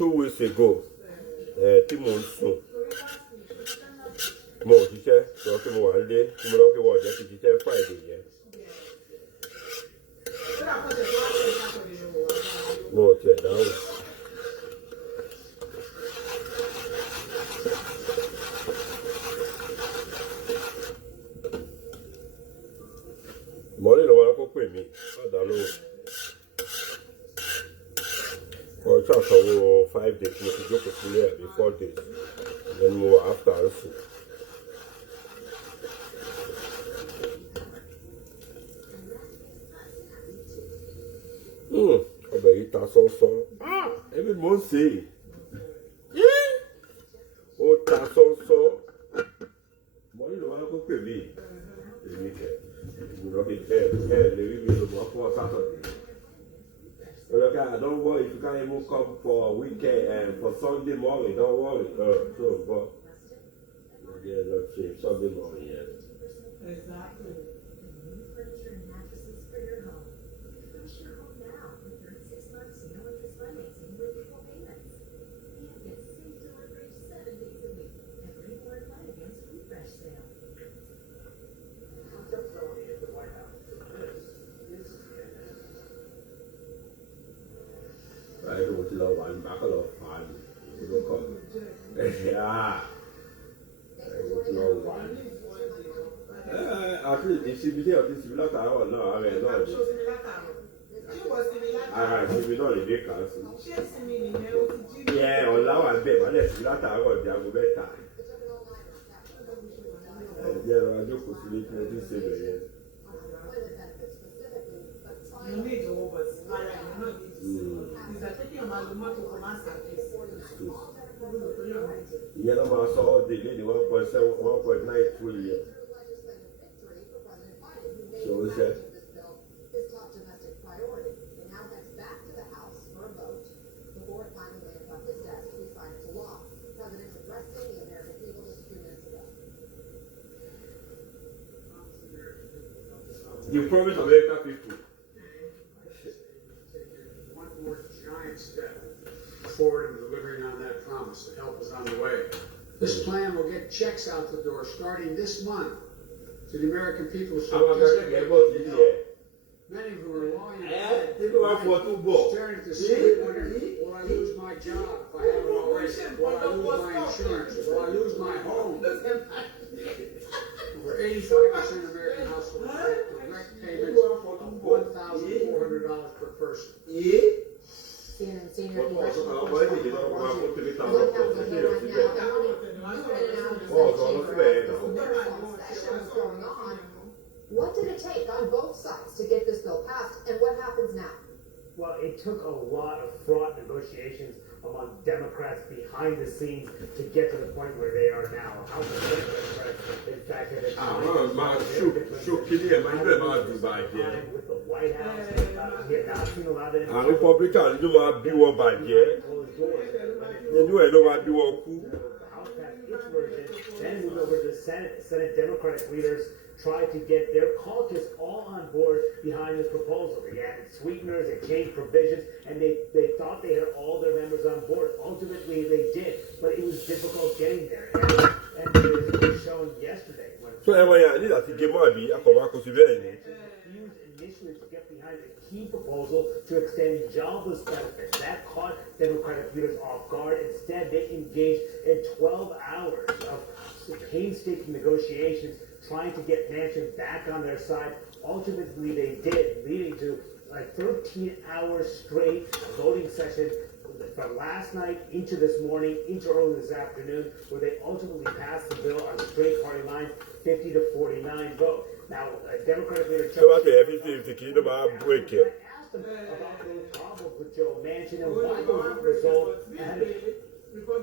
2 weeks ago, Timonson. More teacher, so tomorrow, tomorrow, what just teacher Friday, yeah. More check down. Morning, no one could pay me. I don't know. Or try for 5 days, you go to school here before days, then more after also. I bet you that's also. Every month say. Oh, that's also. Money no one could pay me. You know, they will work for Saturday. Look, don't worry if you can't even come for a weekend and for Sunday morning, don't worry. So, but yeah, let's see, Sunday morning, yeah. Exactly. Furniture and mattresses for your home. Furnish your home now with 36 months no interest financing with equal payments. And get safe delivery 7 days a week at Greenwood Flanagan's Refresh Sale. Testimony at the White House. This is I don't know one buckle of fun. You don't call it. Yeah. I don't know one. Actually, the CBD of this Villa Tower, no, I mean, no. Not a big council. Yeah, or now I'm big, but let's Villa Tower, they are better. Yeah, I don't put it in this area. You need to overspy, you know this. Is that taking my remote to command service? Yeah, no, I saw the lady 1.9 trillion. So is that? His top domestic priority. It now heads back to the House for a vote. Before it finally landed on his desk, he signed into law. The president addressing the American people just a few minutes ago. You promised American people. one more giant step forward in delivering on that promise. The help is on the way. This plan will get checks out the door starting this month to the American people. Many who are long staring at the ceiling wondering, will I lose my job if I haven't already? Will I lose my insurance? Will I lose my home? Over 85% of American households make direct payments of $1,400 per person. CNN senior congressional correspondent what happens here right now. What did it take on both sides to get this bill passed, and what happens now? Well, it took a lot of fraught negotiations among Democrats behind the scenes to get to the point where they are now. How the Democrats, in fact, had with the White House. We have not seen a lot of it. Republicans do not be what by here. They do a lot of people. The House passed its version, then moved over to the Senate. Senate Democratic leaders tried to get their caucus all on board behind this proposal. They added sweeteners, they changed provisions, and they thought they had all their members on board. Ultimately, they did, but it was difficult getting there. And it was shown yesterday. So, I need to get my be. I come back to the initially to get behind a key proposal to extend jobless benefits. That caught Democratic leaders off guard. Instead, they engaged in 12 hours of painstaking negotiations trying to get Manchin back on their side. Ultimately, they did, leading to a 13-hour straight voting session from last night into this morning, into early this afternoon, where they ultimately passed the bill on straight party lines, 50-49 vote. Now, Democratic leader Chuck about break it. I asked him about those problems with Joe Manchin and why those were resolved. People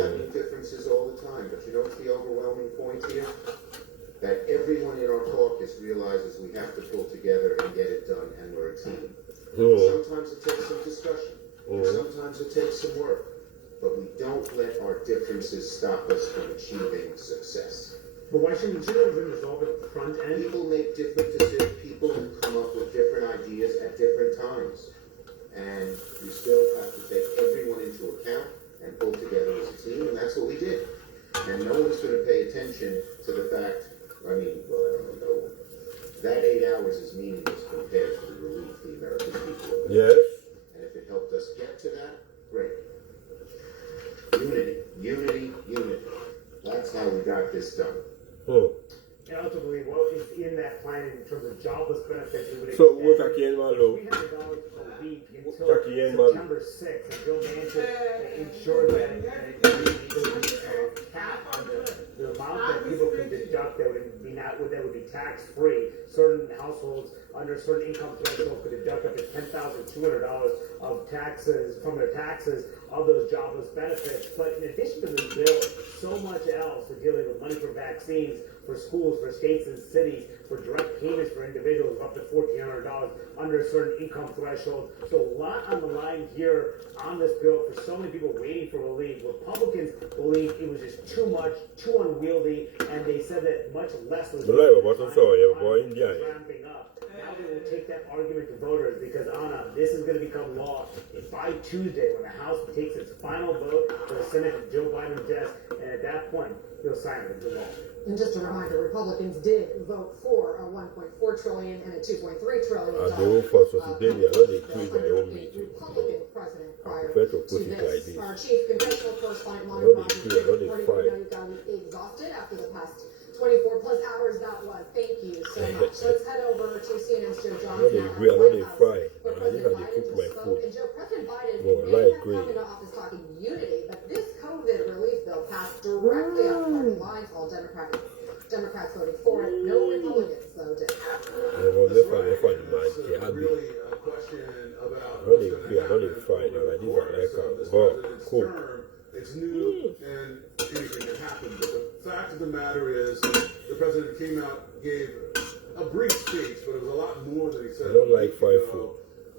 have differences all the time, but you know what's the overwhelming point here? That everyone in our caucus realizes we have to pull together and get it done, and we're a team. Sometimes it takes some discussion, sometimes it takes some work, but we don't let our differences stop us from achieving success. But why shouldn't you resolve it at the front end? People make different decisions. People come up with different ideas at different times. and you still have to take everyone into account and pull together as a team, and that's what we did. And no one's going to pay attention to the fact, I don't know, that 8 hours is meaningless compared to the relief the American people are. Yes. And if it helped us get to that, great. Unity, unity, unity. That's how we got this done. Oh. And ultimately, what is in that plan in terms of jobless benefits? We would So extend what I can low? $300 a week until Jackie and Mom. September 6th, and Bill Manchin ensured that there would be a cap on the amount that people can deduct that would be tax free. Certain households under certain income threshold could deduct up to $10,200 of taxes from their taxes of those jobless benefits. But in addition to this bill, so much else. We're dealing with money for vaccines, for schools, for states and cities, for direct payments for individuals of up to $1,400 under a certain income threshold. So a lot on the line here on this bill for so many people waiting for relief. Republicans believe it was just too much, too unwieldy, and they said that much less was ramping up. Now they will take that argument to voters because, Anna, this is going to become law by Tuesday when the House takes its final vote for the Senate to Joe Biden's desk, and at that point, he'll sign it into law. And just a reminder, Republicans did vote for a $1.4 trillion and a $2.3 trillion. They vote for Sociedad, they create their own meeting. Republican president prior prefer to to put it like this. this. Our chief congressional correspondent, No, Monica they Rogers, do, no, they reporting we've gotten exhausted after the past 24 plus hours that was. Thank you so much. Let's head over to CNN's Joe Johnson. No, they grill, no, they fry. Where I think President how they Biden cook my just spoke. food. And Joe, President Biden No, I may like have grill. come into office talking unity, but this COVID relief bill passed directly off party lines. All Democrats voted for it. No Republicans, though, did. They find It's my really a question about No, what's they going to grill, no, they happen fry. over No, the like this, I course like of this how president's cool. term. It's new and anything can happen. But the fact of the matter is, the president came out, gave a brief speech, but it was a lot more than he said. I don't like fried You know, food.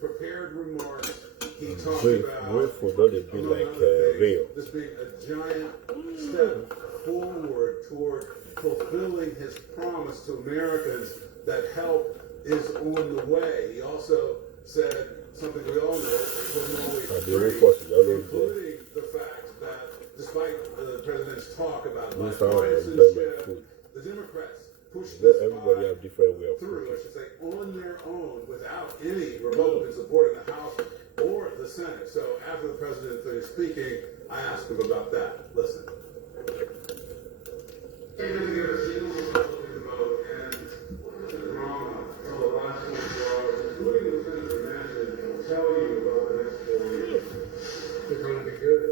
Prepared remarks. He talked Great about food, no, they be among like other things, real. this being a giant step forward toward fulfilling his promise to Americans that help is on the way. He also said something we all know wasn't always They will great, force it, I don't know. including the fact that despite the president's talk about This how I enjoy my bipartisanship, food. the Democrats pushed No, this everybody have different way of through, I cooking. should say, on their own without any Republican support in the House or the Senate. So after the president finished speaking, I asked him about that. Listen. He didn't get a single Republican vote, and the drama for the last 24 hours, including the Senator Manchin, will tell you about the next 4 years. They're going to be good.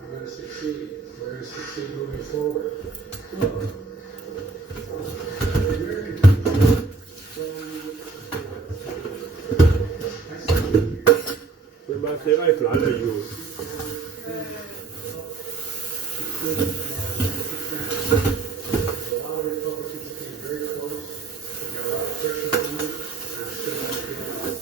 I'm going to succeed. We're going to succeed moving forward. But my say I plan to you. A lot of Republicans came very close. We got a lot of pressure on them, and I'm still not giving up.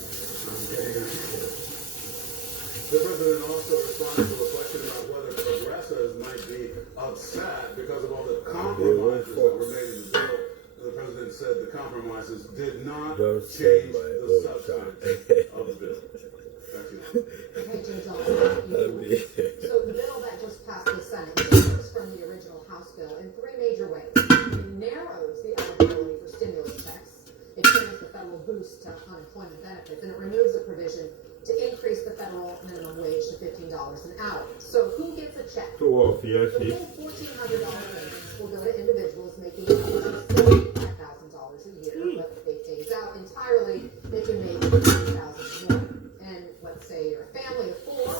I'm getting us close. The president also responded to a question about whether progressives might be upset because of all the compromises that were made in the bill. The president said the compromises did not Don't say change my the own substance of the bill. Back to you. Okay, Joe Johnson, I mean, So the bill that just passed the Senate differs from the original House bill in three major ways. It narrows the eligibility for stimulus checks. It changes the federal boost to unemployment benefits, and it removes a provision to increase the federal minimum wage to $15 an hour. So who gets a check? so what, The fiancé? full $1,400 payment will go to individuals making up to $75,000 a year, but if they phase out entirely, they can make $50,000 more. And let's say you're a family of four,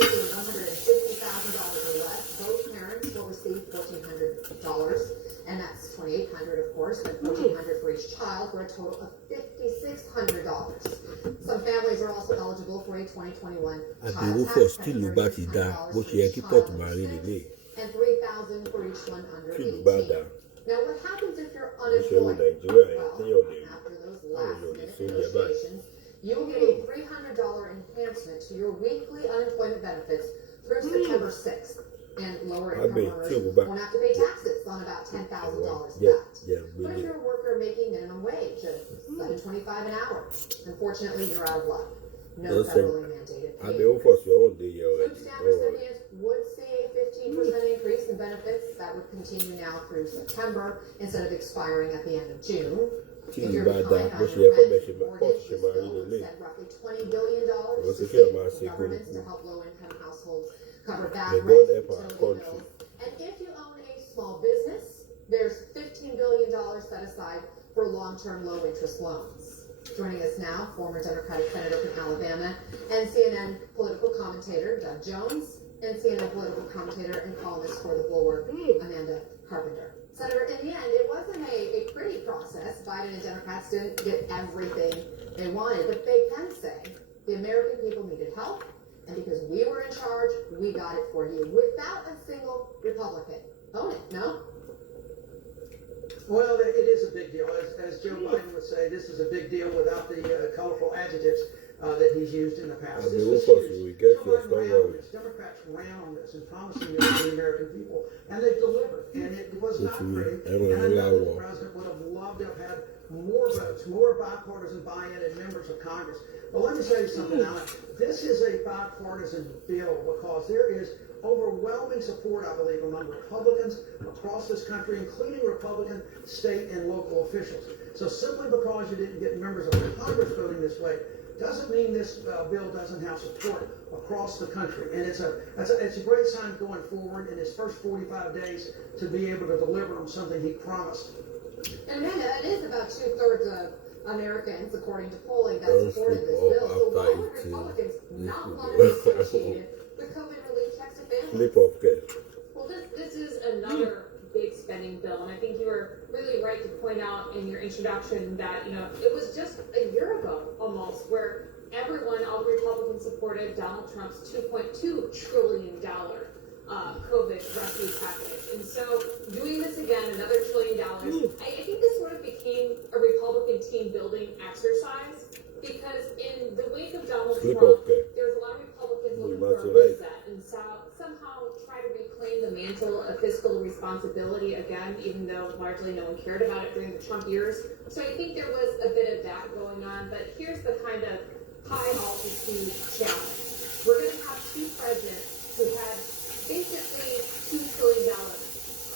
making $150,000 or less, both parents will receive $1,400, and that's $2,800 of course, and $1,400 for each child, for a total of $5,600. Some families are also eligible for a 2021 Àdéhùn child for tax still credit, ló bá ti dá bó ṣe yẹ kí pọ́ọ̀tù máa rí lélẹ̀. and $3,000 for each one under Tí 18. ìlú bá dá, Now, what happens if you're ìṣòro unemployed? Nàìjíríà yẹn Well, téèyàn lè after those táwọn last èèyàn lè minute sóúnjẹ báyìí. negotiations, you will get a $300 enhancement to your weekly unemployment benefits through September 6th. And lower I income bet earners too, but- won't have to pay taxes on about $10,000 of Yeah, that. yeah, What if really. you're a worker making minimum wage of $7.25 an hour? Unfortunately, you're out of luck. no Listen, federally mandated I pay be over for your own day Food already. stamp Don't worry. recipients would see a 15% increase in benefits that would continue now through September instead of expiring at the end of June. Tí If you're ìbá da behind bó on ṣe your yẹ kó bẹ̀ rent ṣe and máa pọ̀ mortgage, ṣe this máa rí bill would lélẹ̀. spend roughly $20 billion Wọ́n to ti kí ẹ̀ state máa and ṣe governments kúrúkú. to help low-income households cover back May rent, God help our utility country. bills. And if you own a small business, there's $15 billion set aside for long-term low-interest loans. Joining us now, former Democratic Senator from Alabama and CNN political commentator Doug Jones, and CNN political commentator and columnist for The Bulwark, Amanda Carpenter. Senator, in the end, it wasn't a pretty process. Biden and Democrats didn't get everything they wanted, but they can say the American people needed help, and because we were in charge, we got it for you without a single Republican. Own it, no? Well, it is a big deal. As Joe Biden would say, this is a big deal without the colorful adjectives that he's used in the past. I'll be This over was for huge. you. We get Joe you. Biden Don't ran on worry. this. Democrats ran on this and promising this to the American people, and they've delivered. And it was not Listen, pretty. everyone And I know allow the war. president would have loved to have had more votes, more bipartisan buy-in, and members of Congress. But let me tell you something, Alan. This is a bipartisan bill because there is overwhelming support, I believe, among Republicans across this country, including Republican state and local officials. So simply because you didn't get members of Congress voting this way doesn't mean this bill doesn't have support across the country. And it's a great sign going forward in his first 45 days to be able to deliver him something he promised. And Amanda, it is about 2/3 of Americans, according to polling, that Don't supported this sleep bill. off So why after would eating Republicans this not food. want to be associated with COVID relief checks to families? Sleep off, okay? Well, this is another big spending bill, and I think you were really right to point out in your introduction that, it was just a year ago almost where everyone, all the Republicans supported Donald Trump's $2.2 trillion COVID rescue package. And so doing this again, another $1 trillion, I think this sort of became a Republican team building exercise because in the wake of Donald Sleep Trump, off, okay? there's a lot of Republicans looking That's for a right. reset and somehow try to reclaim the mantle of fiscal responsibility again, even though largely no one cared about it during the Trump years. So I think there was a bit of that going on, but here's the kind of high altitude challenge. We're going to have two presidents who had basically $2 trillion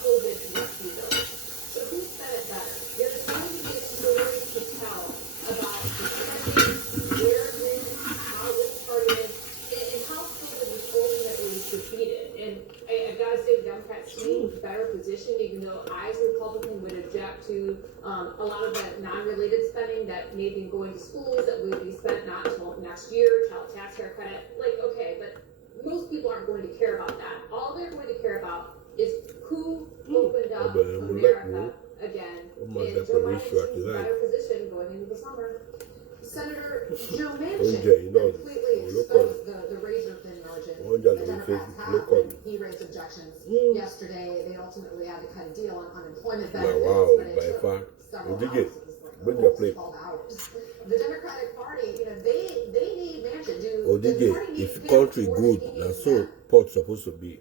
COVID rescue bills. So who spent it better? There's going to be a story to tell about the spending, where it went, how it was targeted, and how COVID was ultimately defeated. And I've got to say, the Democrats seem better positioned, even though I, as a Republican, would object to a lot of the non-related spending that may be going to schools that would be spent not until next year, child tax care credit. Okay, but most people aren't going to care about that. All they're going to care about is who opened up America again. And Joe Biden seems better positioned going into the summer. Senator Joe Oúnjẹ Manchin iná completely ni olókọ́ exposed the razor-thin margin Oúnjẹ the lórí Democrats Facebook have lókọ́ when he raised objections yesterday. They ultimately had to cut a deal on unemployment Now, benefits, wow, but it by took far. several Oúnjẹ, hours. It was like bring your plate. 12 hours. The Democratic Party, they need Manchin. The Oúnjẹ, party needs if him country more good, than he na needs so them. pot supposed to be.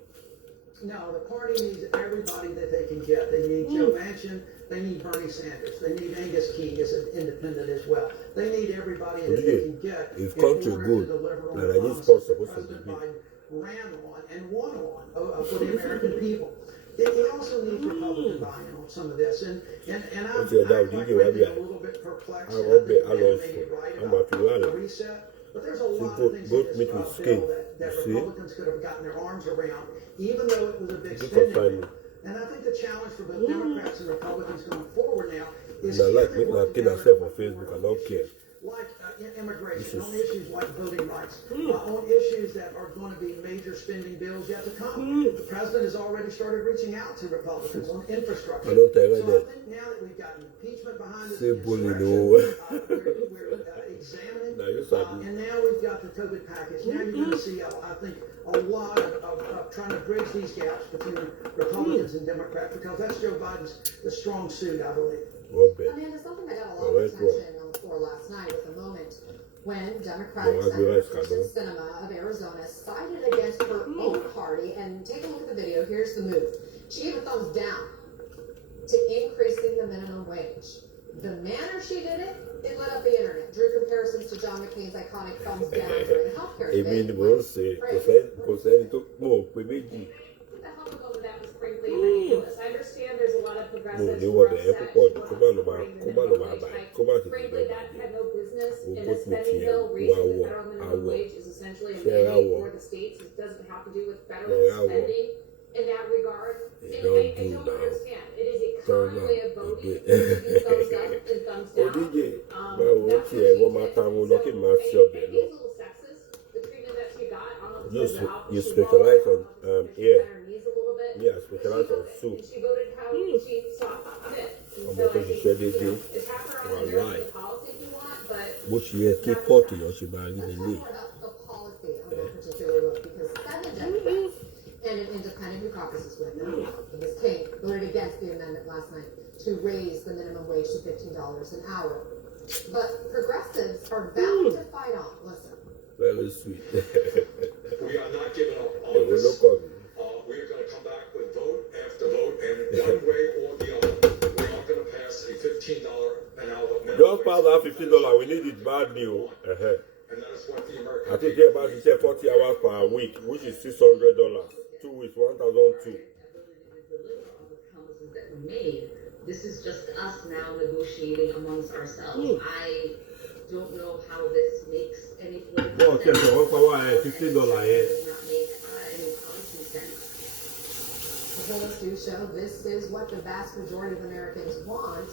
No, the party needs everybody that they can get. They need Joe Manchin. They need Bernie Sanders. They need Angus King as an independent as well. They need everybody that they can get If in country order good, to deliver on then the I just promises that supposed to President be. Biden ran on and won on for the American people. He also needs Republican buy-in on some of this, and I'm Okay, now, quite DJ, frankly I'll a little bit perplexed. I'll and I be- think I'll they also- made it right I'm about happy with the it. reset. But there's a See, lot goat- of things goat in meat this with bill skin, that you see? Republicans could have gotten their arms around, even though it was a big You can spending find bill. me. And I think the challenge for both Democrats and Republicans going forward now is Na like can make they na work kill together herself to on move Facebook, I forward don't on care. issues like immigration, This on is- issues like voting rights, on issues that are going to be major spending bills yet to come. The president has already started reaching out to Republicans on infrastructure. I don't tell you So I that. think now that we've got impeachment behind us, Say the bully, insurrection, no. we're examining, Now, you sabi. and now we've got the COVID package. Now you're going to see, I think, a lot of trying to bridge these gaps between Republicans and Democrats, because that's Joe Biden's the strong suit, I believe. One bit. Amanda, something that got a lot Oh, of that's attention on the floor last night was a moment when Democratic No, I Senator realize, Kristen Carlo. Sinema of Arizona sided against her own party. And take a look at the video. Here's the move. She gave a thumbs down to increasing the minimum wage. The manner she did it, it lit up the internet. Drew comparisons to John McCain's iconic thumbs down during the healthcare Èmi ni debate. mò ń ṣe kò sẹ́ni tó mọ̀ pé méjì. The homophobe that was frankly ridiculous. I understand there's a lot of progressives ní who are wọ́n bẹ̀rẹ̀ upset púpọ̀ she kó wasn't má lọ supporting the máa minimum báyìí wage kó má hike. tètè Frankly, bẹ́ẹ̀ that báyìí. had no business in Ogún a tó spending tiẹ̀ bill. wá Raising the wọ̀ federal minimum àwọ̀ wage is essentially a ṣe mandate àwọ̀ for the states. It doesn't have to do with ṣe federal àwọ̀ spending in that regard. And I don't do don't now. understand. It is a Turn common up way of a voting. bit. Thumbs up and thumbs down. Odíje báwo tiẹ̀ wọ́n máa ta wọn lọ kí n máa ṣe ọbẹ̀ lọ. You specialize on yeah, specialize on soup. Ọmọ tó ṣiṣẹ́ déédéé wà láì. Bó ṣe yẹ kí kóòtù yọ ṣe máa rí lélẹ̀. The policy on one particular vote because 7 Democrats and an independent who caucuses with them, Ms. King, voted against the amendment last night to raise the minimum wage to $15 an hour. But progressives are bound to fight on. Listen. Very sweet. We are not giving up Hey, on we're this. not coming. We are going to come back with vote after vote, and one way or the other, we are going to pass a $15 an hour minimum Just wage. pass that $15. We need it badly. And that is what the American I think people about to say 40 hours per week, which is $600. 2 weeks, 1,002. That were made. This is just us now negotiating amongst ourselves. I don't know how this makes any political Oh, okay, so what power $15 here? does not make any policy sense. The polls do show this is what the vast majority of Americans want.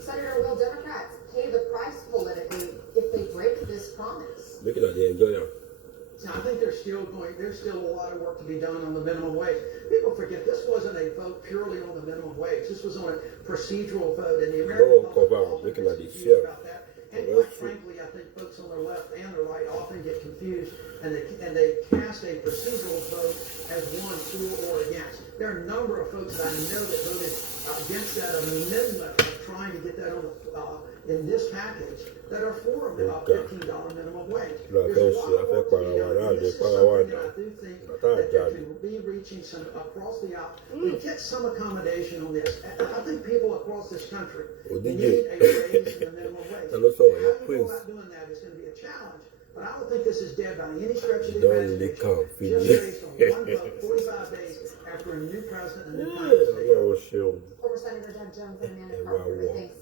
Senator, will Democrats pay the price politically if they break this promise? Look at the enjoyer. I think there's still a lot of work to be done on the minimum wage. People forget this wasn't a vote purely on the minimum wage. This was on a procedural vote, and the American public often gets confused about that. And quite frankly, I think folks on the left and the right often get confused, and they cast a procedural vote as one for or against. There are a number of folks that I know that voted against that amendment of trying to get that on in this package that are for $15 minimum wage. There's a lot of work to be done. This is something that I do think that there can be reaching some across the aisle. We get some accommodation on this. I think people across this country need a raise in the minimum wage. How you go about doing that is going to be a challenge. But I don't think this is dead by any stretch of the imagination. Just based on one vote, 45 days after a new president and a new Congress. Former Senator Doug Jones and Amanda Carpenter, thanks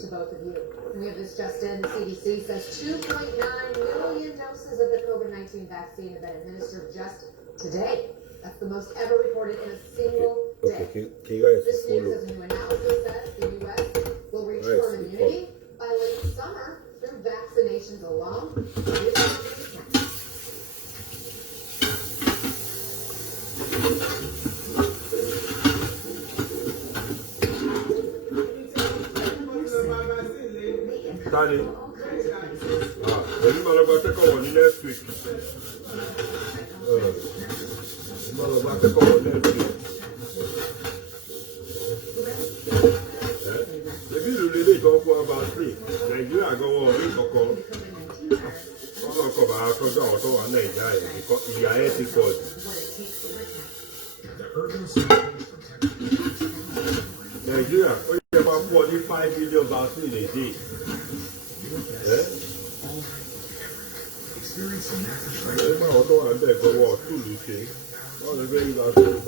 to both of you. We have this just in. The CDC says 2.9 million doses of the COVID-19 vaccine have been administered just today. That's the most ever reported in a single day. This news, as a new analysis says, the U.S. will reach herd immunity by late summer through vaccinations alone. Tani? Èmi máa lọ gba akẹ́kọ̀ọ́ wọ̀ ní next week. Èmi máa lọ gba akẹ́kọ̀ọ́ wọ̀ next week. Ebi ìlú lè lè tọ́ fún ọba sí Nàìjíríà gan-an orí kankan. Wọ́n kọ̀ bá tọ́jú àwọn tó wà Nàìjíríà yìí kọ́ ìyá ẹ̀ ti pọ̀ jù. Nàìjíríà ó yẹ máa fún ọ ní 5 million vaccine a day. Nígbà wọn tó wà ń bẹ̀ gbọ́wọ́ túlù ṣe, wọ́n lè fẹ́ yí vaccine.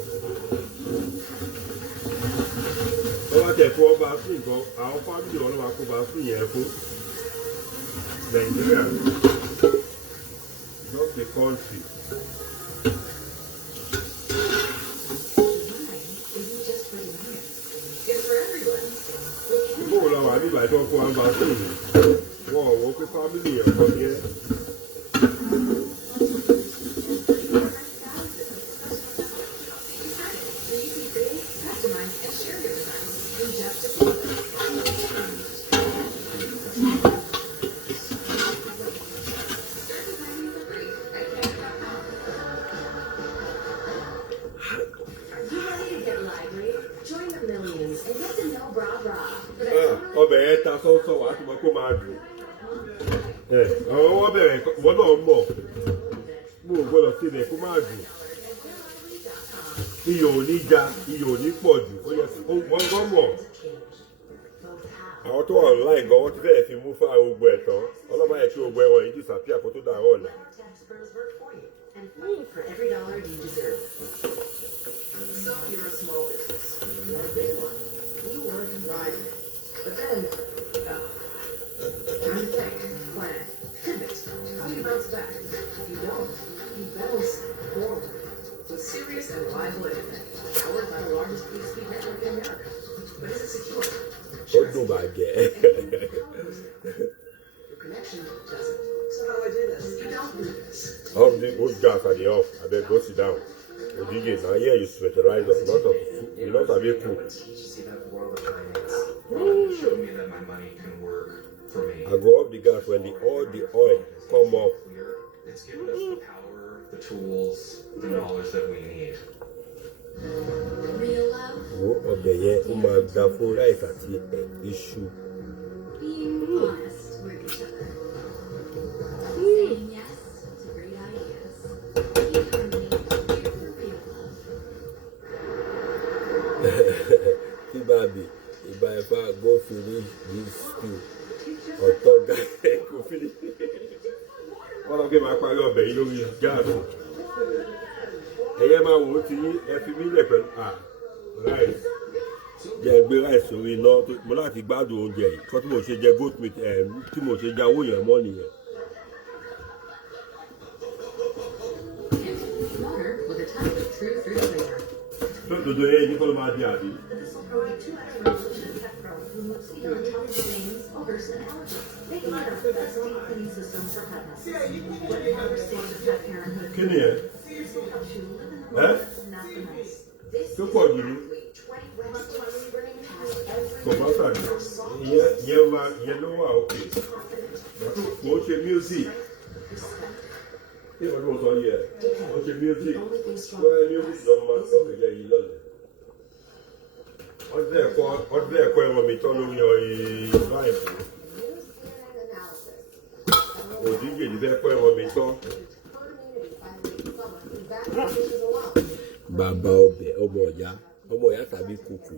Wọ́n bá tẹ̀ fún ọ vaccine kan, àwọn fámìlì wọn ló máa kó vaccine yẹn fún. Nàìjíríà, not the country. Bóò la wà nígbà tí wọ́n fún wa vaccine yìí, wọ́n ò wọ́n pé fámìlì yẹn kọ́ ni ẹ́. Ọbẹ̀ yẹn ta sọ́sọ́ wàá ti mọ̀ kó máa dùn. Àwọn ọwọ́ bẹ̀rẹ̀ wọ́n náà mọ̀. Mo ò gbọ́dọ̀ sí ibẹ̀ kó máa dùn. Iyọ̀ ò ní já, iyọ̀ ò ní pọ̀ jù. Wọ́n gbọ́ mọ̀. àwọn tó wà online gan wọ́n ti fẹ́ẹ̀ fi mú fún àwọn ogun ẹ̀tàn ọlọ́mọ yẹn kí ogun ẹ̀wọ̀n yìí disappear kó tó dàrọ́ ọ̀la. Tax pros work for you and fight for every dollar you deserve. So you're a small business or a big one. You work thriving. But then, time to think, plan, pivot. How do you bounce back? If you don't, you bounce forward with serious and reliable internet, powered by the largest speed network in America. But is it secure? Ó dùn bàjẹ́. Your connection doesn't. So how do I do this? You don't do this. Off the old gas at the off. I beg go sit down. The DJ now here you sweatterize a lot of food. You know what I mean? You see that world of finance. Showed me that my money can work for me. I go off the gas when all the oil come off. It's given us the power, the tools, the knowledge that we need. Real love. Wo ọbẹ̀ yẹn ó máa da fún rice àti iṣu. Being honest with each other. Saying yes to great ideas. Being harmony here for real love. Tí bá bì ìbá ẹ̀fà go finish this stew ọ̀tọ̀ guy go finish. Wọ́n lọ pé máa parí ọbẹ̀ yìí lórí gáàsì. Ẹyẹ máa wò ó ti yí ẹ fi mí lẹ̀ pẹ̀lú rice. Jẹ́ gbé rice sórí iná mo láti gbádùn oúnjẹ yìí. Kọ́ tí mo ṣe jẹ goat meat tí mo ṣe jáwó yẹn mọ́ nìyẹn. Water with a touch of true fruit flavor. Lódodo yẹn ní kọ́ ló máa di àbí. This will provide 2 extra resolution pet pro removes either atopic stains, odors, and allergies. Make it better with that deep cleaning system for pet messes. What conversations with Pet Parenthood? Kí ni ẹ? This will help you live in the Ẹ? moment, not the mess. This Tó is pọ̀ jù ní. 20 webs spring past every Kọ̀mọ́tà ni ìyẹn ló wà òkè. Mo ṣe music. Kí ni ọdún sọ yẹ? Mo ṣe music. Wọ́n ẹ music lọ máa sọ pé yẹ yìí lọ́lẹ̀. Ọdún ẹ̀kọ́ ẹ̀rọ mi tán lórí láìpẹ́. Òdíje ní fẹ́ kọ́ ẹ̀rọ mi tán. Bàbá ọbẹ̀ ọmọ ọ̀yá tàbí kùkù.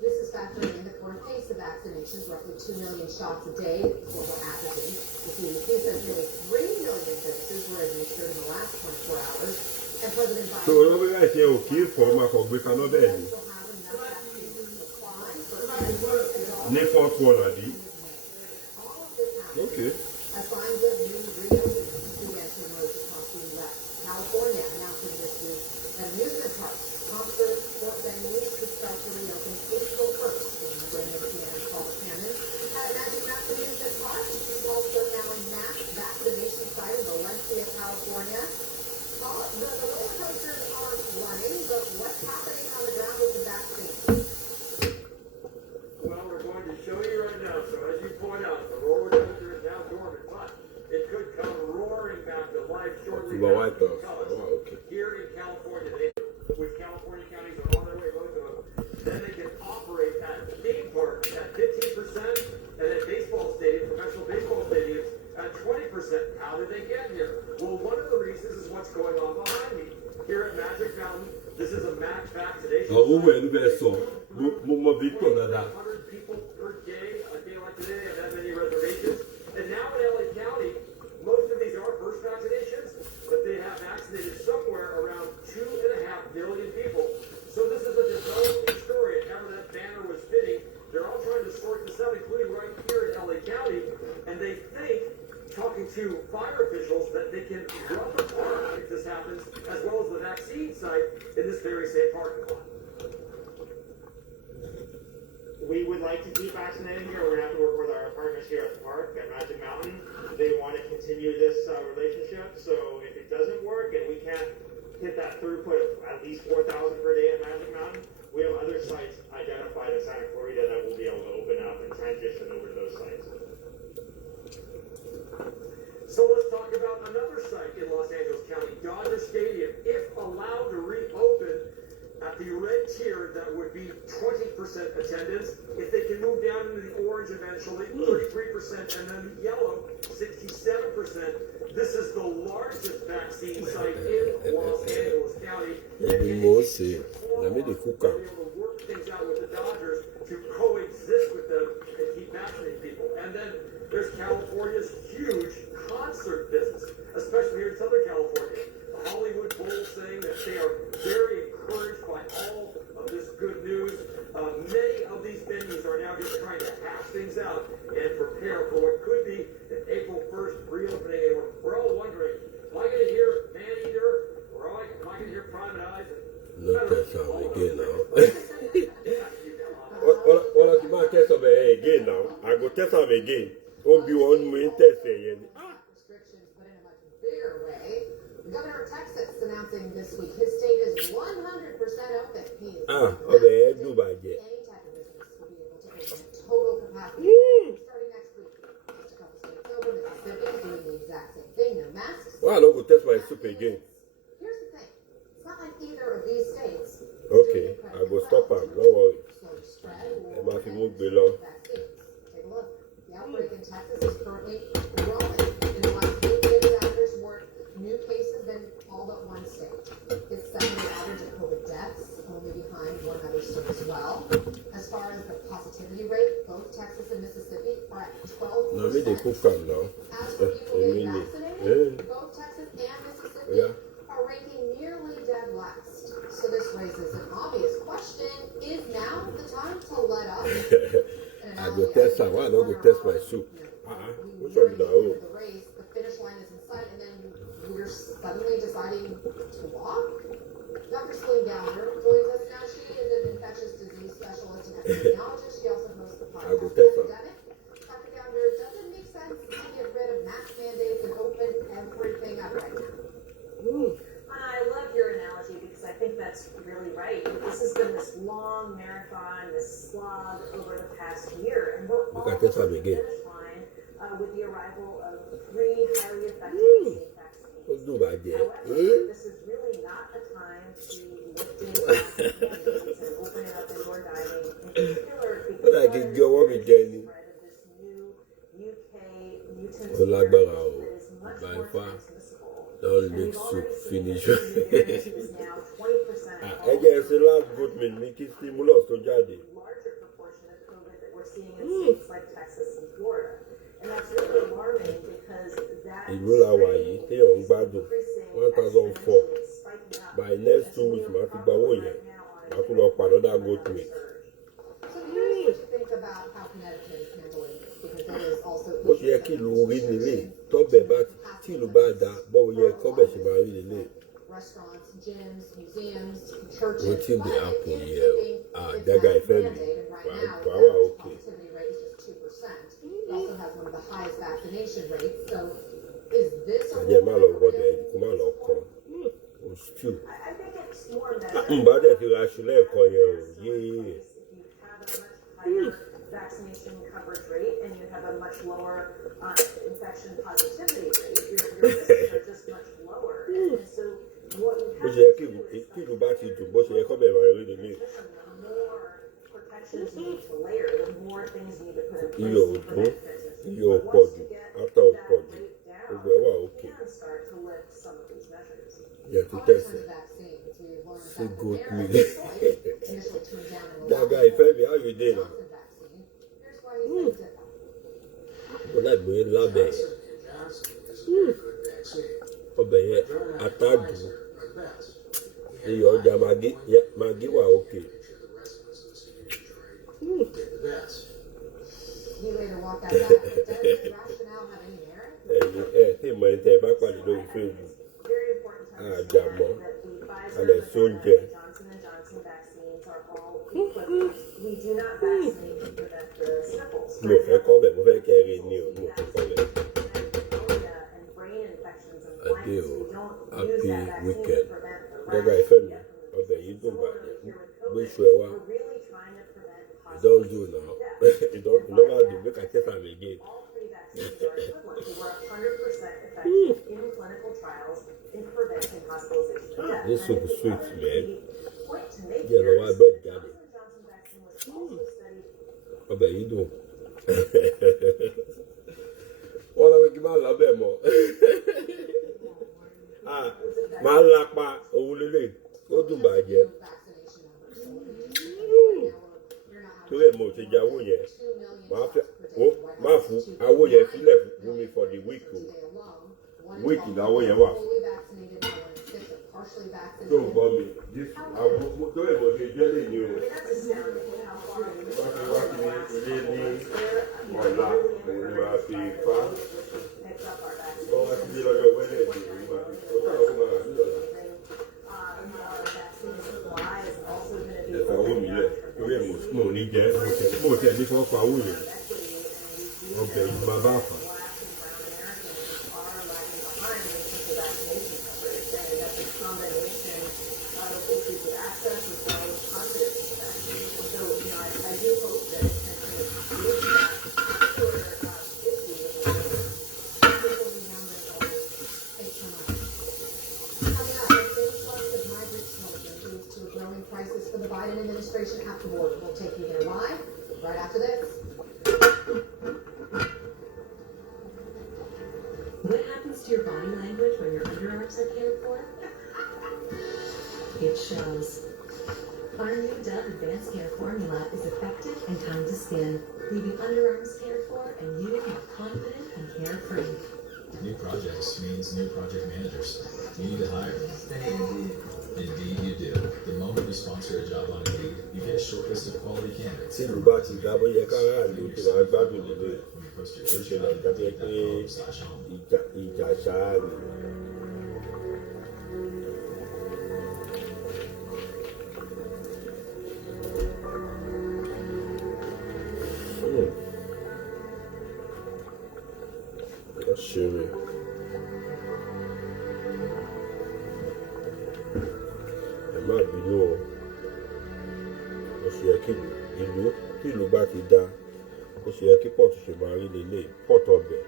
This is factoring in the current pace of vaccinations, roughly 2 million shots a day, global averages. The CDC says nearly 3 million doses were administered in the last 24 hours. And President Biden So olórí láìsí ẹ̀ ò kí fọ́ ọmọ akọ̀gbé kaná bẹ́ẹ̀ ni. Ní first one àbí? Okay. as signs of new reopening began to emerge across the U.S. California announcing this week that amusement parks, concerts, sport venues could start to reopen April 1st in the Raymond Piano Hall Cannon. At Magic Mountain Amusement Park, it's also now a mass vaccination site in Valencia, California. The roller coasters aren't running, but what's happening on the ground with the vaccine? Well, we're going to show you right now. So as you point out, the roller coaster is now dormant, but it could come roaring back to life shortly after because here in California, which California counties are on their way, both of them, then they can operate at theme parks at 15% and at baseball stadiums, professional baseball stadiums, at 20%. How did they get here? Well, one of the reasons is what's going on behind me. Here at Magic Mountain, this is a mass vaccination. Owó ẹnu bẹ́ẹ̀ sọ, mo mọ Victor dáadáa. 100 people per day, a day like today, they have that many reservations. And now in LA County, most of these are first vaccinations, but they have vaccinated somewhere around 2.5 million people. So this is a developing story. And after that banner was fitting, they're all trying to sort this out, including right here in LA County. And they think, talking to fire officials, that they can run the park if this happens, as well as the vaccine site in this very same parking lot. We would like to keep vaccinating here. We're going to have to work with our partners here at the park, at Magic Mountain. They want to continue this relationship. So if it doesn't work and we can't hit that throughput of at least 4,000 per day at Magic Mountain, we have other sites identified in Santa Clarita that we'll be able to open up and transition over to those sites. So let's talk about another site in Los Angeles County, Dodger Stadium. If allowed to reopen at the red tier, that would be 20% attendance. If they can move down into the orange eventually, 33%, and then the yellow, 67%. This is the largest vaccine site in Los Angeles County. Ẹni mo ṣe. Let me cook to be able to work things out with the Dodgers to coexist with them and keep vaccinating people. And then there's California's huge concert business, especially here in Southern California. The Hollywood Bowl saying that they are very encouraged by all of this good news. Many of these venues are now just trying to hash things out and prepare for what could be an April 1st reopening. And we're all wondering, am I going to hear Man-Eater? Or am I going to hear Private Eyes? Look at some again now. All of the man test of again now. I go test of again. Don't be one main test again. Restrictions, but in a much bigger way. The governor of Texas announcing this week his state is 100% open. He is okay, do by any type of business will be able to open at total capacity starting next week. Just a couple states over. Mississippi doing the exact same thing. No masks. Well, I don't go test my soup again. Here's the thing. It's not like either of these states. Okay, I go stop them. Don't worry. Slow spread. I'm going to move below. Vaccines. Take a look. The outbreak in Texas is currently growing. In the last 8 days, doctors report new cases in all but one state. It's setting the average of COVID deaths, only behind one other state as well. As far as the positivity rate, both Texas and Mississippi are at 12%. No, me they cook them now. As for people getting vaccinated, both Texas and Mississippi are ranking nearly dead last. So this raises an obvious question: is now the time to let up? I go test some. I don't go test my soup. What's up with that? The race, the finish line is in sight, and then we're suddenly deciding to walk. Dr. Celine Gallagher joins us now. She is an infectious disease specialist and epidemiologist. She also hosts the podcast Epidemic. Dr. Gallagher, does it make sense to get rid of mask mandates and open everything up right now? I love your analogy because I think that's really right. This has been this long marathon, this slog over the past year, and we're all at the finish line with the arrival of 3 highly effective and safe vaccines. However, this is really not the time to be lifting mask mandates and opening up indoor dining, in particular because of the spread of this new UK mutant variant that is much more transmissible. Don't let soup finish. I guess the last good man make it stimulus to Jadi. Larger proportion of COVID that we're seeing in states like Texas and Florida. And that's really alarming because that it will allow you to on Badu 1004. By next 2 weeks, I think I will up another goat meat. So here's what to think about how Connecticut is handling this, because there is also What you keep reading the top about till about that, but we are coming to marry the late. Restaurants, gyms, museums, churches. What's in the apple here? That guy fed me. Wow, okay. Positivity rate is just 2%. It also has one of the highest vaccination rates. So, is this a Yeah, my lord, what they come on, come. Still. I think it's more measured. But that you actually call you. Yeah. If you have a much higher vaccination coverage rate and you have a much lower infection positivity rate, your risks are just much lower. And so what we have to do is the more protections you need to layer, the more things you need to put in place to prevent transmission. But once you get that rate down, you can start to lift some of these measures. Yeah, to test it. So good me. That guy fed me. How you did? Well, that boy love it. Obey attached. The other Maggie were okay. You later walk that back. Does this rationale have any merit? Hey, my entire back on the door Facebook. Very important to understand that the Pfizer, and Moderna, Johnson & Johnson vaccines are all equivalent. We do not vaccinate to prevent the sniffles. No, I call them. I carry new. No, I call them. And brain infections and blindness. We don't use that vaccine weekend. to prevent the That guy fed me. Okay, you do that. Which way? We're really trying to prevent Don't do now. You don't never do. Look at it again. all 3 vaccines are equivalent. They were 100% effective in clinical trials in preventing hospitalization and death. This soup is sweet, man. Point to make Yeah, no, I bet got it. Johnson vaccine was also studied. I bet you do. Well, I will give my love more. My lap, oh, Lily. Go to my jet. torí ẹ̀ mo ti jẹ owó yẹn máa fún owó yẹn sílẹ̀ fún mi for the week o week làwọn yẹn wà tó ń bọ́ mi àwọn torí ẹ̀ mo ti jẹ́ lè ní o wá sí ilé ní ọ̀la òun ni màá fi fa wọ́n wá sí ilé lọ́jọ́ wẹ́lẹ̀ ní òun máa fi ó sàrọ̀ kó máa rà sí ọ̀la. Ẹ̀fọ́ owó mi lẹ̀ torí ẹ̀ mo ní jẹ́ mo tẹ̀ ní fọ́ fa owó yẹn ọbẹ̀ yìí máa bá fà. Prices for the Biden administration at the border. We'll take you there live right after this. What happens to your body language when your underarms are cared for? It shows. Our new Dove Advanced Care Formula is effective and kind to skin, leaving underarms cared for and you more confident and carefree. New projects means new project managers. You need to hire. Indeed you do. The moment you sponsor a job on Indeed, you get a short list of quality candidates. Tí ìlú bá ti dábọ̀ yẹ ká ráàlú tí wàá gbádùn nílé ó ṣe lọ jáde pé ìjà ṣáá ni. Ṣé mi. Má bínú o ó ṣe yẹ kí ìlú bá ti dá ó ṣe yẹ kí pọ̀tù ṣe máa rí lélẹ̀ pọ̀tù ọbẹ̀.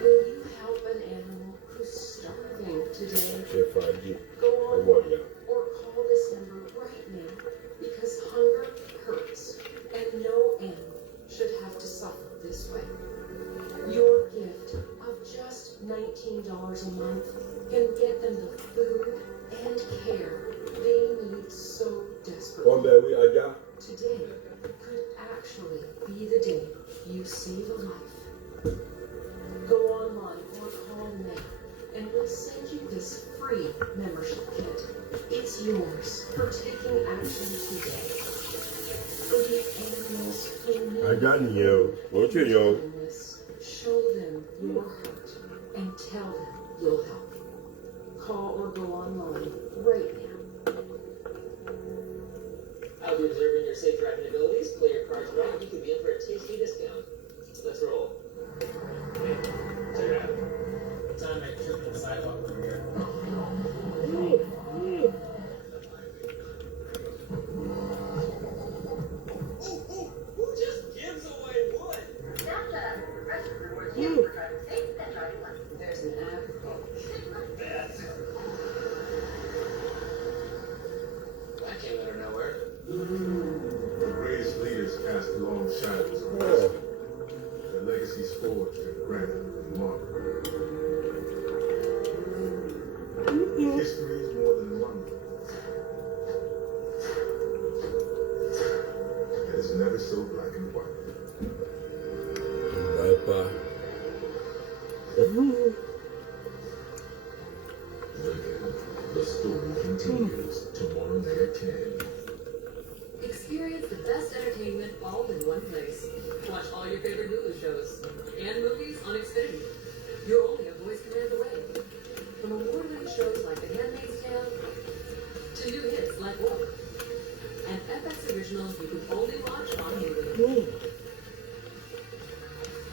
Will you help an animal who's starving today? Ṣe fàájì Go ọmọ on ìyá. or call this number right now because hunger hurts and no animal should have to suffer this way. Your gift of just $19 a month can get them the food and care they need so desperately. Wọ́n bẹ̀ wí ajá. Today could actually be the day you save a life. Go online or call now and we'll send you this free membership kit. It's yours for taking action today. For the animals who need Ajá nìyẹn o kò tí ì yan o. show them your heart and tell them you'll help. Call or go online right now. I'll be observing your safe driving abilities. Play your cards right. You could be in for a tasty discount. Let's roll. Hey, check it out. Time I trip on the sidewalk over here. Who just gives away wood? There's an app. That came out of nowhere. The greatest leaders cast long shadows on history. The legacies forged in granite and marble. History is more than a monument. And it's never so black and white. Bye-bye. The story continues tomorrow night at 10. Experience the best entertainment all in one place. Watch all your favorite Hulu shows and movies on Xfinity. You're only a voice command away. From award-winning shows like The Handmaid's Tale to new hits like Wolf and FX originals you can only watch on Hulu.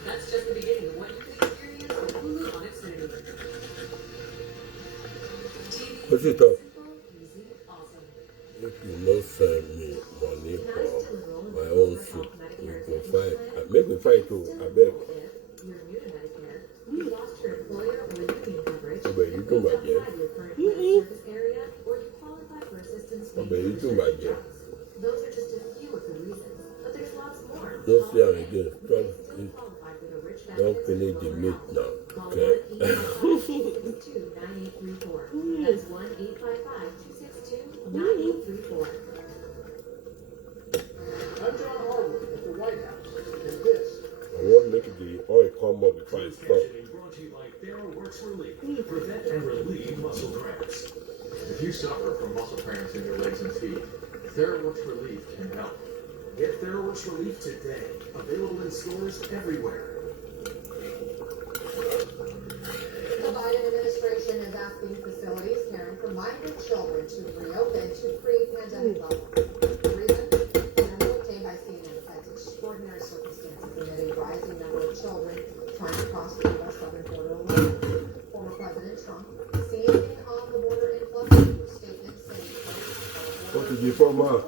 That's just the beginning of what you can experience with Hulu on Xfinity. What's it called? If you no send me money for my own soup, we go fight. Make we fight too, I beg. You lost your employer or union coverage. But you do my job. Service area, or you qualify for assistance. But you do my job. Those are just a few of the reasons, but there's lots more. Don't see how again. Don't finish the meat now. Call Okay. 1-855-262-9834. That's 1-855-262-9834. I'm John Harwood at the White House, and this I want to make the oil come up before I stop. Brought to you by TheraWorks Relief. Prevent and relieve muscle cramps. If you suffer from muscle cramps in your legs and feet, TheraWorks Relief can help. Get TheraWorks Relief today. Available in stores everywhere. The Biden administration is asking facilities caring for migrant children to reopen to pre-pandemic levels. The reason? The number obtained by CNN cites extraordinary circumstances amid a rising number of children trying to cross the U.S. southern border alone. Former President Trump seizing on the border influx through statements saying What did you from her?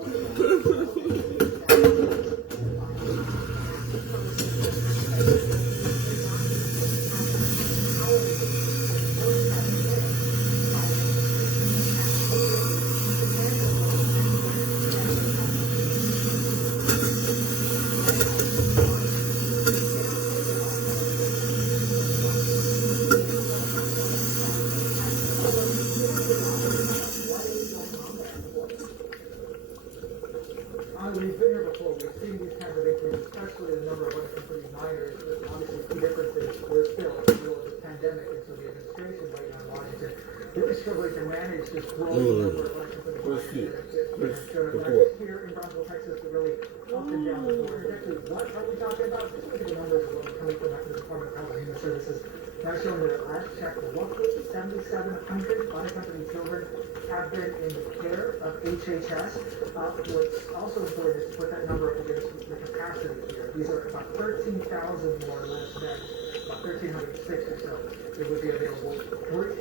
We've been here before. We've seen these kinds of issues, especially the number of unaccompanied minors. Obviously, key difference is we're still in the middle of the pandemic, and so the administration right now in Washington really struggling to manage this growing number of unaccompanied minors. Here in Brownsville, Texas, we're really up and down the board. Actually, what are we talking about? Just look at the numbers coming from the Department of Health and Human Services. Now showing that at last check, roughly 7,700 unaccompanied children have been in the care of HHS. What's also important is to put that number up against the capacity here. These are about 13,000 more or less than about 1,306 or so that would be available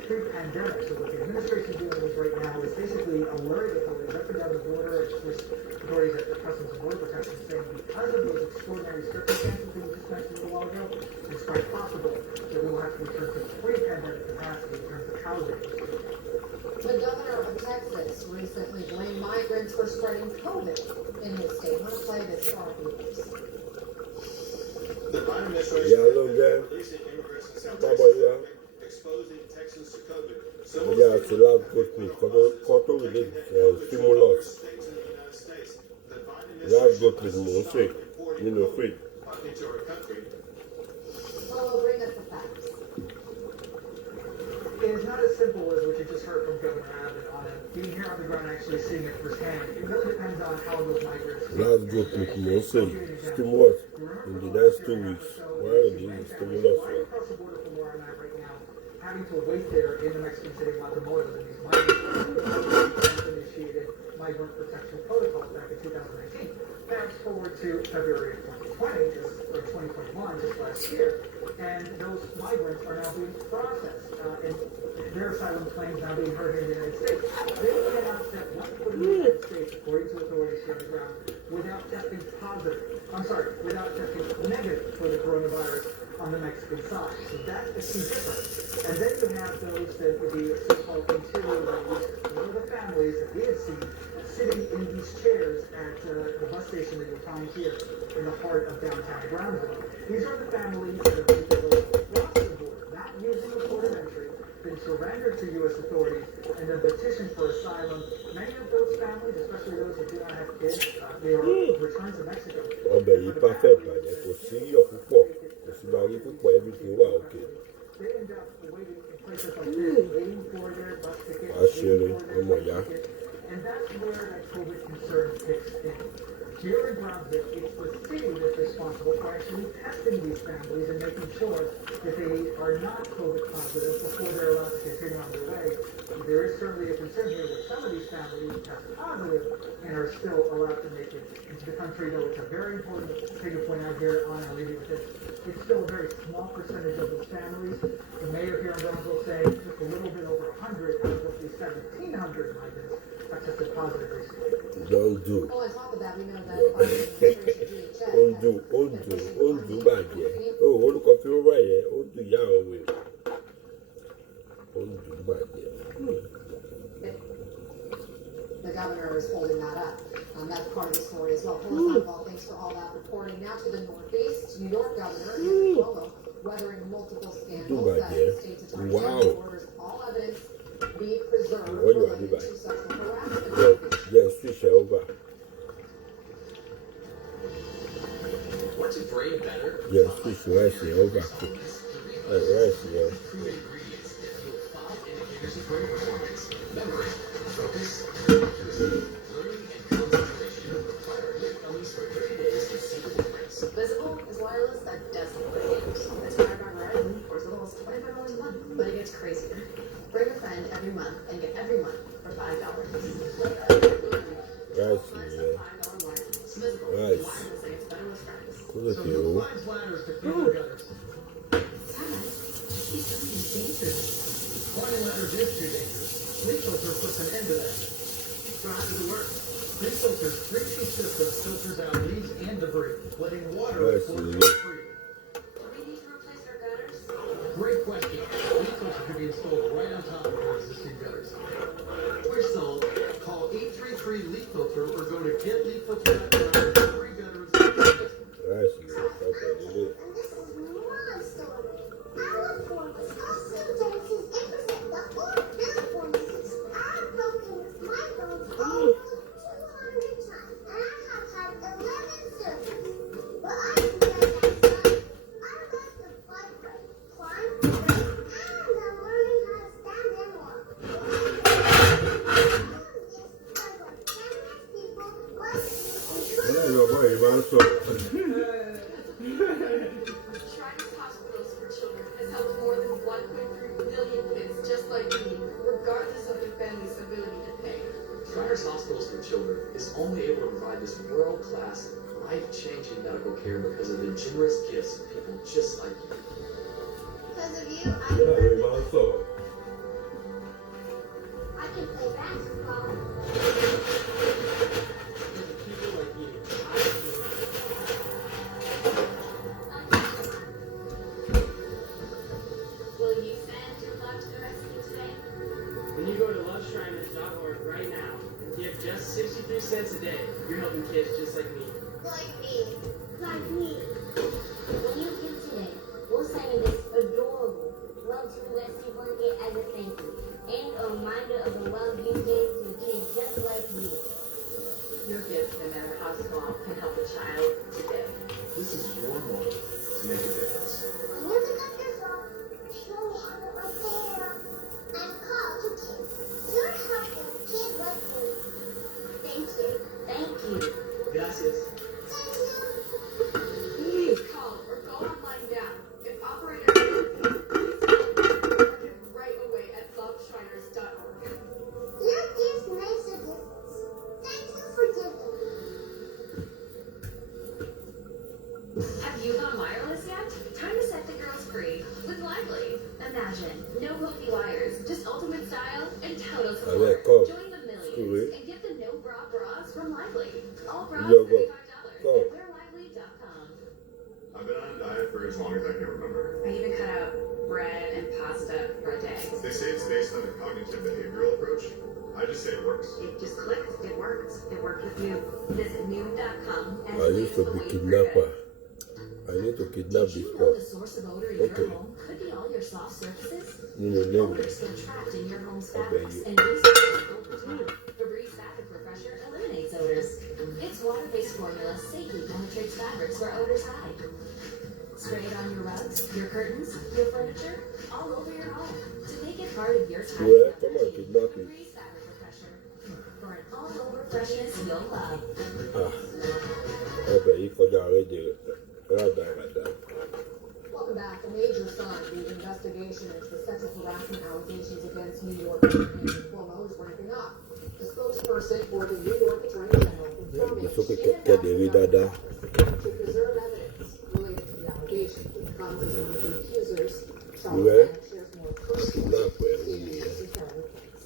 pre-pandemic. So what the administration is doing right now is basically alerting authorities up and down the border, and of course authorities at the Customs and Border Protection, saying because of those extraordinary circumstances that we just mentioned a little while ago, it's quite possible that we will have to return to pre-pandemic capacity in terms of housing. The governor of Texas recently blamed migrants for spreading COVID in his state. Let's play this for our viewers. The Biden administration Yeah, hello, Jan. releasing immigrants in South How Texas about you? exposing Texans to COVID. Yeah, it's a lot of good things. Koto with it, stimulus. Lot of good things, more sick. You know, free. Into our country. Oh, bring us the facts. It is not as simple as what you just heard from Governor Abbott on it. Being here on the ground, actually seeing it firsthand. It really depends on how those migrants. Lot of good things, more sick. Stimulus. In the next 2 weeks. Why are these stimulus? Right across the border from where I'm at right now, having to wait there in the Mexican city of Matamoros, and these migrants initiated migrant protection protocols back in 2019. Fast forward to February of 2020, or 2021, just last year, and those migrants are now being processed, and their asylum claims now being heard in the United States. They cannot step one foot in the United States, according to authorities here on the ground, without testing negative for the coronavirus on the Mexican side. So that's the key difference. And then you have those that would be so-called interior ladies, those are the families that we have seen sitting in these chairs at the bus station that you'll find here in the heart of downtown Brownsville. These are the families that have been able to cross the border, not using the port of entry, been surrendered to U.S. authorities, and then petitioned for asylum. Many of those families, especially those that do not have kids, they are returned to Mexico. Ọbẹ̀ yìí perfect bàjẹ́ kò sí iyọ̀ púpọ̀ kò sí báyìí púpọ̀ everything wà okay. They end up waiting in places like this, waiting for their bus ticket, Àṣírí ọmọ ìyá. and that's where that COVID concern kicks in. Here in Brownsville, it's the city that's responsible for actually testing these families and making sure that they are not COVID positive before they're allowed to continue on their way. There is certainly a concern here that some of these families test positive and are still allowed to make it into the country, though it's a very important thing to point out here on our leaving with this. It's still a very small percentage of those families. The mayor here in Brownsville saying just a little bit over 100 out of roughly 1,700 migrants have tested positive recently. Don't do. Well, on top of that, we know that Ondo bàjẹ́. Ó orúkọ tí ó wà yẹn, Ondo ìyá òwe. Ondo bàjẹ́. the governor is holding that up. That's part of the story as well. Phyllis Sandoval, thanks for all that reporting. Now to the Northeast. New York Governor Andrew Cuomo weathering multiple scandals Dubai, that yeah. the state's attorney Wow. general orders all evidence be preserved What do you related do, to sexual harassment. Just switch it over. What's a brain better? Just switch rice over. Rice, yeah. True ingredients that fuel 5 indicators of brain performance: memory, focus, learning, and concentration. Try our new gummies for 30 days to see the difference. Visible is wireless that doesn't play games. It's powered by Verizon for as little as $25 a month, but it gets crazier. Bring a friend every month and get every month for $5. Rice, yeah. Visible Rice. wireless that gets better with friends. Cool So with who you. finds ladders to feed their gutters? Climbing ladders is too dangerous. Leak Filter puts an end to that. So how does it work? Leak Filter's 3G system filters out leaves and debris, letting water flow freely. Do we need to replace our gutters? Great question. Leak Filter can be installed right on top of our existing gutters. We're sold. Call 833-LEAK-FILTER or go to getleakfilter.com for free gutter installation. Rice, yeah. Okay, do it. Shriners Hospitals for Children has helped more than 1.3 million kids just like me, regardless of their family's ability to pay. Shriners Hospitals for Children is only able to provide this world-class, life-changing medical care because of the generous gifts of people just like you. Because of you, I can play basketball. People like you, Will you send your love to the rescue today? When you go to loveshriners.org right now and give just 63 cents a day, you're helping kids just like me. Like me. Like me. When you give today, we'll send you this adorable Love to the Rescue blanket as a thank you. And a reminder of the love you gave to a kid just like you. Your gift, no matter how small, can help a child today. This is your moment to make a difference. When you pick up your phone, show me how to repair and call to kids. You're helping a kid like me. Thank you. Thank you. Gracias. Thank you. Please call or go online now. If operator please right away at loveshriners.org. Your gift makes a difference. Thank you for giving. Have you gone wireless yet? Time to set the girls free with Lively. Imagine, no hooky wires, just ultimate style and total support. Join the millions and get the no bra bras from Lively. All bras $35 at wearlively.com. I've been on a diet for as long as I can remember. I even cut out bread and pasta for a day. They say it's based on a cognitive behavioral approach. I just say it works. It just clicks. It works. It worked with Noom. Visit Noom.com and I used to be kidnapper. I need to kidnap this the boy. source of odor in your Okay. home could be all your soft surfaces. You know, name Odors it. get trapped in your home's I bet fabrics you. and recycled over time. Febreze Fabric Refresher eliminates odors. Its water-based formula safely penetrates fabrics where odors hide. Spray it on your rugs, your curtains, your furniture, all over your home to make it part of your time. Well, come on, kidnap me. Febreze Fabric Refresher for an all-over freshness you'll love. Ah. I bet you forgot already. Right there. Welcome back. A major sign of the investigation into the sexual harassment allegations against New York Mayor Andrew Cuomo is ramping up. The spokesperson for the New York Attorney General confirming Eso que she and debí dar. to preserve evidence related to the allegations, which comes as one of the accusers, Charles Well, Banks, shares more personal kidnap well, experience in the case.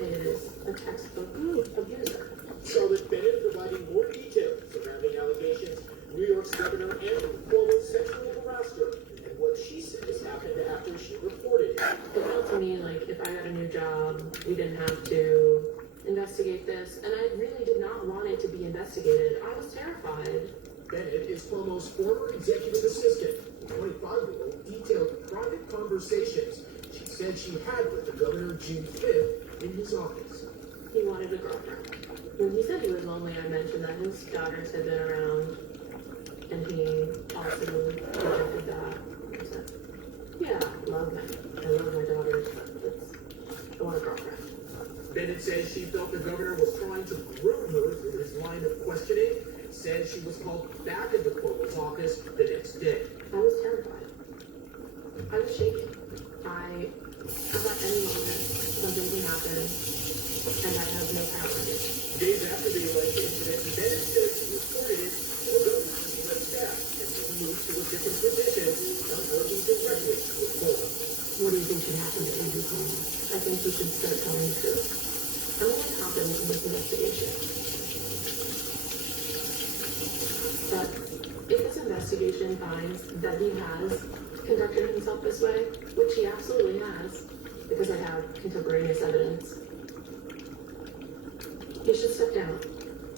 He is a textbook abuser. Charlotte Bennett providing more details surrounding allegations New York's Governor Andrew Cuomo sexually harassed her and what she says happened after she reported it. It felt to me like if I got a new job, we didn't have to investigate this, and I really did not want it to be investigated. I was terrified. Bennett is Cuomo's former executive assistant, 25-year-old detailed private conversations she said she had with the governor June 5th in his office. He wanted a girlfriend. When he said he was lonely, I mentioned that his daughters had been around, and he also rejected that. He said, yeah, I love my daughters, but I want a girlfriend. Bennett says she felt the governor was trying to groom her through his line of questioning, and said she was called back into Cuomo's office the next day. I was terrified. I was shaking. I thought any moment something can happen, and I have no power in it. Days after the alleged incident, Bennett says she reported it to the governor's chief of staff and then moved to a different position, not working directly with Cuomo. What do you think should happen to Andrew Cuomo? I think he should start telling the truth. I'm only confident in this investigation. But if this investigation finds that he has conducted himself this way, which he absolutely has, because I have contemporaneous evidence, he should step down.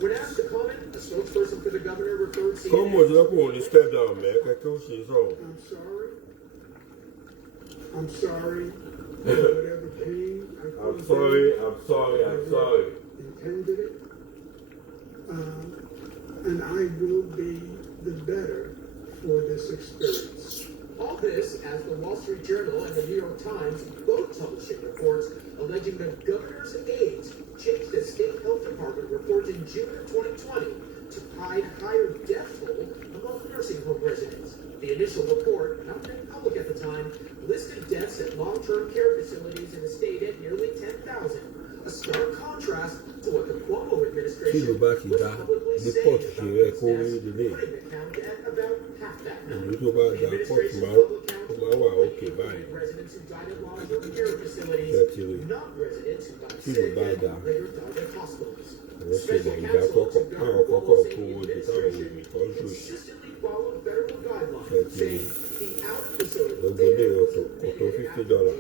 When asked to comment, a spokesperson for the governor referred CNN. Comment je pour on step down, man. Quelqu'un aussi ça. I'm sorry. Whatever pain I I'm sorry. intended it. And I will be the better for this experience. All this as the Wall Street Journal and the New York Times both publishing reports alleging the governor's aides changed the state health department report in June of 2020 to hide higher death toll among nursing home residents. The initial report, not made public at the time, listed deaths at long-term care facilities in the state at nearly 10,000. A stark contrast to what the Cuomo administration was publicly saying about these deaths, putting the count at about half that number. The administration's public count included residents who died at long-term care facilities, not residents who got sick and later died at hospitals. Special counsel to Governor Cuomo's administration consistently followed federal guidelines, saying the out-of-facility data submitted after DOH,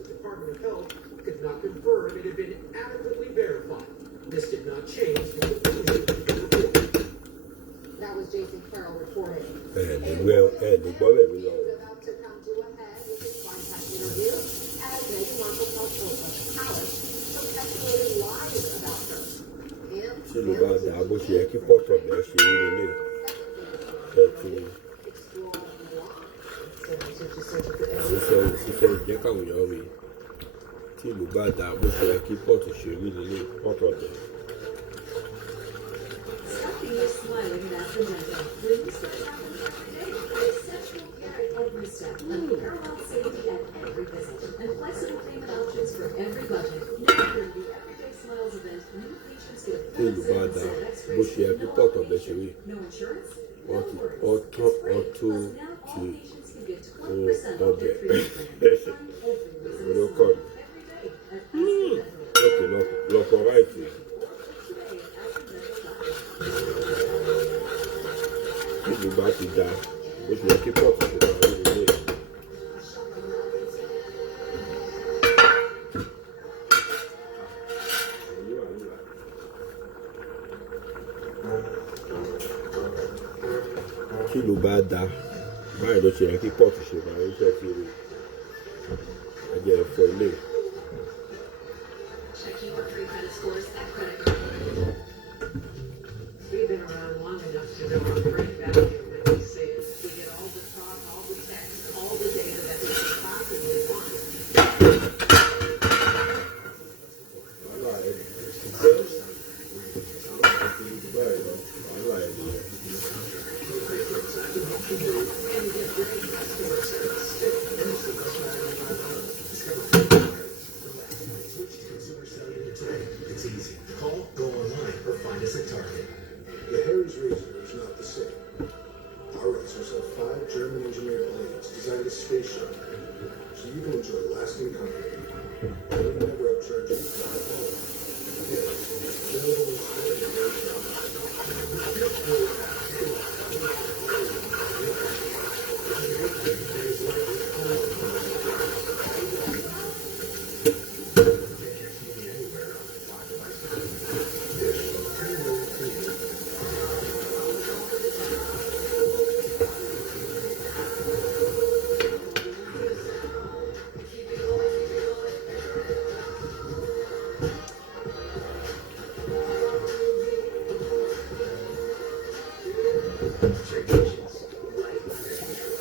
the Department of Health, could not confirm it had been adequately verified. This did not change the conclusion of the report. That was Jason Carroll reporting. And the bullet was about to come to a head with his contact interview as Meghan Markle tells Oprah Palace took escalated lies about her. Si le bas d'arbre, c'est qui porte bien chez lui. C'est bien quand on y a vu. Si le bas d'arbre, c'est qui porte chez lui, porte bien. Something is smiling that presenter. When you start having every day, exceptional care at every step, unparalleled safety at every visit, and flexible payment options for every budget. Now during the Everyday Smiles event, new patients get Si le bas d'arbre, c'est qui porte bien chez lui. no insurance, Auto, le code. Ok, l'opéra Si le bas qui dà, c'est qui porte chez lui. Tí ló bá dá báyìí ló ṣe yẹ kí pọ́ọ̀tù ṣe máa ń ṣe kí ẹ̀jẹ̀ ẹ̀fọ́ ilé. Checking your free credit scores at Credit Card. We've been around long enough to know our great value when we see it. We get all the talk, all the text, all the data that we can possibly want. It's easy. Call, go online, or find us at Target. The Harry's razor is not the same. Our razors have 5 German-engineered blades designed as space shuttle, so you can enjoy lasting comfort. We'll never upcharge you for high quality. Again, available in store at your shop. vacations, life under control.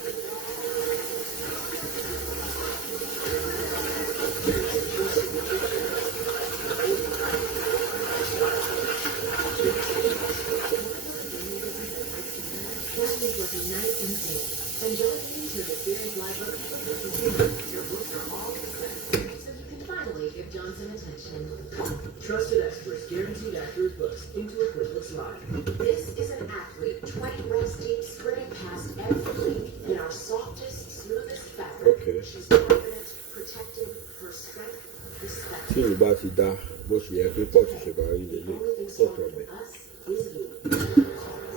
Families looking nice and safe. Enjoy reading through the series library. Your books are all set, so you can finally give John some attention. Trusted experts guaranteed accurate books into a QuickBooks Live. This is an athlete, 20 reps deep, sprinting past every week in our softest, smoothest fabric. Okay. She's confident, protected, her strength, respect. Tí ìlú bá ti dá bó ṣe yẹ kí pọ́ọ̀tù ṣe bá rí lélẹ̀ pọ́ọ̀tù ọ̀bẹ. Us is you.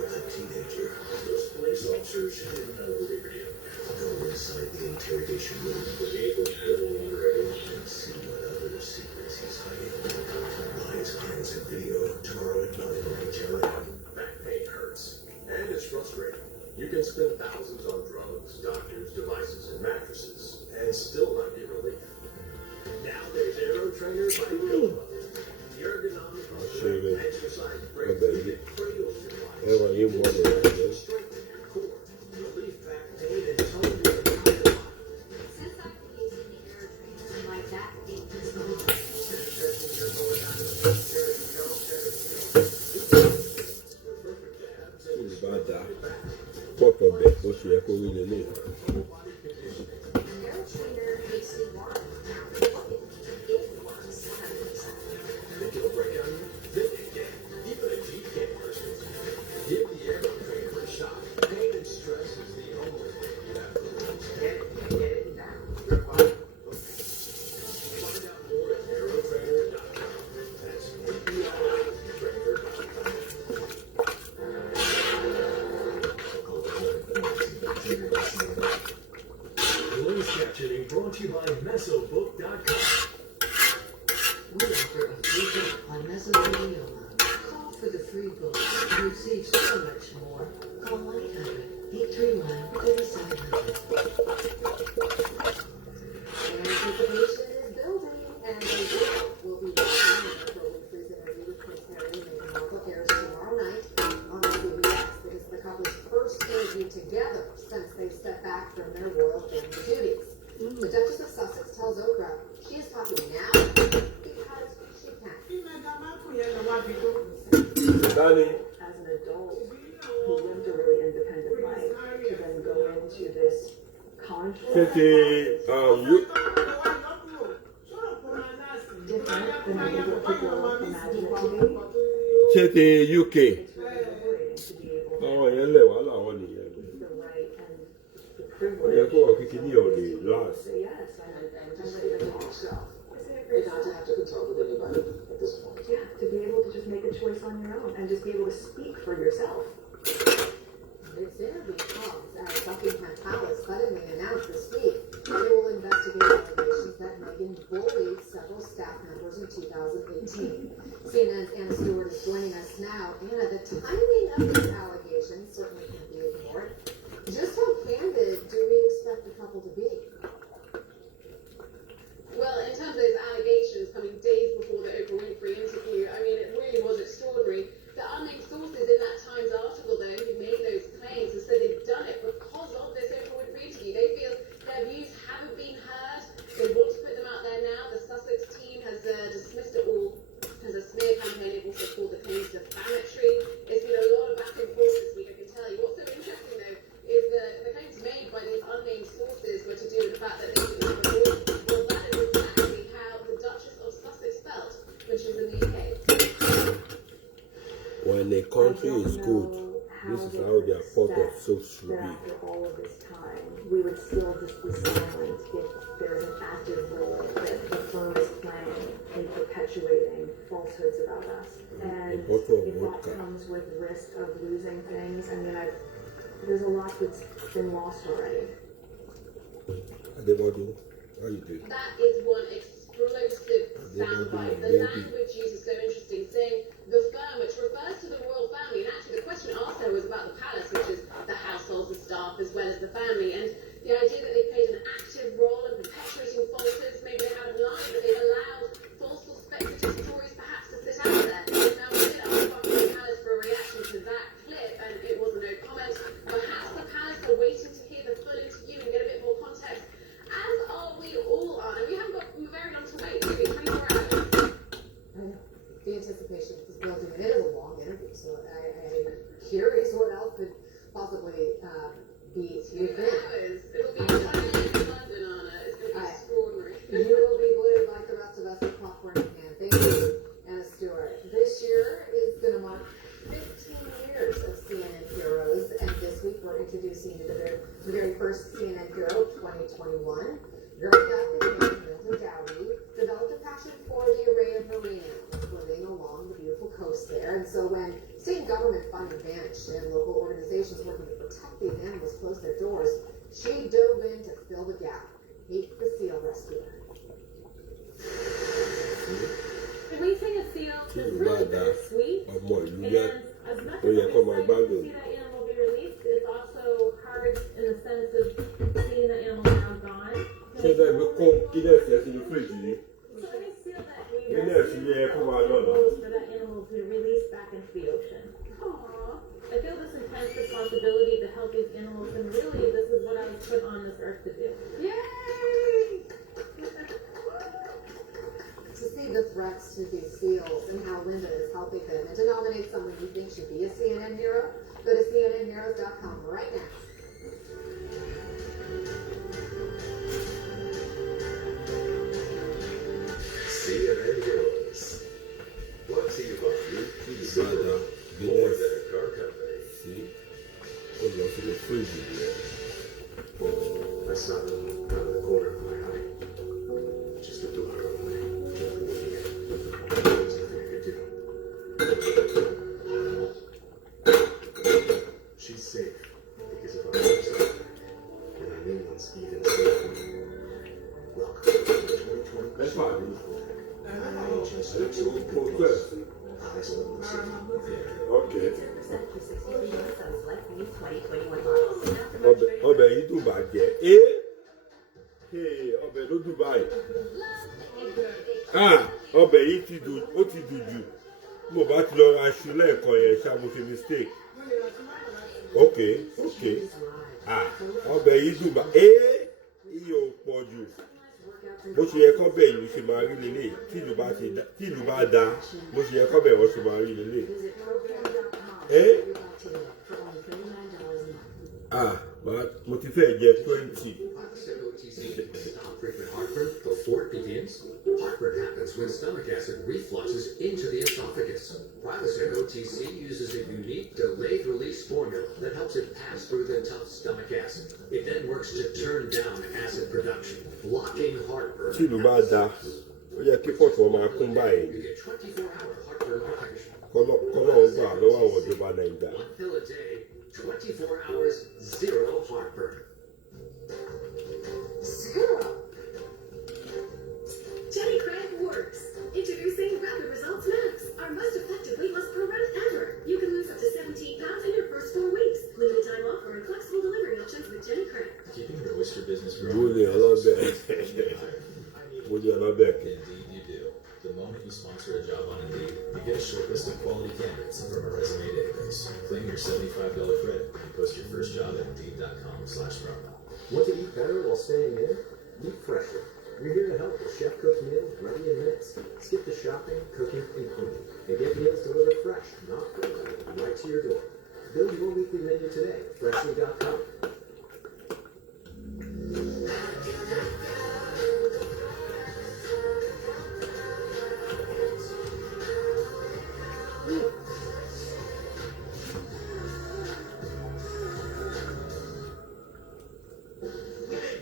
As a teenager, those police officers didn't know what they were doing. Go inside the interrogation room with April and see what other secrets he's hiding. Lions Hands video tomorrow at 9 on Jelly. Back pain hurts, and it's frustrating. You can spend thousands on drugs, doctors, devices, and mattresses, and still not get relief. Now there's Aero Trainer by Build-Up. The ergonomic exercise breakthrough cradles your life. Ẹwà yìí mú ọ̀dọ̀ rẹ̀ jẹ́. Strengthen your core, relief back pain, and tone your entire body. Since I created the Air Trainer, my back ache is gone. Tí ìlú bá dá pọ́ọ̀tù ọ̀bẹ bó ṣe yẹ kó rí lélẹ̀. Air Trainer makes me warm. It works 100%. Think it'll break out of you? Think it can. Even a Jeep can't work. Give the Aero Trainer a shot. Pain and stress is the only thing you have to lose. Get it down. Find out more at aerotrainer.com. That's AEROtrainer.com. Closed captioning brought to you by Mesobook.com. We offer a free book on mesothelioma. Call for the free book and receive so much more. Call 1-800-831-3700. Anticipation is building, and the will be watching the Golden Freeze interview with Prince Harry and Meghan Markle airs tomorrow night on CBS. It is the couple's first interview together since they stepped back from their royal family duties. The Duchess of Sussex tells Oprah she is talking now because she can. Dani. As an adult who lived a really independent life to then go into this conflict. C'était Different than I think what people imagine it to be. c'était UK. It's really liberating to be able to Àwọn yẹn lẹ̀ wá làwọn nìyẹn. the right and the Ó privilege yẹ kó wọ́n kíkí ní ọ̀dẹ̀ to last. say yes and I'm ready to talk. And not to have to consult with anybody at this point. Yeah, to be able to just make a choice on your own and just be able to speak for yourself. This interview comes as Buckingham Palace suddenly announced this week they will investigate allegations that Meghan bullied several staff members in 2018. CNN's Anna Stewart is joining us now. Anna, the timing of these allegations certainly can't be ignored. Just how candid do we expect the couple to be? Well, in terms of those allegations coming days before the Oprah Winfrey interview, I mean, it really was extraordinary. The unnamed sources in that Times article, though, who made those claims have said they've done it because of this Oprah Winfrey interview. They feel their views haven't been heard. They want to put them out there now. The Sussex team has dismissed it all as a smear campaign. They've also called the claims defamatory. There's been a lot of back and forth this week, I can tell you. What's so interesting, though, is the claims made by these unnamed sources were to do with the fact that they didn't have a voice. Well, that is exactly how the Duchess of Sussex felt when she was in the UK. When a country is good, this is how their pot of soup should that be. after all of this time, we would still just be silent if there's an active role that the firm is playing in perpetuating falsehoods about us. And A bottle of if vodka. that comes with risk of losing things, I mean, there's a lot that's been lost already. Adébọ́dún, how you doing? That is one explosive soundbite. The language used is so interesting, saying the firm, which refers to the royal family, and actually the question asked her was about the palace, which is the households, the staff, as well as the family, and the idea that they played an active role in perpetuating falsehoods. Maybe they haven't lied, but they've allowed false or speculative stories perhaps to sit out there. Now, we did ask Buckingham Palace for a reaction to that clip, and it was a no comment. I'm curious what else could possibly be event. It'll be fun in London, Anna. It's going to be extraordinary. You will be glued like the rest of us with popcorn in hand. Thank you, Anna Stewart. This year is going to mark 15 years of CNN Heroes, and this week we're introducing you to the very first CNN Hero of 2021. Girl Catholic named Milton Dowdy developed a passion for the array of marine animals living along the beautiful coast there. And so when state and government funding vanished and local organizations working to protect these animals closed their doors, she dove in to fill the gap. Meet the seal rescuer. When we say a seal, it's really bittersweet. And as much as it's exciting to see that animal be released, it's also hard in the sense of seeing the animal now gone. C'est ça, le con qui laisse, c'est le fridge. So any seal that we are for that animal to be released back into the ocean. Aww. I feel this intense responsibility to help these animals, and really, this is what I was put on this earth to do. Yay! To see the threats to these seals and how Linda is helping them, and to nominate someone you think should be a CNN hero, go to cnnheroes.com right now. CNN Heroes. Brought to you by Silver, more than a car company. See? My son, out of the corner of my eye, just a door away. There's nothing I could do. She's safe because of our website, and our new one's even safer. Welcome to 2020. That's fine. Okay. Ọbẹ̀ yìí dùn bàjẹ́. Ọbẹ̀ ló dùn báyìí. Ọbẹ̀ yìí ti dùn jù. Mo bá ti lọ ra aṣọ lẹ́ẹ̀kan yẹn ṣá mo ṣe mistake. Okay. Ọbẹ̀ yìí dùn bàjẹ́. Iye ò pọ̀ jù. Bó ṣe yẹ kọ́ bẹ̀ ìlú ṣe máa rí lélẹ̀ tí ìlú bá da bó ṣe yẹ kọ́ bẹ̀ wọ́n ṣe máa rí lélẹ̀. Mo ti fẹ́ jẹ 20. Stop frequent heartburn before it begins. Heartburn happens when stomach acid refluxes into the esophagus. Prilosec OTC uses a unique delayed release formula that helps it pass through the tough stomach acid. It then works to turn down acid production, blocking heartburn. Tí ìlú bá da, ó yẹ kí pọ̀tù wọn máa kún báyìí. You get 24-hour heartburn protection. Kọ́nà ọgbà lọ́wọ́ àwọn ìjọba Nàìjíríà. 1 pill a day, 24 hours, zero heartburn. Zero. Jenny Craig works. Introducing Rapid Results Max, our most effective weight loss program ever. You can lose up to 17 pounds in your first 4 weeks. Limited time offer and flexible delivery options with Jenny Craig. Keeping your oyster business growing. Indeed, you do. The moment you sponsor a job on Indeed, you get a short list of quality candidates from a resume database. Claim your $75 credit and post your first job at Indeed.com/promo. Want to eat better while staying in? Eat fresher. We're here to help with chef-cooked meals ready in minutes. Skip the shopping, cooking, and cleaning. And get meals delivered fresh, not frozen, right to your door. Build your weekly menu today at Freshly.com.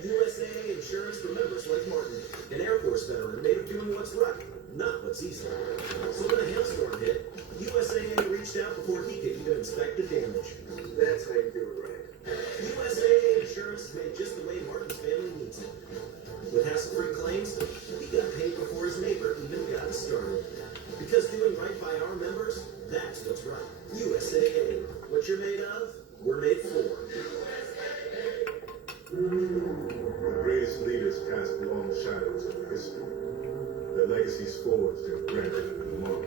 USAA Insurance for members like Martin, an Air Force veteran made of doing what's right, not what's easy. So when a hailstorm hit, USAA reached out before he could even inspect the damage. That's how you do it right. USAA Insurance is made just the way Martin's family needs it. With hassle-free claims, he got paid before his neighbor even got started. Because doing right by our members, that's what's right. USAA. What you're made of, we're made for. The greatest leaders passed along the shadows of history. Their legacies forged and granted in the mark.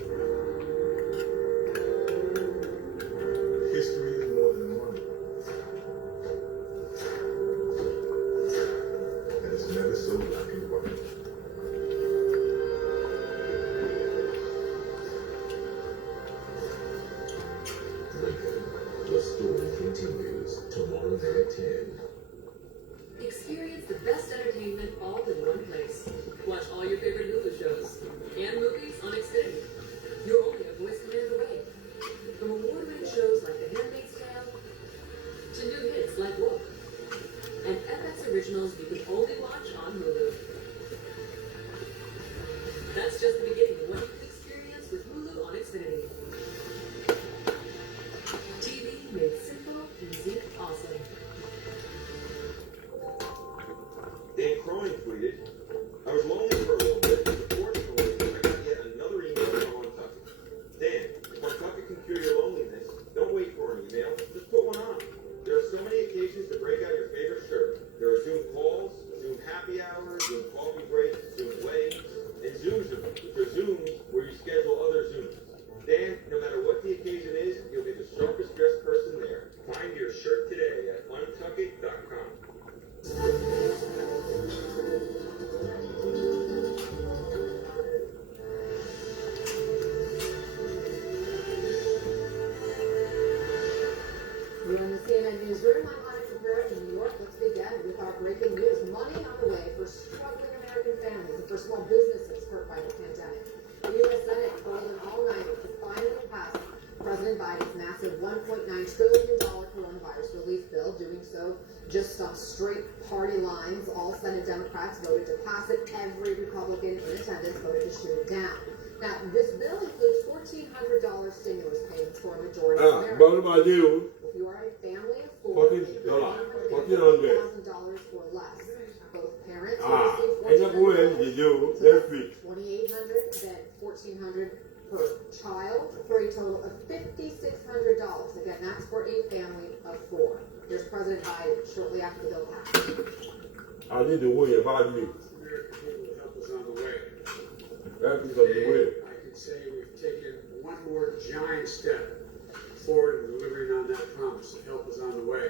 History is more than a monument. And it's never so black and white. continues tomorrow night at 10. Experience the best entertainment all in one place. Watch all your favorite Hulu shows and movies on Xfinity. You're only a voice command away. From award-winning shows like The Handmaid's Tale to new hits like Woke and FX originals you can only watch on Hulu. That's just the beginning of what you can experience with Hulu on Xfinity. TV made simple, easy, awesome. Dan Cronin tweeted, I was lonely for a little bit, but fortunately, I got yet another email from Untuckit. Dan, if Untuckit can cure your loneliness, don't wait for an email, just put one on. There are so many occasions to break out your favorite shirt. There are Zoom calls, Zoom happy hours, Zoom coffee breaks, Zoom weddings, and Zoom Zooms, which are Zooms where you schedule other Zooms. Dan, no matter what the occasion is, you'll be the sharpest dressed person there. Find your shirt today at untuckit.com. We're in the CNN newsroom. I'm Monica Rivera in New York. Let's begin with our breaking news. Money on the way for struggling American families and for small businesses hurt by the pandemic. The U.S. Senate pulled an all-nighter to finally pass President Biden's massive $1.9 trillion coronavirus relief bill. Doing so just on straight party lines. All Senate Democrats voted to pass it. Every Republican in attendance voted to shoot it down. Now, this bill includes $1,400 stimulus payments for a majority of Americans. If you are a family of four, $1,400 or less. Both parents will receive $2,800, then $1,400 per child, for a total of $5,600. Again, that's for a family of four. Here's President Biden shortly after the bill passed. I need to wait about you. American people help us on the way. That's on the way. I can say we've taken one more giant step forward in delivering on that promise to help us on the way.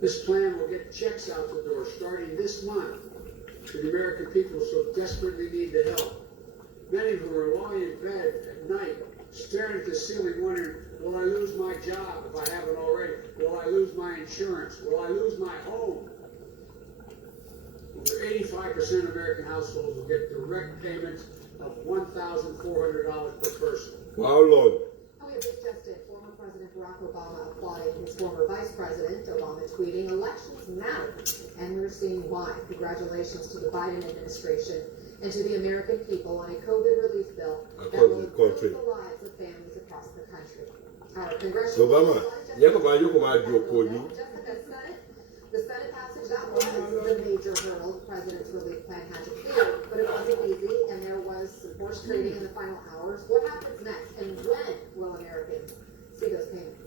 This plan will get checks out the door starting this month to the American people who so desperately need the help. Many of whom are lying in bed at night, staring at the ceiling, wondering, will I lose my job if I haven't already? Will I lose my insurance? Will I lose my home? Over 85% of American households will get direct payments of $1,400 per person. Wow, Lord. Oh, yeah, this just in. Former President Barack Obama applauding his former Vice President. Obama tweeting, elections matter. And we're seeing why. Congratulations to the Biden administration and to the American people on a COVID relief bill that will improve the lives of families across the country. Our congressional Obama, the Senate passage, that was the major hurdle the president's relief plan had to clear, but it wasn't easy, and there was some horse trading in the final hours. What happens next, and when will Americans see those payments?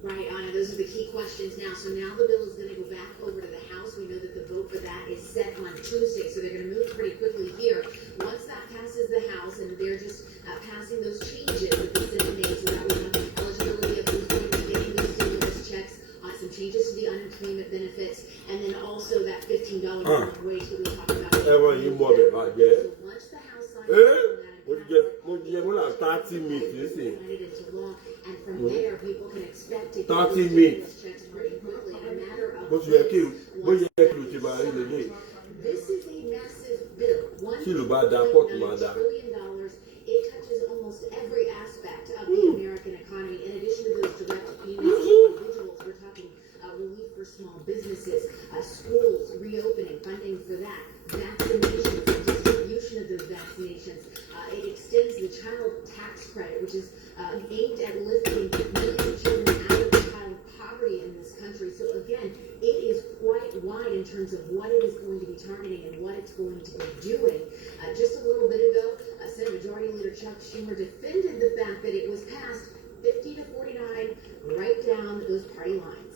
Right, Anna, those are the key questions now. So now the bill is going to go back over to the House. We know that the vote for that is set on Tuesday, so they're going to move pretty quickly here. Once that passes the House, and they're just passing those changes that the Senate made, so that we have eligibility of who's going to be getting those stimulus checks, some changes to the unemployment benefits, and then also that $15 minimum wage that we talked about. So once the House signs into law, and from there people can expect to get those stimulus checks pretty quickly in a matter of weeks. This is a massive bill. $1.9 trillion. It touches almost every aspect of the American economy. In addition to those direct payments to individuals, we're talking relief for small businesses, schools reopening, funding for that, vaccinations, distribution of those vaccinations. It extends the child tax credit, which is aimed at lifting millions of children out of child poverty in this country. So again, it is quite wide in terms of what it is going to be targeting and what it's going to be doing. Just a little bit ago, Senate Majority Leader Chuck Schumer defended the fact that it was passed 50 to 49, right down those party lines.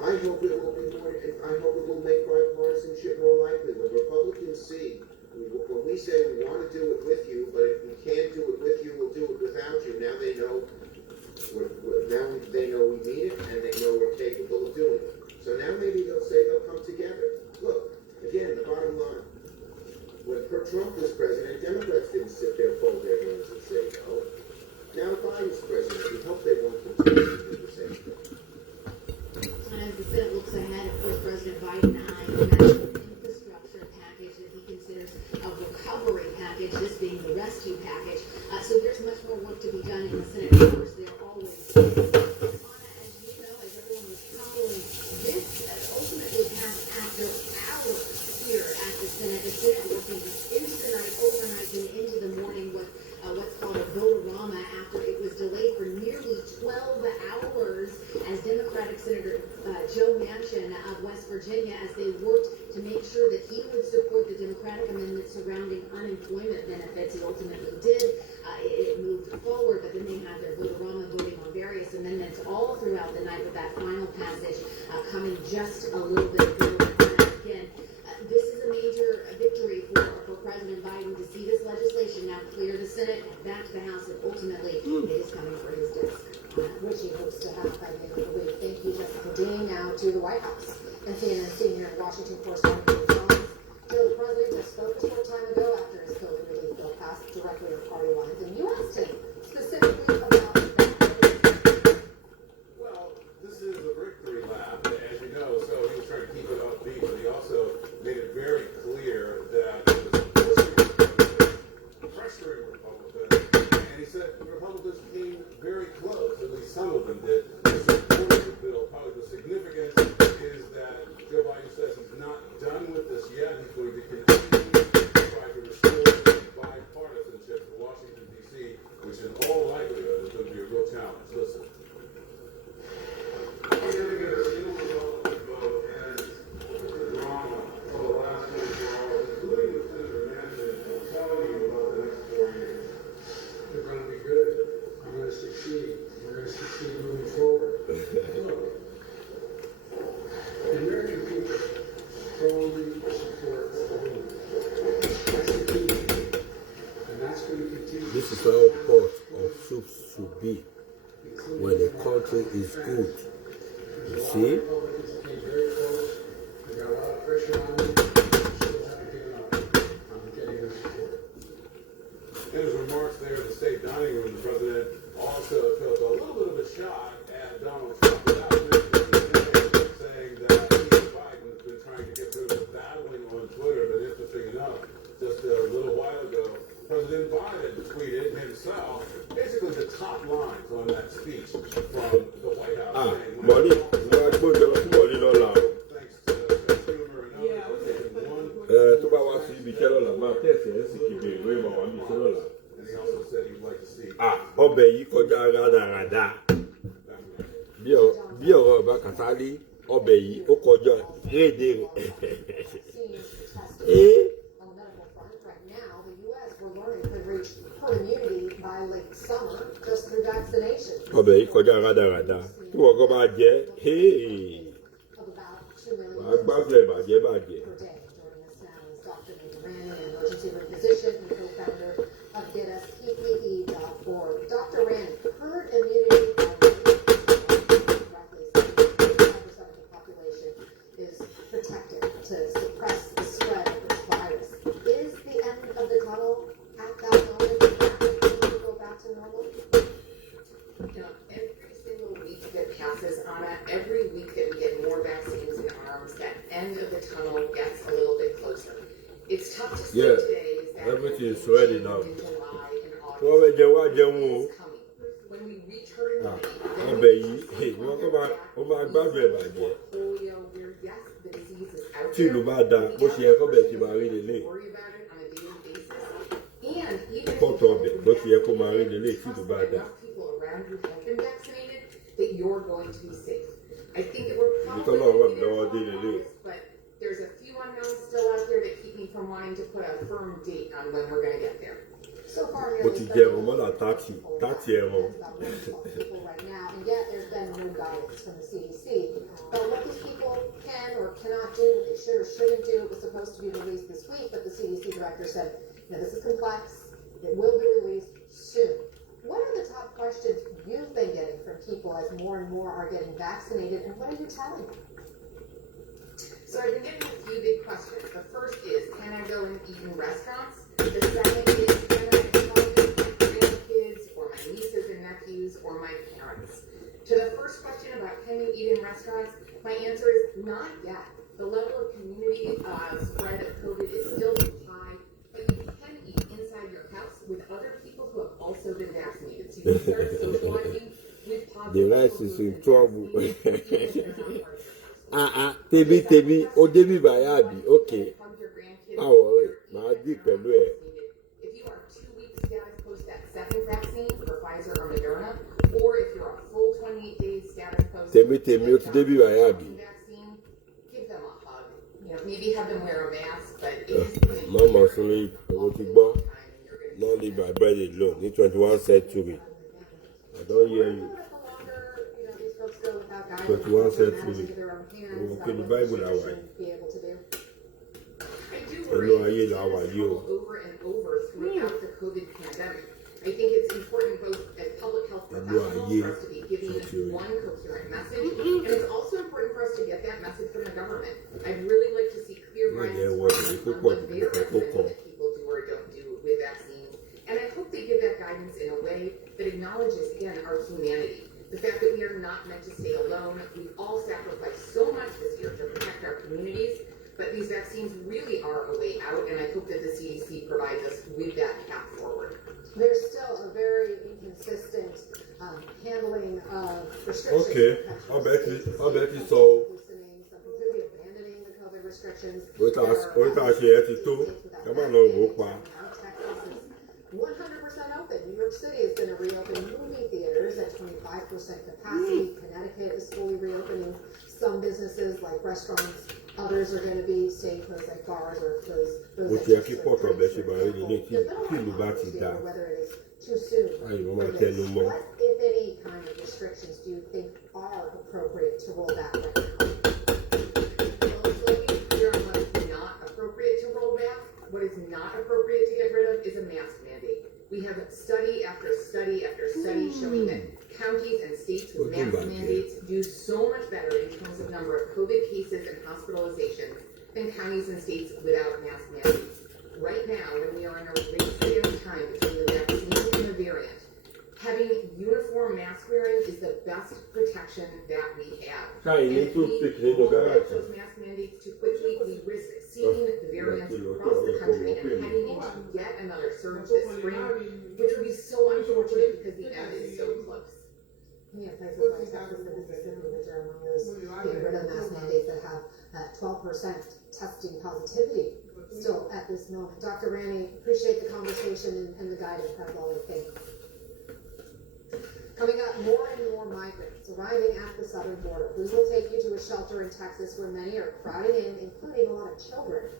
I hope it will be more. I hope it will make bipartisanship more likely. When Republicans see, when we say we want to do it with you, but if we can't do it with you, we'll do it without you. Now they know. Now they know we mean it, and they know we're capable of doing it. So now maybe they'll say they'll come together. Look, again, the bottom line. When Trump was president, Democrats didn't sit there, fold their hands, and say no. Now Biden's president. We hope they won't continue to do the same. in the Senate members, they're always. As you know, as everyone was following, this ultimately passed after hours here at the Senate. The Senate working into the night, overnight, and into the morning with what's called a vote-a-rama after it was delayed for nearly 12 hours as Democratic Senator Joe Manchin of West Virginia, as they worked to make sure that he would support the Democratic amendment surrounding unemployment benefits. He ultimately did. It moved forward, but then they had their vote-a-rama voting on various amendments all throughout the night with that final passage coming just a little bit ago. Again, this is a major victory for President Biden to see this legislation now clear the Senate, back to the House, and ultimately it is coming for his desk, which he hopes to have by the end of the week. Thank you, Jessica Dean. Now to the White House. And CNN senior Washington correspondent Joe, the president just spoke a short time ago after his COVID relief bill passed directly on party lines, and you asked him specifically about that. Well, this is a victory lap, as you know, so he was trying to keep it upbeat, but he also made it very clear that it was pressuring Republicans, and he said Republicans came very close, at least some of them did, to support the bill. Probably the significance is that Joe Biden says he's not done with this yet. He's going to continue to try to restore bipartisanship to Washington, D.C., which in all likelihood is going to be a real challenge. Listen. We're going to get a single Republican vote and drama for the last 24 hours, including with Senator Manchin telling you about the next 4 years. They're going to be good. I'm going to succeed. We're going to succeed moving forward. Look, the American people strongly support the rule. That's the key. And that's going to continue. This is how part of soups should be when the country is good. You see? Republicans came very close. We got a lot of pressure on them. Still haven't given up on getting their support. In his remarks there in the state dining room, the president also took a little bit of a shot at Donald Trump without saying that Biden has been trying to get rid of the battling on Twitter. But interesting enough, just a little while ago, President Biden tweeted himself basically the top lines on that speech from the White House. Money, tó bá wá sí ibi iṣẹ́ lọ́la máa tẹ̀sí ẹ̀ sì kébé ìwé ìmọ̀ wá níbi iṣẹ́ lọ́la. Ọbẹ̀ yìí kọjá rádaràda. Bí ọ̀rọ̀ ọba Kàsálí, ọbẹ̀ yìí ó kọjá rédè rẹ̀. Ọbẹ̀ yìí kọjá rádaràda. Tí wọ́n kọ́ bá jẹ́, wàá gbádùn ẹ̀ bàjẹ́. Emergency room physician and co-founder of GetUsPPE.org. Dr. Rand, herd immunity directly 75% of the population is protected to suppress the spread of this virus. Is the end of the tunnel at that moment? Will we go back to normal? Every single week that passes, Anna, every week that we get more vaccines in arms, that end of the tunnel gets a little bit closer. It's tough to say today is that everything is ready now. in July and August. Wọ́n wẹ̀ jẹ́ wá jẹun o. When we reach herd immunity, Ọbẹ̀ yìí, wọ́n kọ́ máa gbádùn ẹ̀ bàjẹ́. polio, where yes, the disease is out Tí ìlú bá da, bó ṣe yẹ kọ́bẹ̀ ti máa rí lélẹ̀. worry about it on a daily basis. And even Pọ́tọ̀ ọbẹ̀ bó ṣe yẹ kó máa rí lélẹ̀ tí ìlú bá da. people around who have been vaccinated, that you're going to be safe. I think that we're Ibi tọ́lọ́ wà lọ́wọ́ dé lélẹ̀. but there's a few unknowns still out there that keep me from wanting to put a firm date on when we're going to get there. So far, Mo ti jẹ ẹran mọ́là 30 ẹran. people right now, and yet there's been no guidance from the CDC. But what these people can or cannot do, what they should or shouldn't do, was supposed to be released this week, but the CDC director said, this is complex, it will be released soon. What are the top questions you've been getting from people as more and more are getting vaccinated, and what are you telling them? So I've been getting a few big questions. The first is, can I go and eat in restaurants? The second is, can I tell my grandkids or my nieces and nephews or my parents? To the first question about can you eat in restaurants, my answer is not yet. The level of community spread of COVID is still too high, but you can eat inside your house with other people who have also been vaccinated. So The rice is in trouble. Tebi, oh, Debbie Bayabi, okay. Oh, my deep and where. If you are 2 weeks status post that second vaccine for Pfizer or Moderna, or if you're a full 28 days status post Debbie Bayabi. vaccine, give them a hug. You know, maybe have them wear a mask, but Mama, sorry, what you bought? Not leave my bread alone. It's 21 century. I don't hear you. 21 century. Okay, the Bible our way. I know I hear our you. Over and over throughout the COVID pandemic. I think it's important both as public health professionals for us to be giving one coherent message, and it's also important for us to get that message from the government. I'd really like to see clear guidance on what they're recommending that people do or don't do with vaccines, and I hope they give that guidance in a way that acknowledges, again, our humanity. The fact that we are not meant to stay alone. We've all sacrificed so much this year to protect our communities, but these vaccines really are a way out, and I hope that the CDC provides us with that path forward. There's still a very inconsistent handling of restrictions. Okay, I'll bet you so. Completely abandoning the COVID restrictions. What I share it too. Come on, no, go 100% open. New York City is going to reopen movie theaters at 25% capacity. Connecticut is fully reopening. Some businesses, like restaurants, others are going to be staying closed, like bars or closed. Whether it is too soon. What, if any, kind of restrictions do you think are appropriate to roll back right now? Mostly clear on what is not appropriate to roll back. What is not appropriate to get rid of is a mask mandate. We have study after study after study showing that counties and states with mask mandates do so much better in terms of number of COVID cases and hospitalizations than counties and states without mask mandates. Right now, when we are in a race against time between the vaccine and the variant, having uniform mask wearing is the best protection that we have. And if we roll back those mask mandates too quickly, we risk seeing the variants across the country and heading into yet another surge this spring, which would be so unfortunate because the end is so close. Yeah, places like Texas and Mississippi, which are among those getting rid of mask mandates that have 12% testing positivity still at this moment. Dr. Ranney, appreciate the conversation and the guidance as always. Thanks. Coming up, more and more migrants arriving at the southern border. We will take you to a shelter in Texas where many are crowded in, including a lot of children.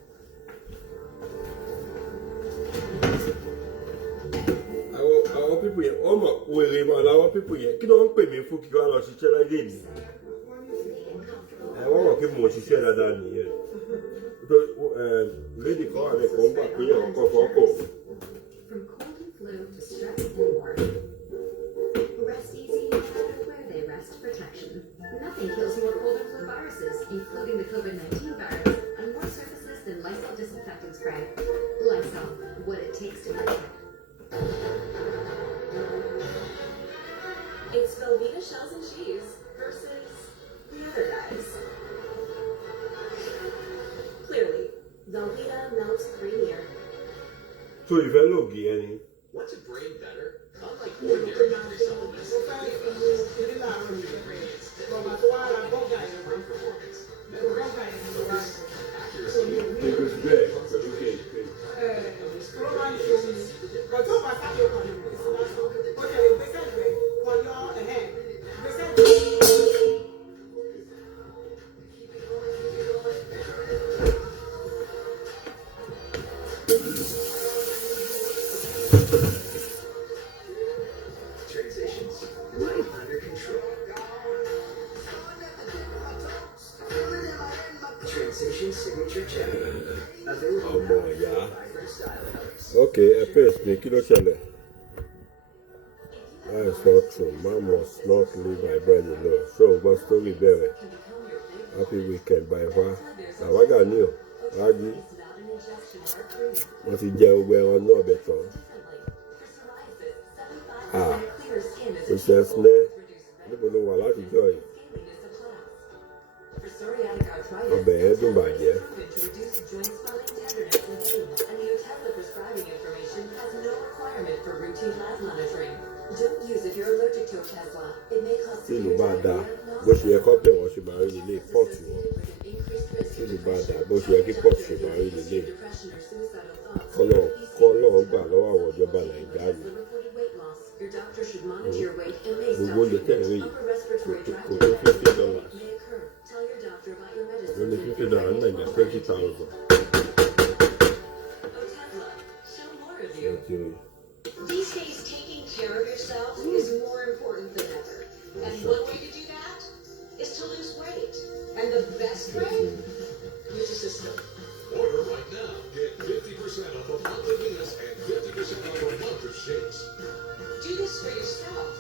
Àwọn people yẹn, ọmọ wèrè mọ̀ làwọn people yẹn, kí ló ń pè mí fún kí wọ́n lọ ṣiṣẹ́ láyé mi? Wọ́n mọ̀ pé mo ṣiṣẹ́ dáadáa nìyẹn. Lady kan wà lẹ́kọ̀ọ́ ń gbà pé ọkọ̀ fọ́kọ̀. From cold and flu to stress and more. Rest easy, no matter where they rest protection. Nothing kills more cold and flu viruses, including the COVID-19 virus, on more surfaces than Lysol disinfectant spray. Lysol, what it takes to protect. It's Velveeta shells and cheese versus the other guys. Clearly, Velveeta melts creamier. So you fẹ́ lògì ẹni. What's a brain better? Unlike ordinary nutri supplements, we have ingredients that brain performance, memory, focus, accuracy, transitions right under control. Transition signature check. Available now by Vibrant Style Colors. Okay, ẹ pèsè pé kí ló ṣẹlẹ̀? That is not true. Man must not leave my bread alone. So, gbọ́ story bẹ̀rẹ̀. Happy weekend by far. Àwájà ní o, wájú. Wọ́n ti jẹ gbogbo ẹran náà bẹ̀ tán. Princess Nẹ́, níbo ló wà látijọ́ yìí? Ọbẹ̀ yẹn dùn bàjẹ́. Don't use if you're allergic to a Tesla. It may cause Tí ìlú severe bá dáa, diarrhea, bó ṣe yẹ kó bẹ̀ wọ́n ṣe máa rí nílé pọ́ọ̀tù wọn. Tí ìlú bá dáa, bó ṣe yẹ kí pọ́ọ̀tù ṣe máa rí nílé. Kọ́lọ́ọ̀ gbà lọ́wọ́ àwọn ìjọba Nàìjíríà ni. Your doctor should monitor your weight and may stop Gbogbo oúnjẹ tẹ̀ ń rí treatment. Upper respiratory tract kò tó $50. infection may occur. Tell your doctor about your medicine. Lóní $50 ní Nàìjíríà 20,000. Show more of you. Okay. These days, taking care of yourself is more important than ever. And one way to do that is to lose weight. And the best way? Use a system. Order right now. Get 50% off a month of Venus and 50% off a month of Shakes. Do this for yourself.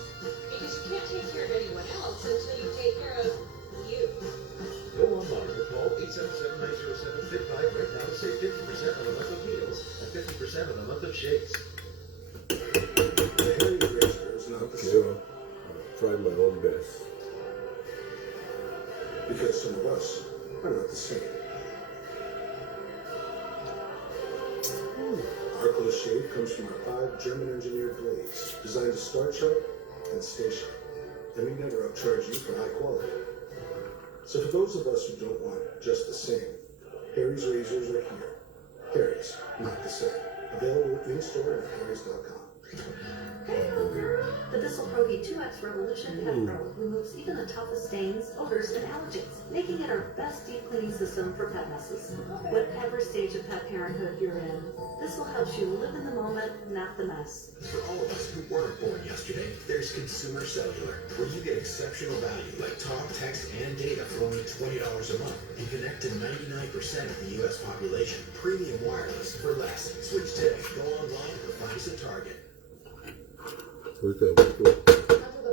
Because you can't take care of anyone else until you take care of you. Go online or call 877-907-55 right now to save 50% on a month of meals and 50% on a month of Shakes. The Harry razor is not the Okay, same. well, I'll try my own best. Because some of us are not the same. Our close shave comes from our 5 German-engineered blades, designed to start sharp and stay sharp. And we never upcharge you for high quality. So for those of us who don't want just the same, Harry's razors are here. Harry's, not the same. Available in-store and at harrys.com. Hey, little girl. The Bissell Pro Heat 2X Revolution Pet Pro removes even the toughest stains, odors, and allergens, making it our best deep cleaning system for pet messes. Whatever stage of pet parenthood you're in, this will help you live in the moment, not the mess. For all of us who weren't born yesterday, there's Consumer Cellular, where you get exceptional value like talk, text, and data for only $20 a month. You connect to 99% of the U.S. population. Premium wireless for less. Switch today. Go online or find us at Target. Under the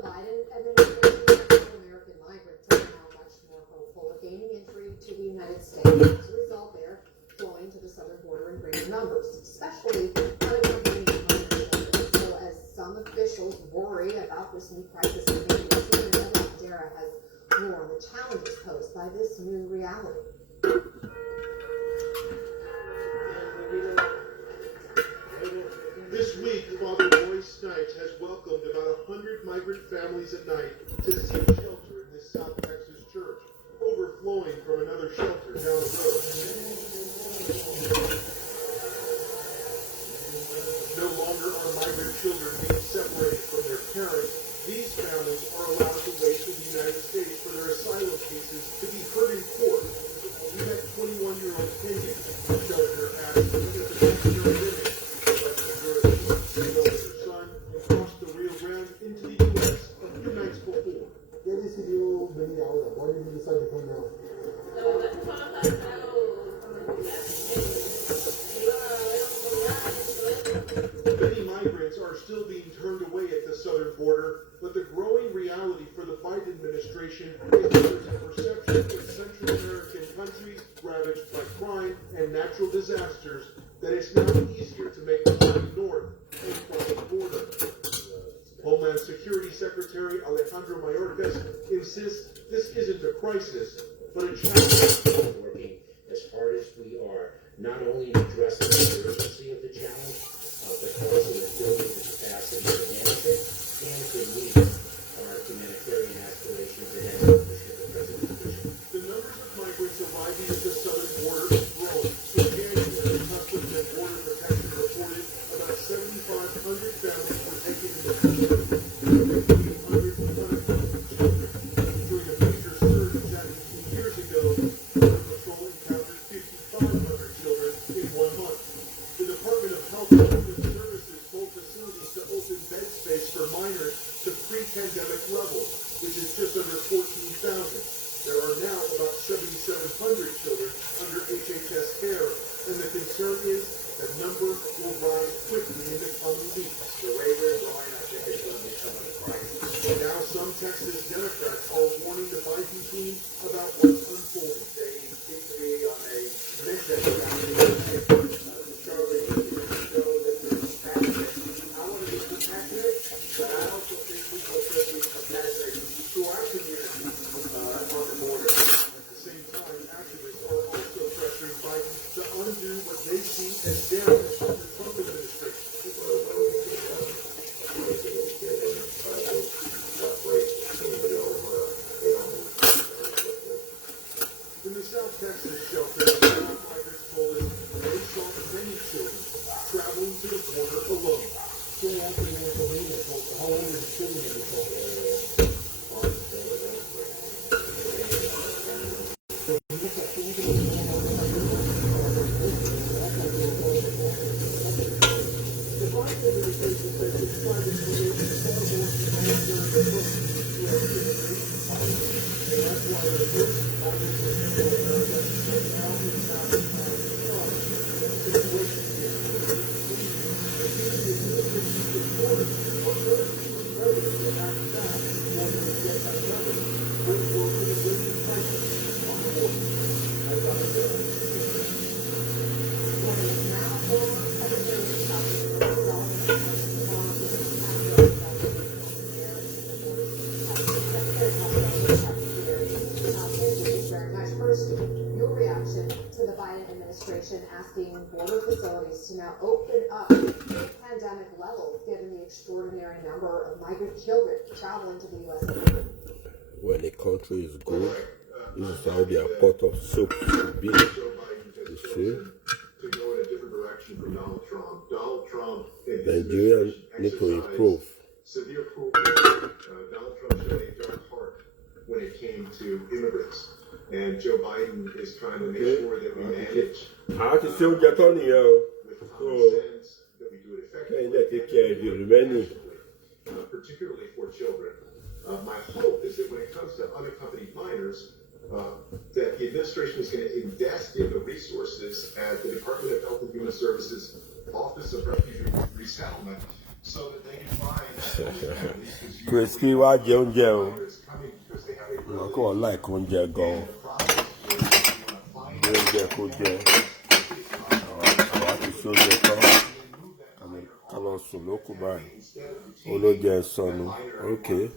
Biden administration, American migrants are now much more hopeful of gaining entry to the United States. As a result, they're flowing to the southern border in greater numbers, especially unaccompanied minors. So as some officials worry about this new crisis in migration, Eva Dara has more on the challenges posed by this new reality. This week, Father Roy Snipes has welcomed about 100 migrant families at night to the same shelter in this South Texas church, overflowing from another shelter down the road. No longer are migrant children being separated from their parents. These families are allowed to wait in the United States for their asylum cases to be heard in court. We met 21-year-old Kenya, who shelter asked if the missionary living crossed the Rio Grande into the U.S. a few nights before. ¿Qué decidió venir ahora? Why did you decide to come now? Many migrants are still being turned away at the southern border, but the growing reality for the Biden administration is that there's a perception in Central American countries ravaged by crime and natural disasters that it's now easier to make the journey north and cross the border. Homeland Security Secretary Alejandro Mayorkas insists this isn't a crisis, but a challenge. Working as hard as we are, not only in addressing the urgency of the challenge, but also in building the capacity to manage it and to meet our humanitarian aspirations and accomplishment of President Bush. The numbers of migrants arriving at the southern border is growing. So January, Customs and Border Protection reported about 7,500 families were taken into custody, 1,500 unaccompanied children. During a major surge that 18 years ago, Border Patrol encountered 5,500 children in 1 month. The Department of Health and Human Services told facilities to open bed space for minors to pre-pandemic levels, which is just under 14,000. There are now about 7,700 children under HHS care, and the concern is that number will rise quickly in the coming weeks. The way we're going, I think it's going to become a crisis. Now some Texas Democrats are warning the Biden team about what's unfolding. They seem to be on a mission around the Charlie to show that they're compassionate. I want to be compassionate, but I also think we should be compassionate to our community on the border. At the same time, activists are also pressuring Biden to undo what they see as damage from the Trump administration. First, your reaction to the Biden administration asking border facilities to now open up pre-pandemic levels given the extraordinary number of migrant children traveling to the U.S. When a country is good, this is how their pot of soup should be. You see? To go in a different direction from Donald Trump. Donald Trump Nigeria need to improve. Severe cruelty. Donald Trump showed a dark heart when it came to immigrants. And Joe Biden is trying to make sure that we manage with common sense, that we do it effectively, particularly for children. My hope is that when it comes to unaccompanied minors, that the administration is going to invest in the resources at the Department of Health and Human Services Office of Refugee Resettlement so that they can find Christy, why Joe Joe? I call like Conja go. I want to show you a color solo kubai. Olo jẹ sọnù. Okay.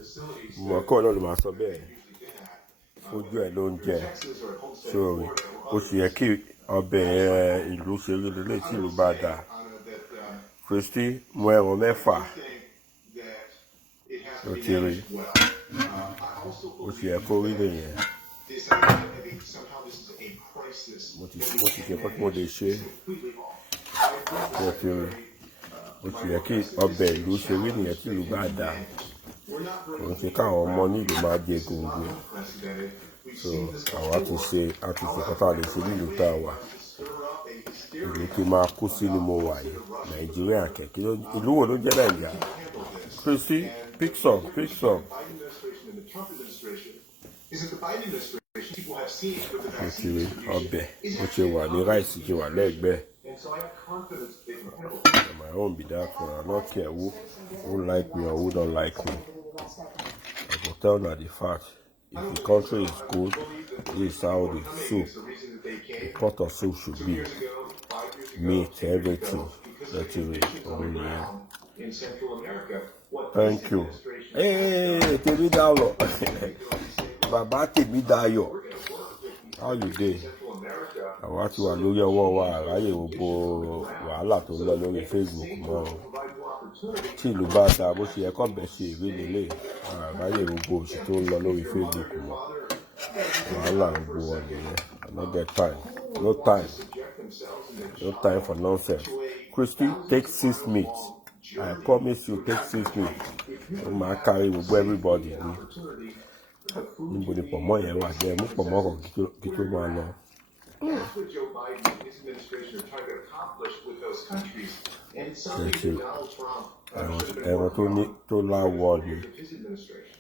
Mo kọ́ náà ló máa sọ bẹ́ẹ̀. Ojú ẹ̀ ló ń jẹ. Sorry. Ó ṣe yẹ kí ọbẹ̀ ìlú ṣe rí lélẹ̀ tí ìlú bá dà. Christy, mo ẹ̀rọ mẹ́fà. Ó ti rí. Ó ṣe yẹ kó rí lèyẹn. Mo ti ṣe kọ́ tí mo lè ṣe. Ó ti rí. Ó ti yẹ kí ọbẹ̀ ìlú ṣe rí nìyẹn tí ìlú bá dà. Òun ti káwọn ọmọ nílùú máa jẹ gbòǹgbò. So àwa tún ṣe kọ́tà lè ṣe nílùú tá a wà. Ìlú tí máa kú sí ni mo wà yìí. Nàìjíríà kẹ̀kẹ́ ìlú wo ló jẹ́ Nàìjíríà? Christy, pick some. Ó ti rí ọbẹ̀ ó ṣe wà ní ráìsì ṣe wà lẹ́gbẹ̀ẹ́. My own be that one. I don't care who like me or who don't like me. I will tell you the fact. If the country is good, this is how the soup, the pot of soup should be. Meat, everything. That's it. Thank you. Hey, take me down. Baba, take me down. How you doing? Àwa ti wà lórí ọwọ́ wa àráyè gbogbo wàhálà tó ń lọ lórí Facebook mọ́ ọ. Tí ìlú bá dáa bó ṣe yẹ kó bẹ̀ ṣe ìwé nílé àráyè gbogbo òṣì tó ń lọ lórí Facebook mọ́. Wàhálà gbogbo wọn nìyẹn. I no get time. No time for nonsense. Christy, take 6 minutes. I promise you, take 6 minutes. Ó máa carry gbogbo everybody ní. Níbo ni pọ̀mọ́ yẹn wà jẹ́ mú pọ̀mọ́ kan kí tó máa lọ. That's what Joe Biden and his administration are trying to accomplish with those countries. And it's something that Donald Trump should have been working on with his administration.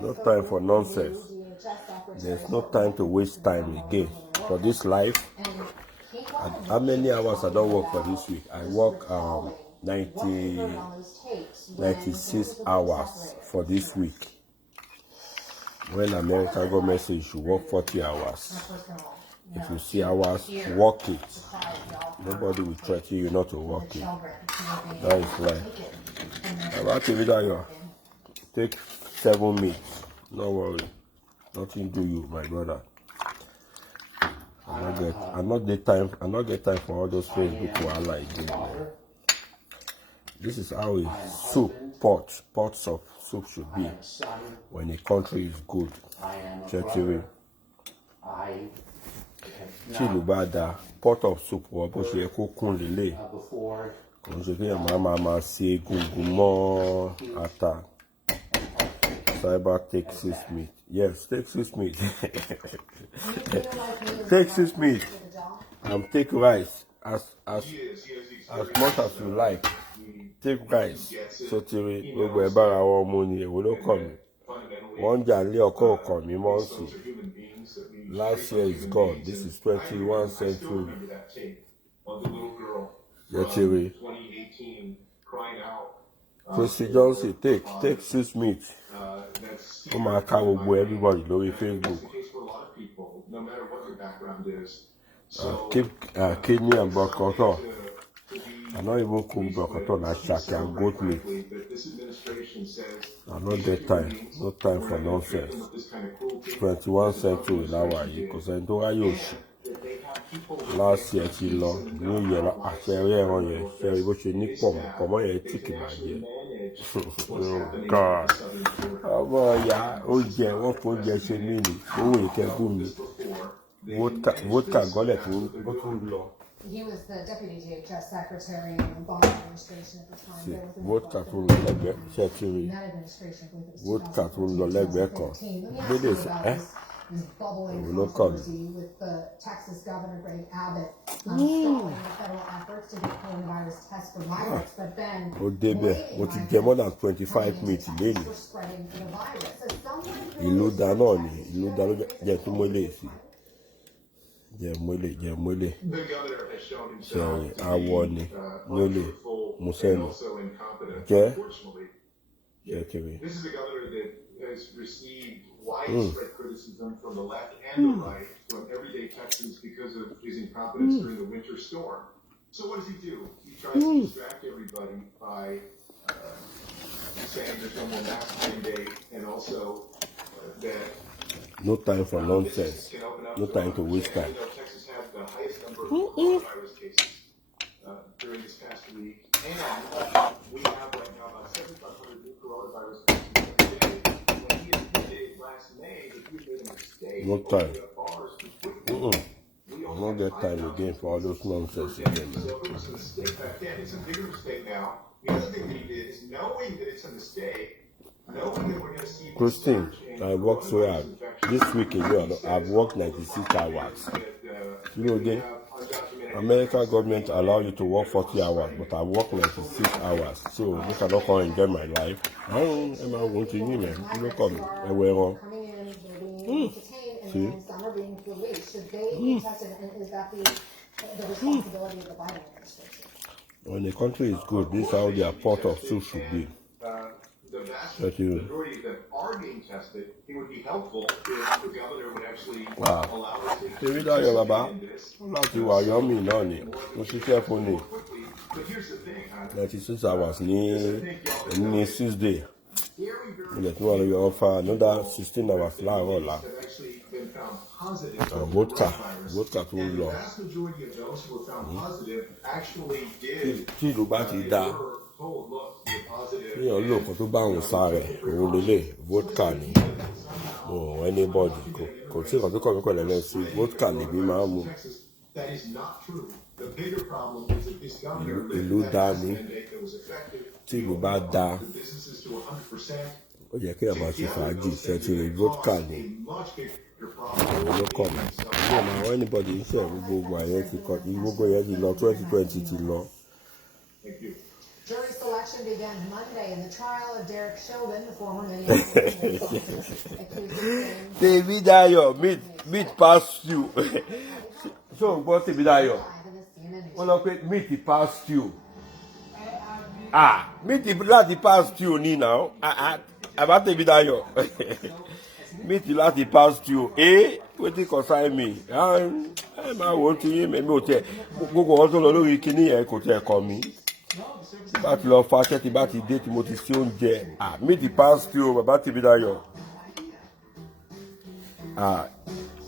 No time for nonsense. There's no time to waste time again. For this life, how many hours I don't work for this week? I work 96 hours for this week. When America government says you should work 40 hours, if you see hours, work it. Nobody will threaten you not to work it. That is life. About to video, take 7 minutes. No worry. Nothing do you, my brother. I not get time for all those Facebook who like this. This is how a pots of soup should be when a country is good. Chilubada, pot of soup or boshe kokun lele. Conjugate mama say gungumo ata. Cyber take 6 minutes. Yes, take 6 minutes. Take 6 minutes. Take rice as much as you like. take price. So till we go back our money, we don't come. One jolly or call me monthly. Last year is gone. This is 21st century. Yetiri. Christy Johnson, take 6 meat. Oh my God, everybody know Facebook. Keep kidney and broccoli. I don't even cook broccoli and shaki and goat meat. I don't get time. No time for nonsense. 21st century now, because I don't use. Last year, New Year, actually, on your sherry, which you need for my ticket, my dear. Oh, God. Oh, boy, yeah. Oh, yeah, what would you say, me? Oh, you can do me. Vodka, got it. What would law? He was the deputy DHS secretary in the Obama administration at the time. Vodka to the leg, Chetiri. Vodka to the leg record. Is bubbling controversy with the Texas Governor Greg Abbott stalling the federal efforts to get coronavirus tests for migrants, but then what you get more than 25 minutes daily. for spreading the virus. So someone You know that on it. Get to Molesi. Mole. The governor has shown himself Sorry, to I warn you. Mole. and Museno. also incompetent. Okay. Unfortunately, this is a governor that has received widespread criticism from the left and the right, from everyday Texans because of his incompetence during the winter storm. So what does he do? He tries to distract everybody by saying there's no more mask mandate, and also that No time for nonsense. No time to waste time. Texas had the highest number of coronavirus cases during this past week, and we have right now about 7,500 new coronavirus cases every day. When he admitted last May that he made a mistake, No time. bars completely. I don't get time again for all those nonsense again. So it was a mistake back then. It's a bigger mistake now. The other thing he did is knowing that it's a mistake, knowing that we're going to see Christine, I worked so hard. This week alone, I've worked 96 hours. You know again, American government allow you to work 40 hours, but I work 96 hours. So I cannot come enjoy my life. I don't want to you, man. You don't come. coming in, they're being detained, and then some are being released. Should they be tested, and is that the responsibility of the Biden administration? When the country is good, this is how their port of soup should be. The vast majority that are being tested, it would be helpful if the governor would actually allow us to David Ayo Baba, láti wà yọ́mì náà ni, mo ṣiṣẹ́ fún ni. 96 hours ní 6 days. Ilẹ̀ tí wọ́n lọ yọ ọ́fà another 16 hours láàárọ̀ ọ̀la. Vodka tó ń lọ. Tí ìlú bá ti dá. Ní ọlọ́ kan tó bá òun sá rẹ̀, òun lélẹ̀, vodka ni. Anybody kò tí ìkan tó kọ̀ mí pẹ̀lẹ́ lọ sí vodka lèmi máa ń mu. Ìlú dá ní. Tí ìlú bá dá, ó yẹ kí ẹ̀ máa ṣe fàájì, ṣẹ́tìrì vodka ni. Òun ló kọ̀ mí. Bí ọmọ àwọn anybody ń ṣe gbogbo àyẹ̀ ti kọ́, gbogbo yẹn ti lọ 2020 ti lọ. Jury selection began Monday in the trial of Derek Chauvin, the former Minneapolis David Ayo, meat pass you. So, what David Ayo? Wọ́n lọ pé meat pass you. Meat láti pass you ní now. About David Ayo. Meat láti pass you. Wetin concern me? Ẹ máa wọ́n ti yín mẹ́mí òtẹ́. Gbogbo wọn tó lọ lórí kíní ẹ̀ kò tẹ́ kọ́ mi. Bá ti lọ fa ṣẹ́ ti bá ti dé tí mo ti sí oúnjẹ. Meat pass you, bàbá David Ayo.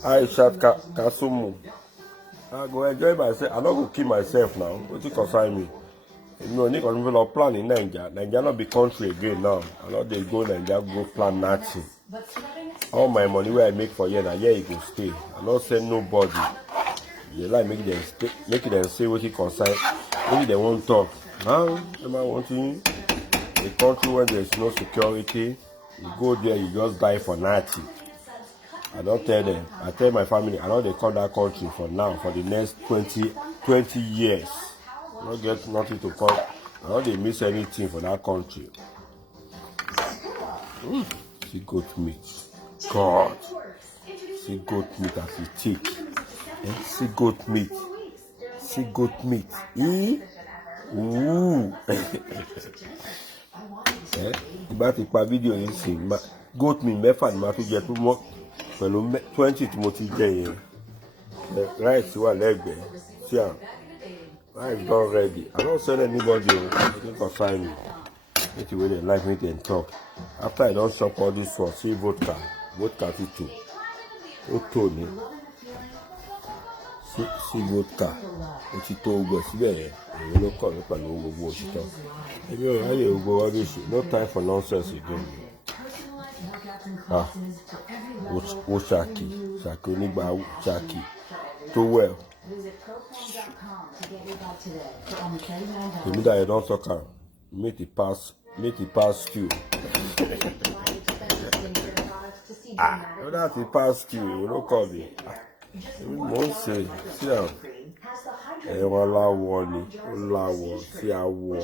Aishat Kasumu. I go enjoy myself. I don't go kill myself now. What it concern me? You know, Nick on plan in Nigeria. Nigeria not be country again now. I know they go Nigeria go plan nothing. All my money where I make for here, now here it go stay. I not send nobody. You like make them say what it concern. Maybe they won't talk. Now, am I wanting a country where there is no security? You go there, you just die for nothing. I don't tell them. I tell my family, I know they call that country for now, for the next 20 years. I don't get nothing to call I don't dey miss anything for that country. See goat meat. God. See goat meat as it thick. See goat meat. See goat meat. Ooh. Ìbá ti pa fídíò yìí sí goat meat mẹ́fà ni màá tún jẹ tó mọ́ pẹ̀lú 20 tí mo ti jẹ yẹn. Rice wà lẹ́gbẹ̀ẹ́. See am. Rice don ready. I don't send anybody. I think concern me. Make the way they like me and talk. After I don't chop all this one, see vodka. Vodka too. Tony. See vodka. It's it all good. See there. You don't call it and go watch it up. If you are here, go rubbish. No time for nonsense again. Shaki. Shaki onigba Shaki. Too well. The leader you don't talk am. Make it pass stew. No, that's the pass stew. You don't call me. Won't say, see how. Ẹ̀wọ̀n aláwọ̀ ni, láwọ̀ sí àwọ̀.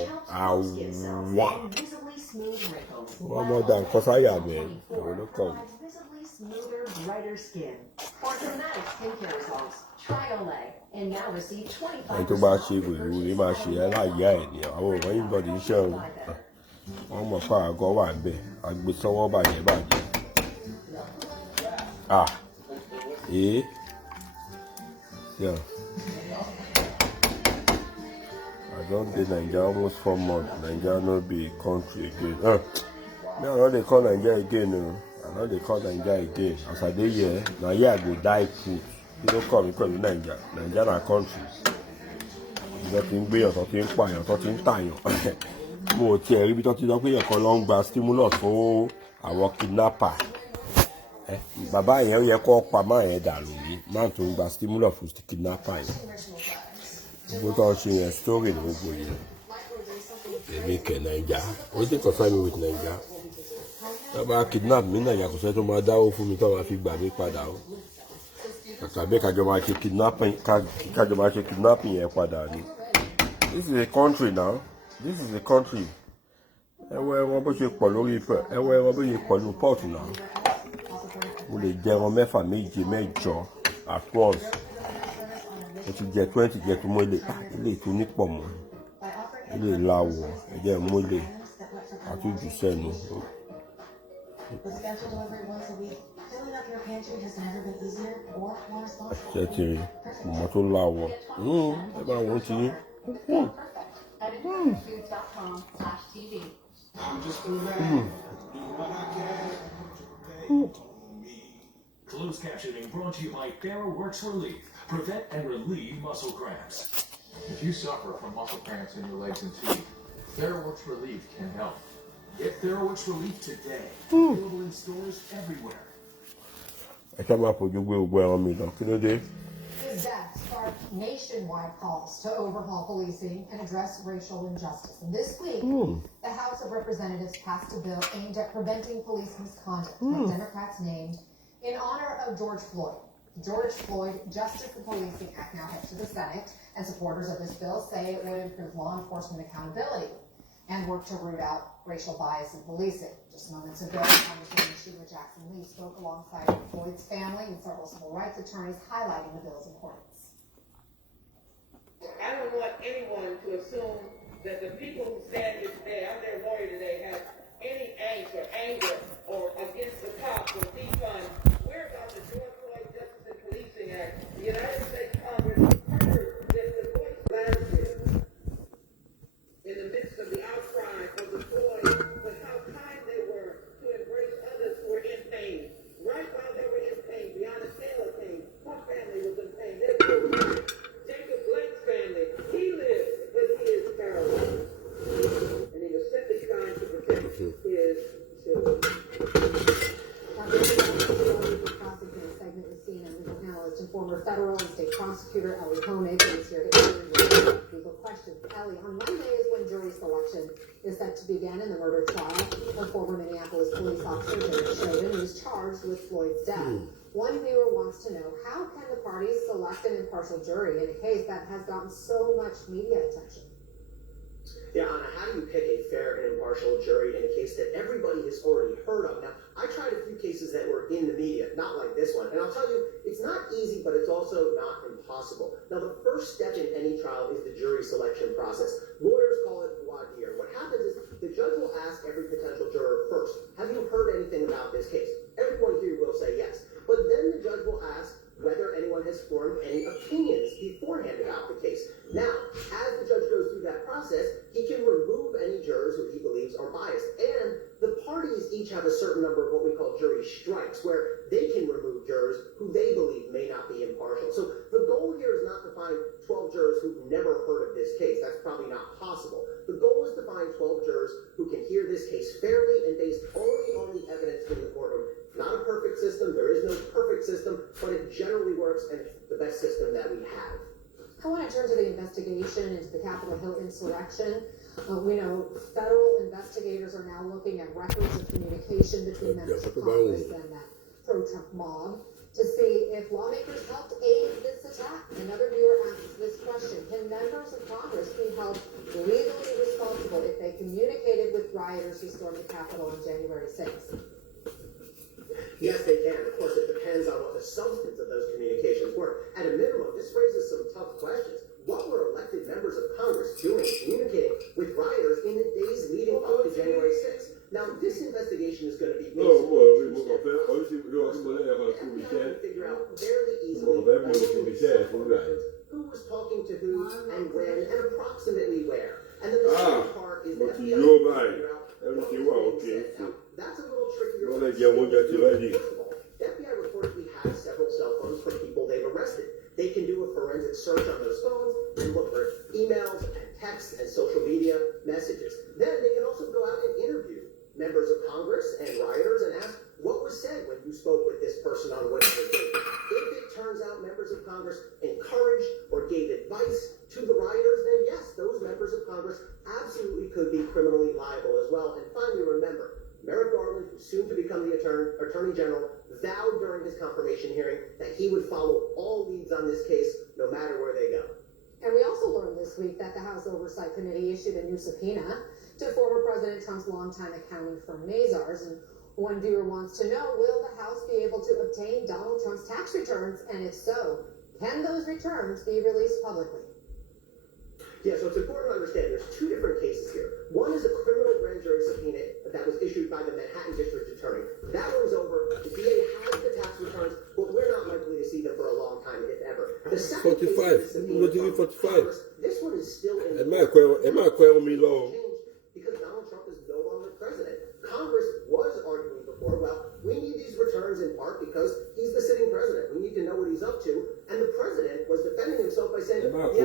Wọ́n mọ̀ dá nǹkan sáyà bẹ́ẹ̀. You don't call me. Smoother, brighter skin. For dramatic skincare results, try Olay and now receive 25%. Ẹni tó bá ṣe ìwé ni máa ṣe aláìyá ẹ̀ ní àwọn òwò ìbọ̀dì iṣẹ́ òun. Wọ́n mọ̀ fún àgọ́ wà bẹ́ẹ̀, àgbésọ́wọ́ bàjẹ́. Yeah. I don't think Nigeria almost 4 months. Nigeria not be a country again. Me, I know they call Nigeria again. I know they call Nigeria again. As I dey here, now here I go die food. You don't call me Nigeria. Nigeria na country. You don't think be or something quiet or something time. Mo ti ẹ rí bí tó ti sọ pé ẹ̀kan ló ń gba stimulus fún àwọn kidnapper. Bàbá yẹn yẹ kó pa máa yẹn dà lórí. Máa tó ń gba stimulus fún kidnapper yẹn. Gbogbo tó ń ṣe yẹn story ní gbogbo yẹn. Èmi kẹ̀ Naija. Ó ti concern me with Naija. Bàbá kidnap mi náà yàtọ̀ sẹ́ tó máa dáwó fún mi tó máa fi gbà mí padà o. Kàkà bẹ́ẹ̀ kájọ máa ṣe kidnapping yẹn padà ni. This is a country now. This is a country. Ẹwọ́ bó ṣe pọ̀ lórí ìfẹ́. Ẹwọ́ bó ṣe pọ̀ ní port náà. Mo lè jẹ ẹran mẹ́fà méje mẹ́jọ at once. Mo ti jẹ 20 jẹ tó mọ́ ilé ètò onípọ̀ mọ́. Ilé ìlàwọ̀ ẹ̀jẹ̀ mọ́ ilé àtúntò sẹ́nu. Ṣé ti rí mọ̀ tó láwọ̀? Ẹ bá wọn ti rí. Closed captioning brought to you by TheraWorks Relief. Prevent and relieve muscle cramps. If you suffer from muscle cramps in your legs and feet, TheraWorks Relief can help. Get TheraWorks Relief today. Available in stores everywhere. Ẹ ká máa fojú gbé gbogbo ẹran mi lọ. Kí ló dé? His death sparked nationwide calls to overhaul policing and address racial injustice. And this week, the House of Representatives passed a bill aimed at preventing police misconduct, what Democrats named in honor of George Floyd. The George Floyd Justice and Policing Act now heads to the Senate, and supporters of this bill say it would improve law enforcement accountability and work to root out racial bias in policing. Just moments ago, Congresswoman Sheila Jackson Lee spoke alongside Floyd's family and several civil rights attorneys highlighting the bill's importance. I don't want anyone to assume that the people who stand here today, I'm their lawyer today, have any angst or anger or against the cops or defund. We're about the George Floyd Justice and Policing Act. The United States Congress heard that the voice last year in the midst of the outcry of the Floyd, but how kind they were to embrace others who were in pain. Right while they were in pain, Breonna Taylor pain, her family was in pain. Their children, Jacob Blake's family, he lived, but he is paralyzed. And he was simply trying to protect his children. Segment is seen as legal analyst and former federal and state prosecutor Ellie Honig is here to answer your legal questions. Ellie, on Monday is when jury selection is set to begin in the murder trial of former Minneapolis police officer Derek Chauvin, who is charged with Floyd's death. One viewer wants to know, how can the parties select an impartial jury in a case that has gotten so much media attention? Yeah, Anna, how do you pick a fair and impartial jury in a case that everybody has already heard of? Now, I tried a few cases that were in the media, not like this one, and I'll tell you, it's not easy, but it's also not impossible. Now, the first step in any trial is the jury selection process. Lawyers call it voir dire. What happens is the judge will ask every potential juror first, have you heard anything about this case? Everyone here will say yes. But then the judge will ask whether anyone has formed any opinions beforehand about the case. Now, as the judge goes through that process, he can remove any jurors who he believes are biased. And the parties each have a certain number of what we call jury strikes, where they can remove jurors who they believe may not be impartial. So the goal here is not to find 12 jurors who've never heard of this case. That's probably not possible. The goal is to find 12 jurors who can hear this case fairly and based only on the evidence in the courtroom. Not a perfect system. There is no perfect system, but it generally works, and it's the best system that we have. I want to turn to the investigation into the Capitol Hill insurrection. We know federal investigators are now looking at records of communication between members of Congress and that pro-Trump mob to see if lawmakers helped aid this attack. Another viewer asks this question: can members of Congress be held legally responsible if they communicated with rioters who stormed the Capitol on January 6th? Yes, they can. Of course, it depends on what the substance of those communications were. At a minimum, this raises some tough questions. What were elected members of Congress doing communicating with rioters in the days leading up to January 6th? Now, this investigation is going to be based on figure out fairly easily who was talking to who and when and approximately where. And then the second part is that the FBI that's a little trickier. FBI reportedly has several cell phones from people they've arrested. They can do a forensic search on those phones and look for emails and texts and social media messages. Then they can also go out and interview members of Congress and rioters and ask what was said when you spoke with this person on whatever date. If it turns out members of Congress encouraged or gave advice to the rioters, then yes, those members of Congress absolutely could be criminally liable as well. And finally, remember, Merrick Garland, who's soon to become the Attorney General, vowed during his confirmation hearing that he would follow all leads on this case, no matter where they go. And we also learned this week that the House Oversight Committee issued a new subpoena to former President Trump's longtime accounting firm Mazars. And one viewer wants to know, will the House be able to obtain Donald Trump's tax returns? And if so, can those returns be released publicly? Yeah, so it's important to understand there's two different cases here. One is a criminal grand jury subpoena that was issued by the Manhattan District Attorney. That one's over. The DA has the tax returns, but we're not likely to see them for a long time, if ever. The second 45. case is the subpoena from Congress. This one is still in Am I quite me long? because Donald Trump is no longer president. Congress was arguing before, well, we need these returns in part because he's the sitting president. We need to know what he's up to. And the president was defending himself by saying, because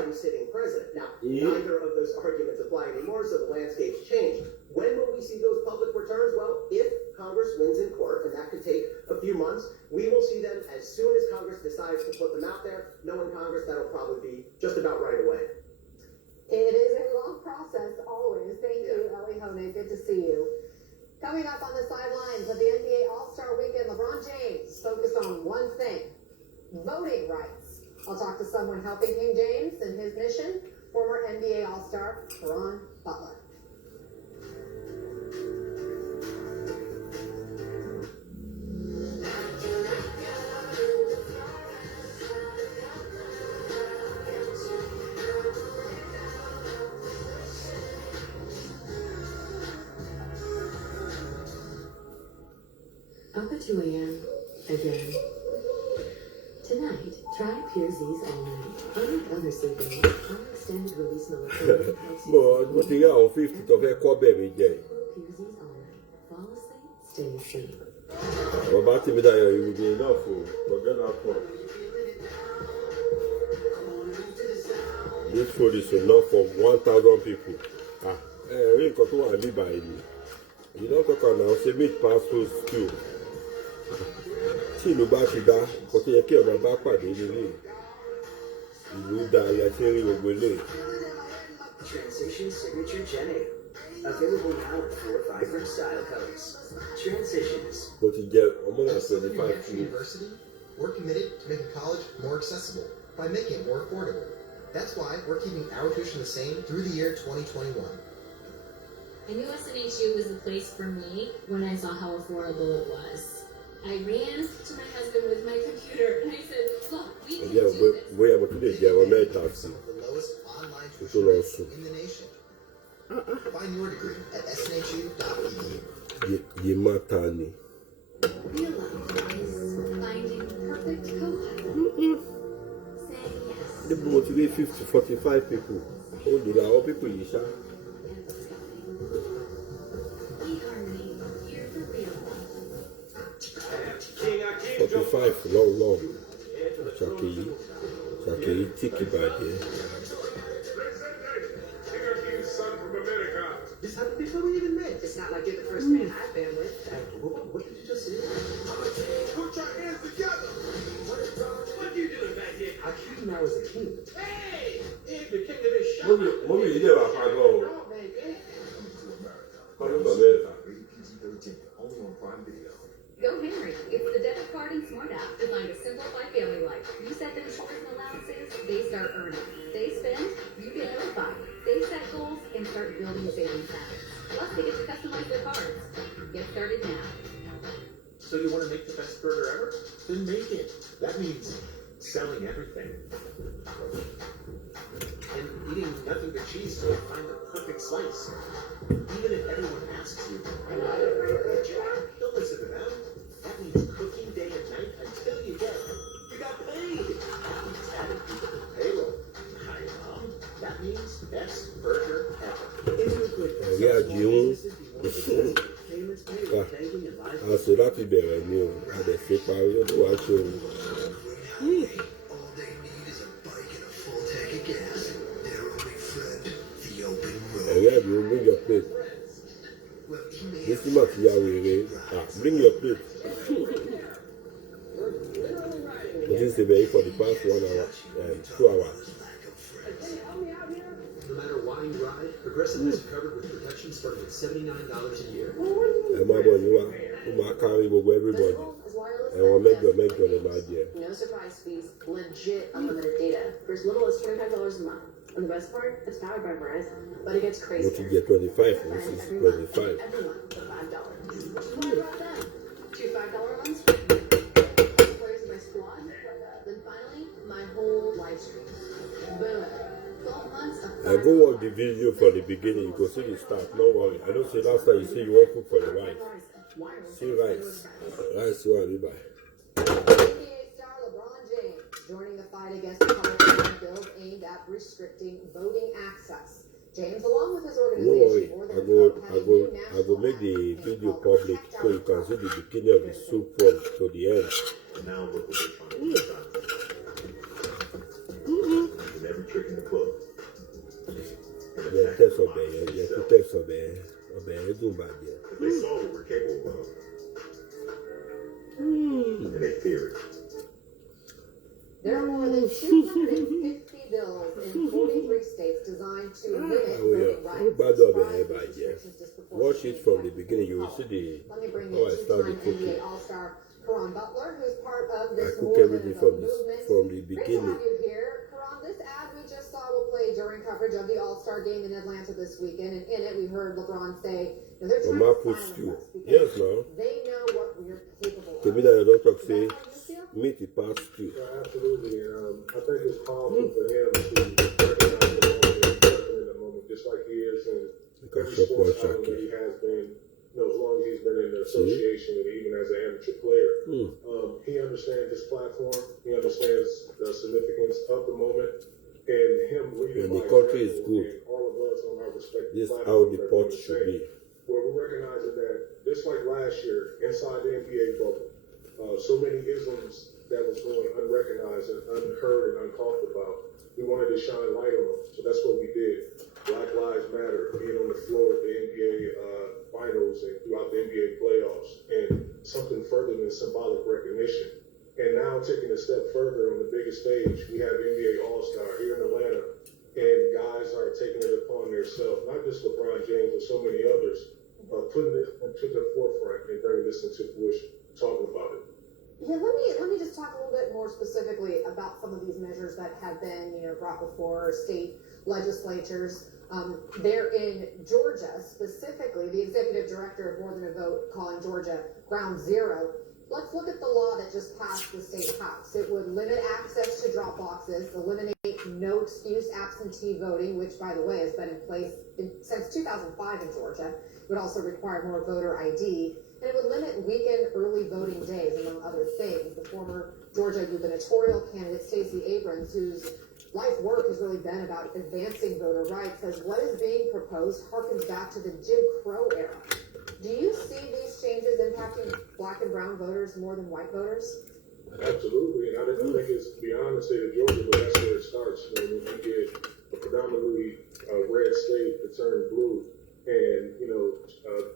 I'm sitting president. Now, neither of those arguments apply anymore, so the landscape's changed. When will we see those public returns? Well, if Congress wins in court, and that could take a few months, we will see them as soon as Congress decides to put them out there. Knowing Congress, that'll probably be just about right away. It is a long process, always. Thank you, Ellie Honig. Good to see you. Coming up on the sidelines of the NBA All-Star Weekend, LeBron James focused on one thing: voting rights. I'll talk to someone helping King James in his mission, former NBA All-Star Caron Butler. Up at 2 a.m. again. Tonight, try Pure Z's All Night. Unlike other sleeping aids, our extended release melatonin helps you But what you got on 50 to get called baby Jay? Pure Z's All Night. Fall asleep, stay asleep. Well, about to me that you will be enough for, but then I'll come. This food is enough for 1,000 people. We got to live by it. You don't talk now, say meat pass through stew. Tí ìlú bá ti dá, kò tó yẹ kí ọ̀nà bá pàdé nílé. Ìlú dá ilẹ̀ tí ń rí gbogbo ilé. Transition Signature Gen 8. Available now in 4 vibrant style colors. Transitions. Mo ti jẹ ọmọ náà 25 University, we're committed to making college more accessible by making it more affordable. That's why we're keeping our tuition the same through the year 2021. I knew SNHU was the place for me when I saw how affordable it was. I ran to my husband with my computer and I said, look, we can do this. We have to do Some of the lowest online tuition rates in the nation. Find your degree at snhu.edu. Yimatani. Finding perfect co-pilot. Saying yes. They motivate 50, 45 people. Oh, do all people you shall. eHarmony, here for real. 45, long. Shaki, tiki by here. This happened before we even met. It's not like you're the first man I've been with. What did you just say? Put your hands together. What are you doing back here? I treat you now as a king. Hey! He's the king of this shop. Mommy, you never forgot. Come to America. Only on Prime Video. Go Henry. It's the debit card and smart app designed to simplify family life. You set them chores and allowances, they start earning. They spend, you get notified. They set goals and start building savings habits. Plus, they get to customize their cards. Get started now. So you want to make the best burger ever? Then make it. That means selling everything. And eating nothing but cheese till you find the perfect slice. Even if everyone asks you, am I a great restaurant? Don't listen to them. That means cooking day and night until you get it. You got paid. That means adding people to the payroll. Hi, Mom. That means best burger ever. Into a good Yeah, June. I said that is very new. I said, "Say, Paul, to watch you." Yeah, you bring your plate. This is not Yahweh. Bring your plate. This is the way for the past 1 hour and 2 hours. No matter why you ride, Progressive has you covered with protection starting at $79 a year. And my boy, you carry over everybody. And I'll make your idea. No surprise fees, legit unlimited data for as little as $25 a month. And the best part, it's powered by Verizon. But it gets crazy. What you get 25, this is 25. Every month for $5. Why drop them? 2 $5 months? Players in my squad? Then finally, my whole live stream. Boom. 12 months of I go watch the video from the beginning, you go see the start, no worry. I don't say last time you say you want cook for the wife. See rice. Rice you want to buy. NBA star LeBron James joining the fight against the Republican bills aimed at restricting voting access. James, along with his No organization, worry, I go make the video public so you can see the beginning of the soup from to the end. Now look what they're trying to do. And every trick in the book. Yeah, text of there, yeah, to text of there, do bad there. They saw what we're capable of. And they fear it. There are more than 250 bills in 43 states designed to limit voting rights. Watch it from the beginning, you will see the Let me bring how you I started two-time cooking. NBA All-Star Karan Butler, who's part of I this cook More everything Than a from Vote this movement. from the Great to beginning. have you here. Karan, this ad we just saw will play during coverage of the All-Star game in Atlanta this weekend, and in it we heard LeBron say, you know, they're trying Mama to put silence stew. us because Yes, now. they know what we're capable To of. me that I don't talk say meat the past stew. Yeah, absolutely. I think it's powerful for him to recognize the moment and in the moment, just like he is in every sports album that he has been, you know, as long as he's been in the association and even as an amateur player. He understands his platform. He understands the significance of the moment. And him leading When the by country is example, good, and all of us on our respective this is how platforms the are pot doing the should same. be. Where we're recognizing that, just like last year, inside the NBA bubble, so many isms that was going unrecognized and unheard and untalked about, we wanted to shine light on them. So that's what we did. Black Lives Matter, being on the floor of the NBA finals and throughout the NBA playoffs, and something further than symbolic recognition. And now taking a step further on the biggest stage, we have NBA All-Star here in Atlanta, and guys are taking it upon themselves, not just LeBron James, but so many others, putting it to the forefront and bringing this into fruition, talking about it. Yeah, let me just talk a little bit more specifically about some of these measures that have been, brought before state legislatures. They're in Georgia, specifically, the executive director of More Than a Vote calling Georgia ground zero. Let's look at the law that just passed the state house. It would limit access to drop boxes, eliminate no excuse absentee voting, which, by the way, has been in place since 2005 in Georgia. It would also require more voter ID. And it would limit weekend early voting days, among other things. The former Georgia gubernatorial candidate, Stacey Abrams, whose life work has really been about advancing voter rights, says what is being proposed harkens back to the Jim Crow era. Do you see these changes impacting black and brown voters more than white voters? Absolutely, and I think it's beyond the state of Georgia, but that's where it starts. When you get a predominantly red state that turned blue, and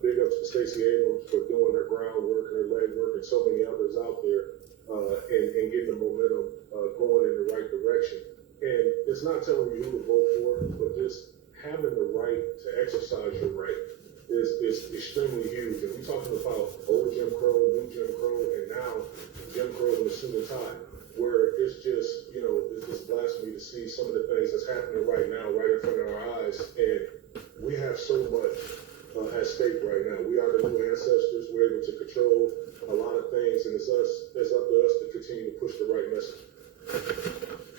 big ups to Stacey Abrams for doing her groundwork and her legwork, and so many others out there, and getting the momentum going in the right direction. And it's not telling you who to vote for, but just having the right to exercise your right is extremely huge. And we're talking about old Jim Crow, new Jim Crow, and now Jim Crow in the suit and tie, where it's just, it's just blasphemy to see some of the things that's happening right now, right in front of our eyes. And we have so much at stake right now. We are the new ancestors. We're able to control a lot of things, and it's up to us to continue to push the right message.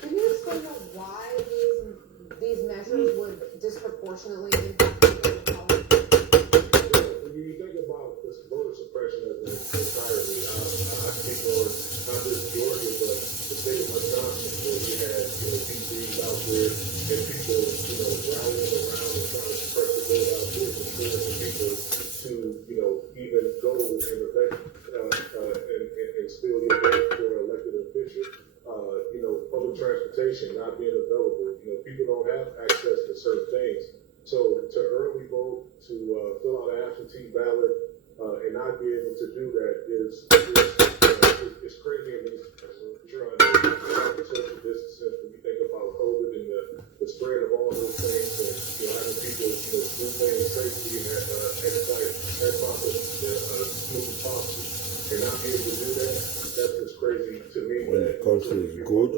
Can you explain why these measures would disproportionately impact people of color? When you think about this voter suppression entirely, I speak on not just Georgia, but the state of Wisconsin, where you had PCs out there and people rallying around and trying to suppress the vote out there, encouraging people to even go and elect and still get voted for an elected official. Public transportation not being available. People don't have access to certain things. So to early vote, to fill out an absentee ballot, and not be able to do that is crazy. And trying to have social distancing when you think about COVID and the spread of all those things, and having people do things safely and as possible, smooth possible, and not be able to do that. That's just crazy to me. When the country is good,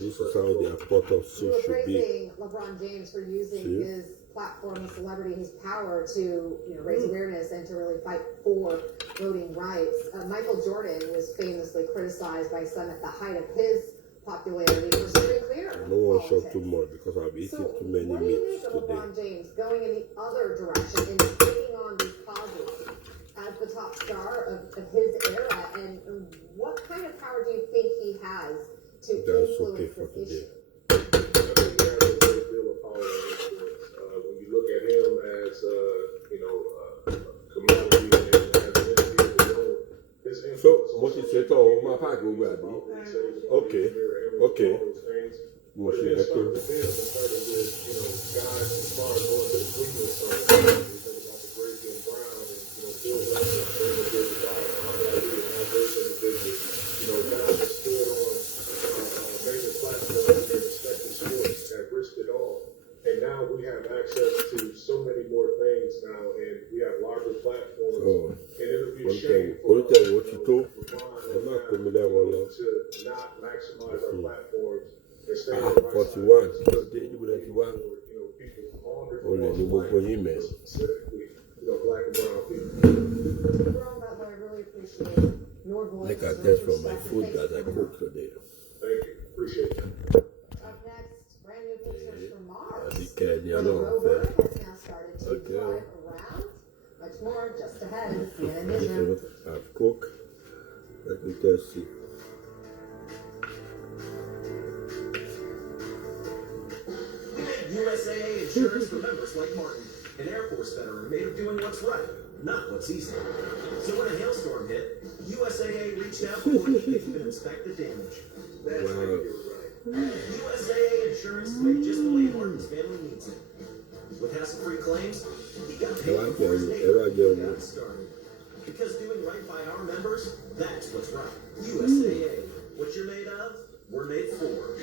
this is how the important suit should be. Praising LeBron James for using his platform, his celebrity, his power to raise awareness and to really fight for voting rights. Michael Jordan was famously criticized by some at the height of his popularity for steering clear. I don't want to show too much because I've eaten too many what do you meats make of today. LeBron James going in the other direction and taking on these causes as the top star of his era? And what kind of power do you think he has to influence this issue? I think he has a great deal of power and influence. When you look at him as a commodity and as an individual, his influence. So, what you say to all my pack will be? Okay. But it started with him. It started with, guys as far as going to the Cleveland song. You think about the great Jim Brown and, Bill Russell, Raymond David Dodd, Muhammad Ali, and all those individuals. Guys that stood on major platforms in their respective sports that risked it all. And now we have access to so many more things now, and we have larger platforms. So, and it'll be a one shame thing, for what you told, I'm not coming down one now. to not maximize our platforms and stay Ah, on the right 41. side. So, did you do that? You want? Only the move for him, man. Specifically, black and brown people. Ron Butler, I really appreciate your voice. Like I test from my food that I cooked today. Thank you. Appreciate it. Up next, brand new pictures from Mars. The cat, Where the rover has now started to drive around. Much more just ahead in CNN Newsroom. I've cooked. Let me test it. We made USAA insurance for members like Martin, an Air Force veteran made of doing what's right, not what's easy. So when a hailstorm hit, USAA reached out before he could even inspect the damage. That's how you do it right. USAA insurance is made just the way Martin's family needs it. With hassle-free claims, he got paid before his neighbor got started. Because doing right by our members, that's what's right. USAA. What you're made of, we're made for.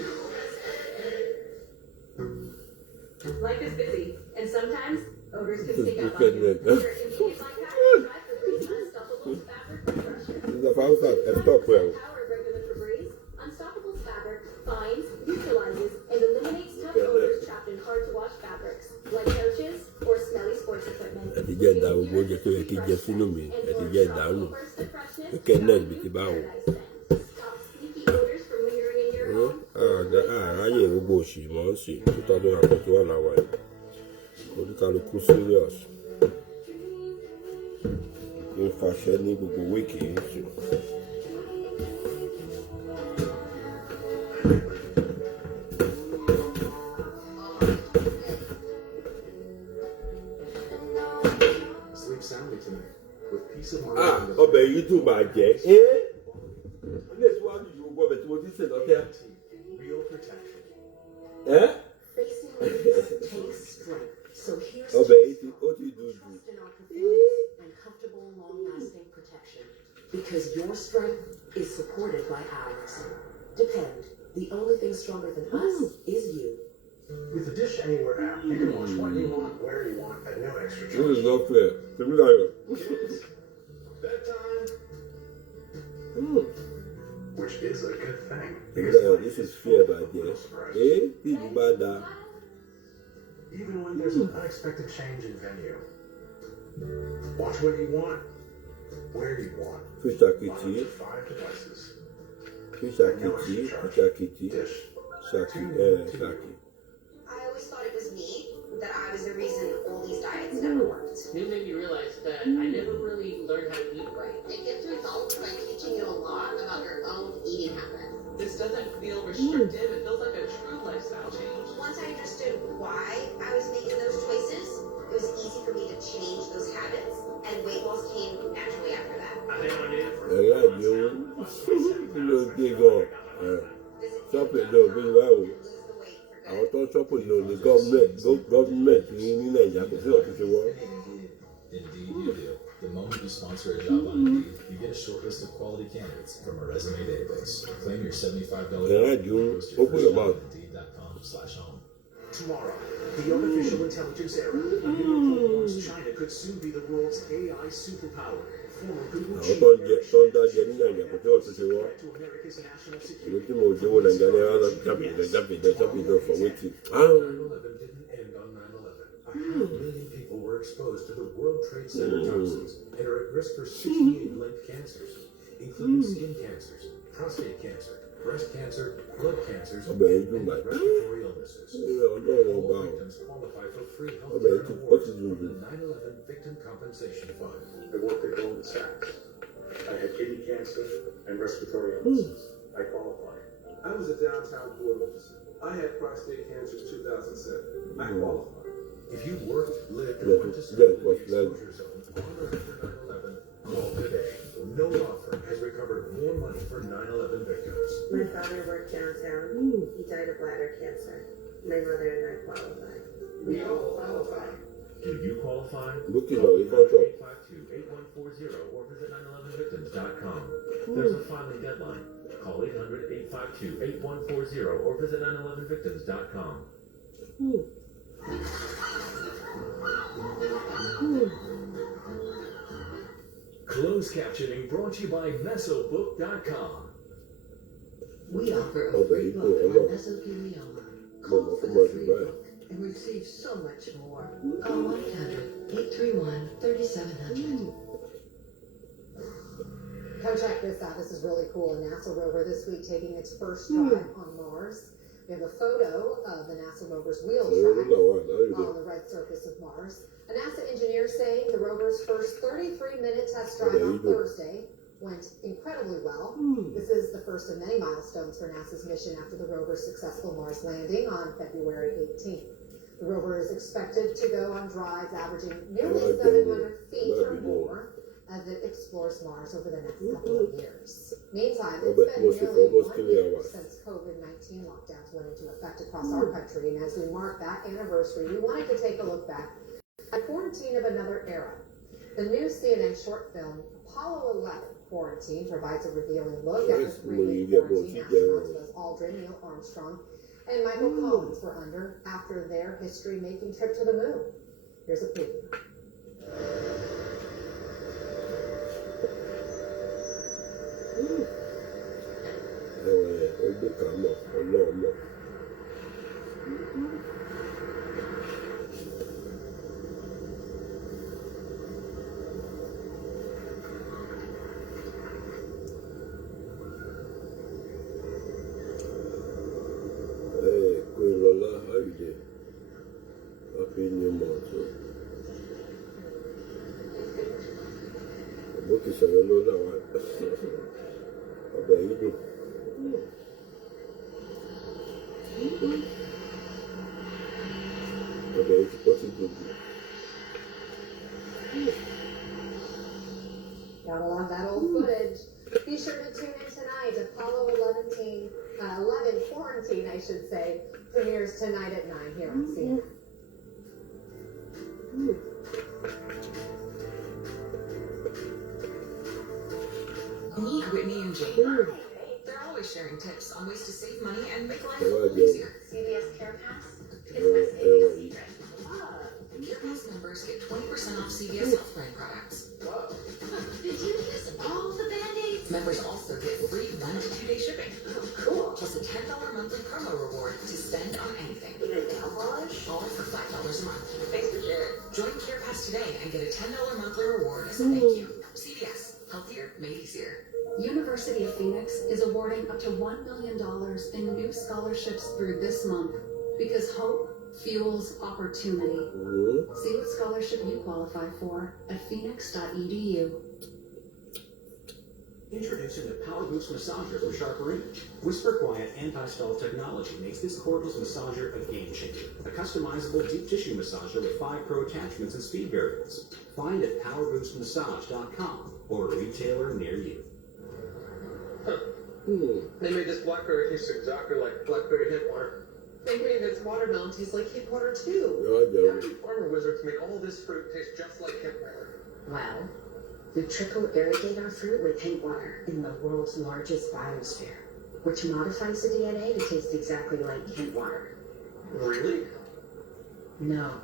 Life is busy, and sometimes odors can stick out Look on at you. that. Your convenience like that, try Febreze Unstoppable Fabric Refresher. This is a house that I stop well. Power gbogbo oúnjẹ tó yẹ kí jẹ sínú mi ẹ ti jẹ ìdánù kíkẹ́ nẹ́ẹ̀sì bí ti bá wò. Àráyè gbogbo òṣì mọ́ ń sì 2021 àwà yìí oníkálukú serious ń faṣẹ́ ní gbogbo wíìkì yìí sùn. Ọbẹ̀ yìí dùn bàjẹ́. Ilé ìtura dùn ju gbogbo ọbẹ̀ tí mo ti sè lọ́tẹ̀. Ọbẹ̀ yìí ó ti dùn jù. Because your strength is supported by ours. Depend. The only thing stronger than us is you. With the Dish Anywhere app, you can watch when you want, where you want, at no extra charge. This is not fair. Kids, bedtime. Which is a good thing. This is fair, bàjẹ́. Tí ìlú bá dáa. Even when there's an unexpected change in venue. Watch what you want, where you want. Fíṣàkìtì. 5 devices. Fíṣàkìtì. Ṣàkì. I always thought it was me, that I was the reason all these diets never worked. It made me realize that I never really learned how to eat right. It gets results by teaching you a lot about your own eating habits. This doesn't feel restrictive. It feels like a true lifestyle change. Once I understood why I was making those choices, it was easy for me to change those habits, and weight loss came naturally after that. Ẹ̀rọ ìyẹ̀wò kí ló dé gan-an? Ṣọ́pì ló bí báwo? Àwọn tó ń ṣọ́pì lò ní gọ́ọ̀mẹ̀ntì ní Nàìjíríà kò sí ọ̀tún ṣe wọ́n. Indeed, you do. The moment you sponsor a job on Indeed, you get a short list of quality candidates from a resume database. Claim your $75 Indeed.com/home. Tomorrow, the artificial intelligence era, a new report warns China could soon be the world's AI superpower. Former Google chief Àwọn tó ń dájẹ ní Nàìjíríà kò sí ọ̀tún ṣe wọ́n. to America's national Èyí security. tí mo jẹ́wọ́ Nàìjíríà ní jábìdẹ̀ for waiting. 9/11 didn't end on 9/11. 500,000,000 people were exposed to the World Trade Center toxins and are at risk for 68 linked cancers, including skin cancers, prostate cancer, breast cancer, blood cancers, and respiratory illnesses. All victims qualify for free health care awards from the 9/11 Victim Compensation Fund. I worked at Goldman Sachs. I had kidney cancer and respiratory illnesses. I qualified. I was a downtown court officer. I had prostate cancer in 2007. I qualified. If you worked, lived, or went to school in the exposure zone on or after 9/11, call today. No law firm has recovered more money for 9/11 victims. My father worked downtown. He died of bladder cancer. My mother and I qualified. We all qualify. Do you qualify? Looking Call at it, contract. 852-8140 or visit 911victims.com. There's a filing deadline. Call 800-852-8140 or visit 911victims.com. Closed captioning brought to you by Mesobook.com. We offer a free book on mesothelioma. Call for the free book and receive so much more. Call 1-800-831-3700. Come check this out. This is really cool. A NASA rover this week taking its first drive on Mars. We have a photo of the NASA rover's wheel track on the red surface of Mars. A NASA engineer saying the rover's first 33-minute test drive on Thursday went incredibly well. This is the first of many milestones for NASA's mission after the rover's successful Mars landing on February 18th. The rover is expected to go on drives averaging nearly 700 feet or more as it explores Mars over the next couple of years. Meantime, it's been nearly 1 year since COVID-19 lockdowns went into effect across our country, and as we mark that anniversary, we wanted to take a look back at Quarantine of Another Era. The new CNN short film, Apollo 11 Quarantine, provides a revealing look at the three quarantine astronauts Buzz Aldrin, Neil Armstrong, and Michael Collins were under after their history-making trip to the moon. Here's a preview. birthday. Happy New Month. So. I'm looking for you now. How about you do? Okay, what you do? Gotta love that old footage. Be sure to tune in tonight. Apollo 11 Quarantine, I should say, premieres tonight at 9 here on CNN. Meet Whitney and Jane. They're always sharing tips on ways to save money and make life a little easier. CVS Care Pass? Care Pass members get 20% off CVS health plan products. Whoa. Did you use all the Band-Aids? Members also get free 1 to 2 day shipping. Oh, cool. Plus a $10 monthly promo reward to spend on anything. Even nail polish? All for $5 a month. Thanks for sharing. Join Care Pass today and get a $10 monthly reward as a thank you. CVS. Healthier made easier. University of Phoenix is awarding up to $1 million in new scholarships through this month because hope fuels opportunity. See what scholarship you qualify for at phoenix.edu. Introducing the Power Boost Massager from Sharperine. Whisper quiet anti-stall technology makes this cordless massager a game changer. A customizable deep tissue massager with 5 pro attachments and speed variables. Find at powerboostmassage.com or a retailer near you. They made this blackberry taste exactly like blackberry hip water. They made this watermelon taste like hip water too. How do farmer wizards make all this fruit taste just like hip water? Well, we trickle irrigate our fruit with hemp water in the world's largest biosphere, which modifies the DNA to taste exactly like hemp water. Really? No.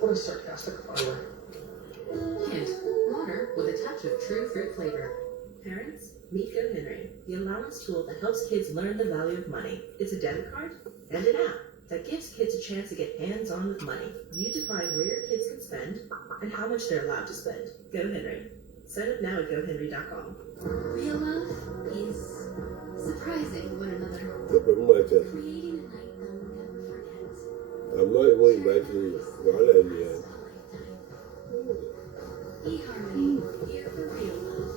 What a sarcastic farmer. Hint, water with a touch of true fruit flavor. Parents, meet Go Henry, the allowance tool that helps kids learn the value of money. It's a debit card and an app that gives kids a chance to get hands-on with money. You define where your kids can spend and how much they're allowed to spend. Go Henry. Sign up now at GoHenry.com. Real love is surprising one another. Creating a night they'll never forget. I'm not even inviting you. Well, in the end. eHarmony, here for real love.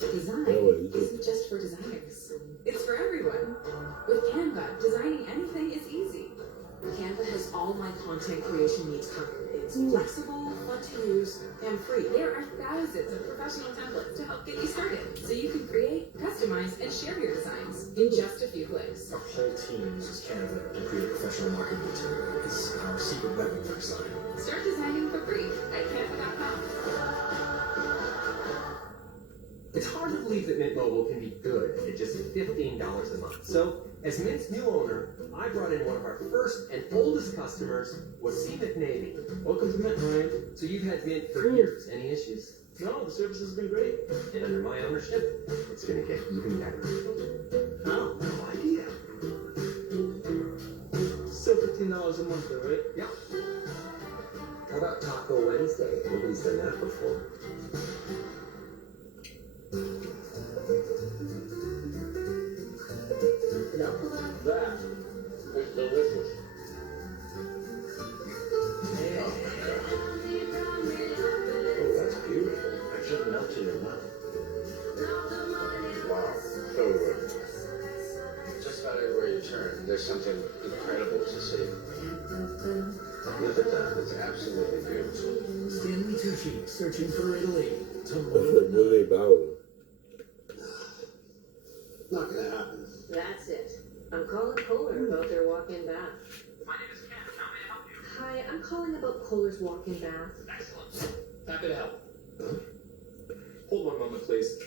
Design isn't just for designers. It's for everyone. With Canva, designing anything is easy. Canva has all my content creation needs covered. It's flexible, fun to use, and free. There are thousands of professional templates to help get you started, so you can create, customize, and share your designs in just a few clicks. Our whole team uses Canva to create professional marketing material. It's our secret weapon for design. Start designing for free at canva.com. It's hard to believe that Mint Mobile can be good at just $15 a month. So, as Mint's new owner, I brought in one of our first and oldest customers, Wasim McNavy. Welcome to Mint, Ryan. So you've had Mint for years. Any issues? No, the service has been great. And under my ownership, it's going to get even better. Oh, no idea. Still $15 a month, though, right? Yeah. How about Taco Wednesday? Nobody's done that before. No. That is delicious. Oh, that's beautiful. It just melts in your mouth. Wow, so good. Just about everywhere you turn, there's something incredible to see. Look at that, it's absolutely beautiful. Stanley Tucci, searching for Italy. Not gonna happen. That's it. I'm calling Kohler about their walk-in bath. My name is Ken. How may I help you? Hi, I'm calling about Kohler's walk-in bath. Excellent. Happy to help. Hold one moment, please.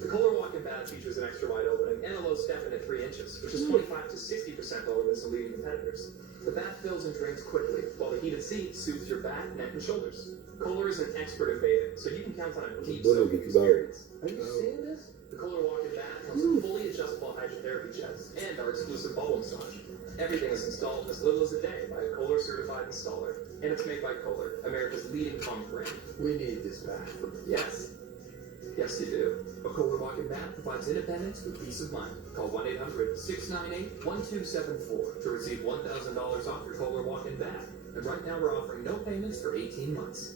The Kohler walk-in bath features an extra wide opening and a low step-in at 3 inches, which is 25 to 60% lower than some leading competitors. The bath fills and drains quickly, while the heated seat soothes your back, neck, and shoulders. Kohler is an expert in bathing, so you can count on a deep soaking experience. Are you seeing this? The Kohler walk-in bath comes with fully adjustable hydrotherapy jets and our exclusive bubble massage. Everything is installed in as little as a day by a Kohler certified installer, and it's made by Kohler, America's leading pump brand. We need this bath. Yes. Yes, they do. A Kohler walk-in bat provides independence with peace of mind. Call 1-800-698-1274 to receive $1,000 off your Kohler walk-in bat. And right now we're offering no payments for 18 months.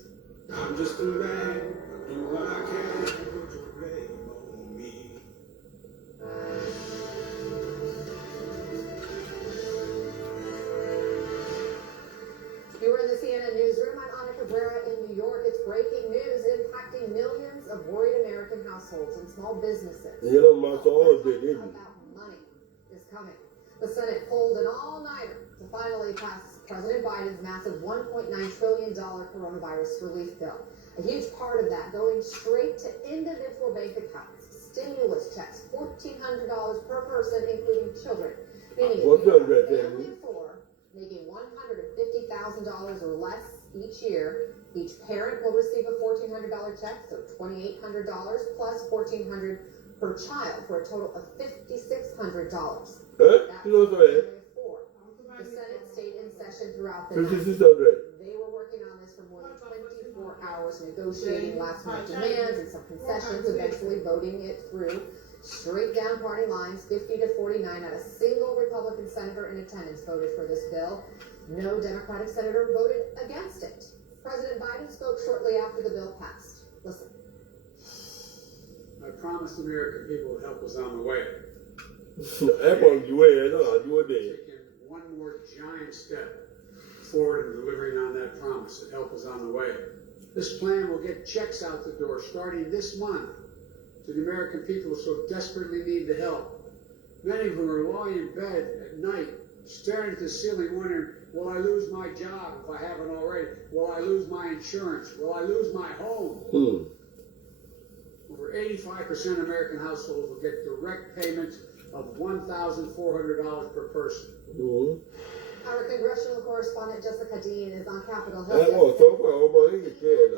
I'm just a man, do what I can, put your blame on me. You were in the CNN newsroom. I'm Ana Cabrera in New York. It's breaking news impacting millions of worried American households and small businesses. You know, my soul did it. About money is coming. The Senate pulled an all-nighter to finally pass President Biden's massive $1.9 trillion coronavirus relief bill. A huge part of that going straight to individual bank accounts. Stimulus checks, $1,400 per person, including children. Meaning if you're a family of four, making $150,000 or less each year, each parent will receive a $1,400 check, so $2,800 plus $1,400 per child for a total of $5,600. Huh? You know what I'm saying? The Senate stayed in session throughout the night. They were working on this for more than 24 hours, negotiating last-minute demands and some concessions, eventually voting it through. Straight down party lines, 50-49, not a single Republican senator in attendance voted for this bill. No Democratic senator voted against it. President Biden spoke shortly after the bill passed. Listen. I promised the American people help was on the way. Taking one more giant step forward in delivering on that promise that help is on the way. This plan will get checks out the door starting this month to the American people who so desperately need the help. Many of whom are lying in bed at night, staring at the ceiling, wondering, will I lose my job if I haven't already? Will I lose my insurance? Will I lose my home? Over 85% of American households will get direct payments of $1,400 per person. Our congressional correspondent Jessica Dean is on Capitol Hill. Just yet.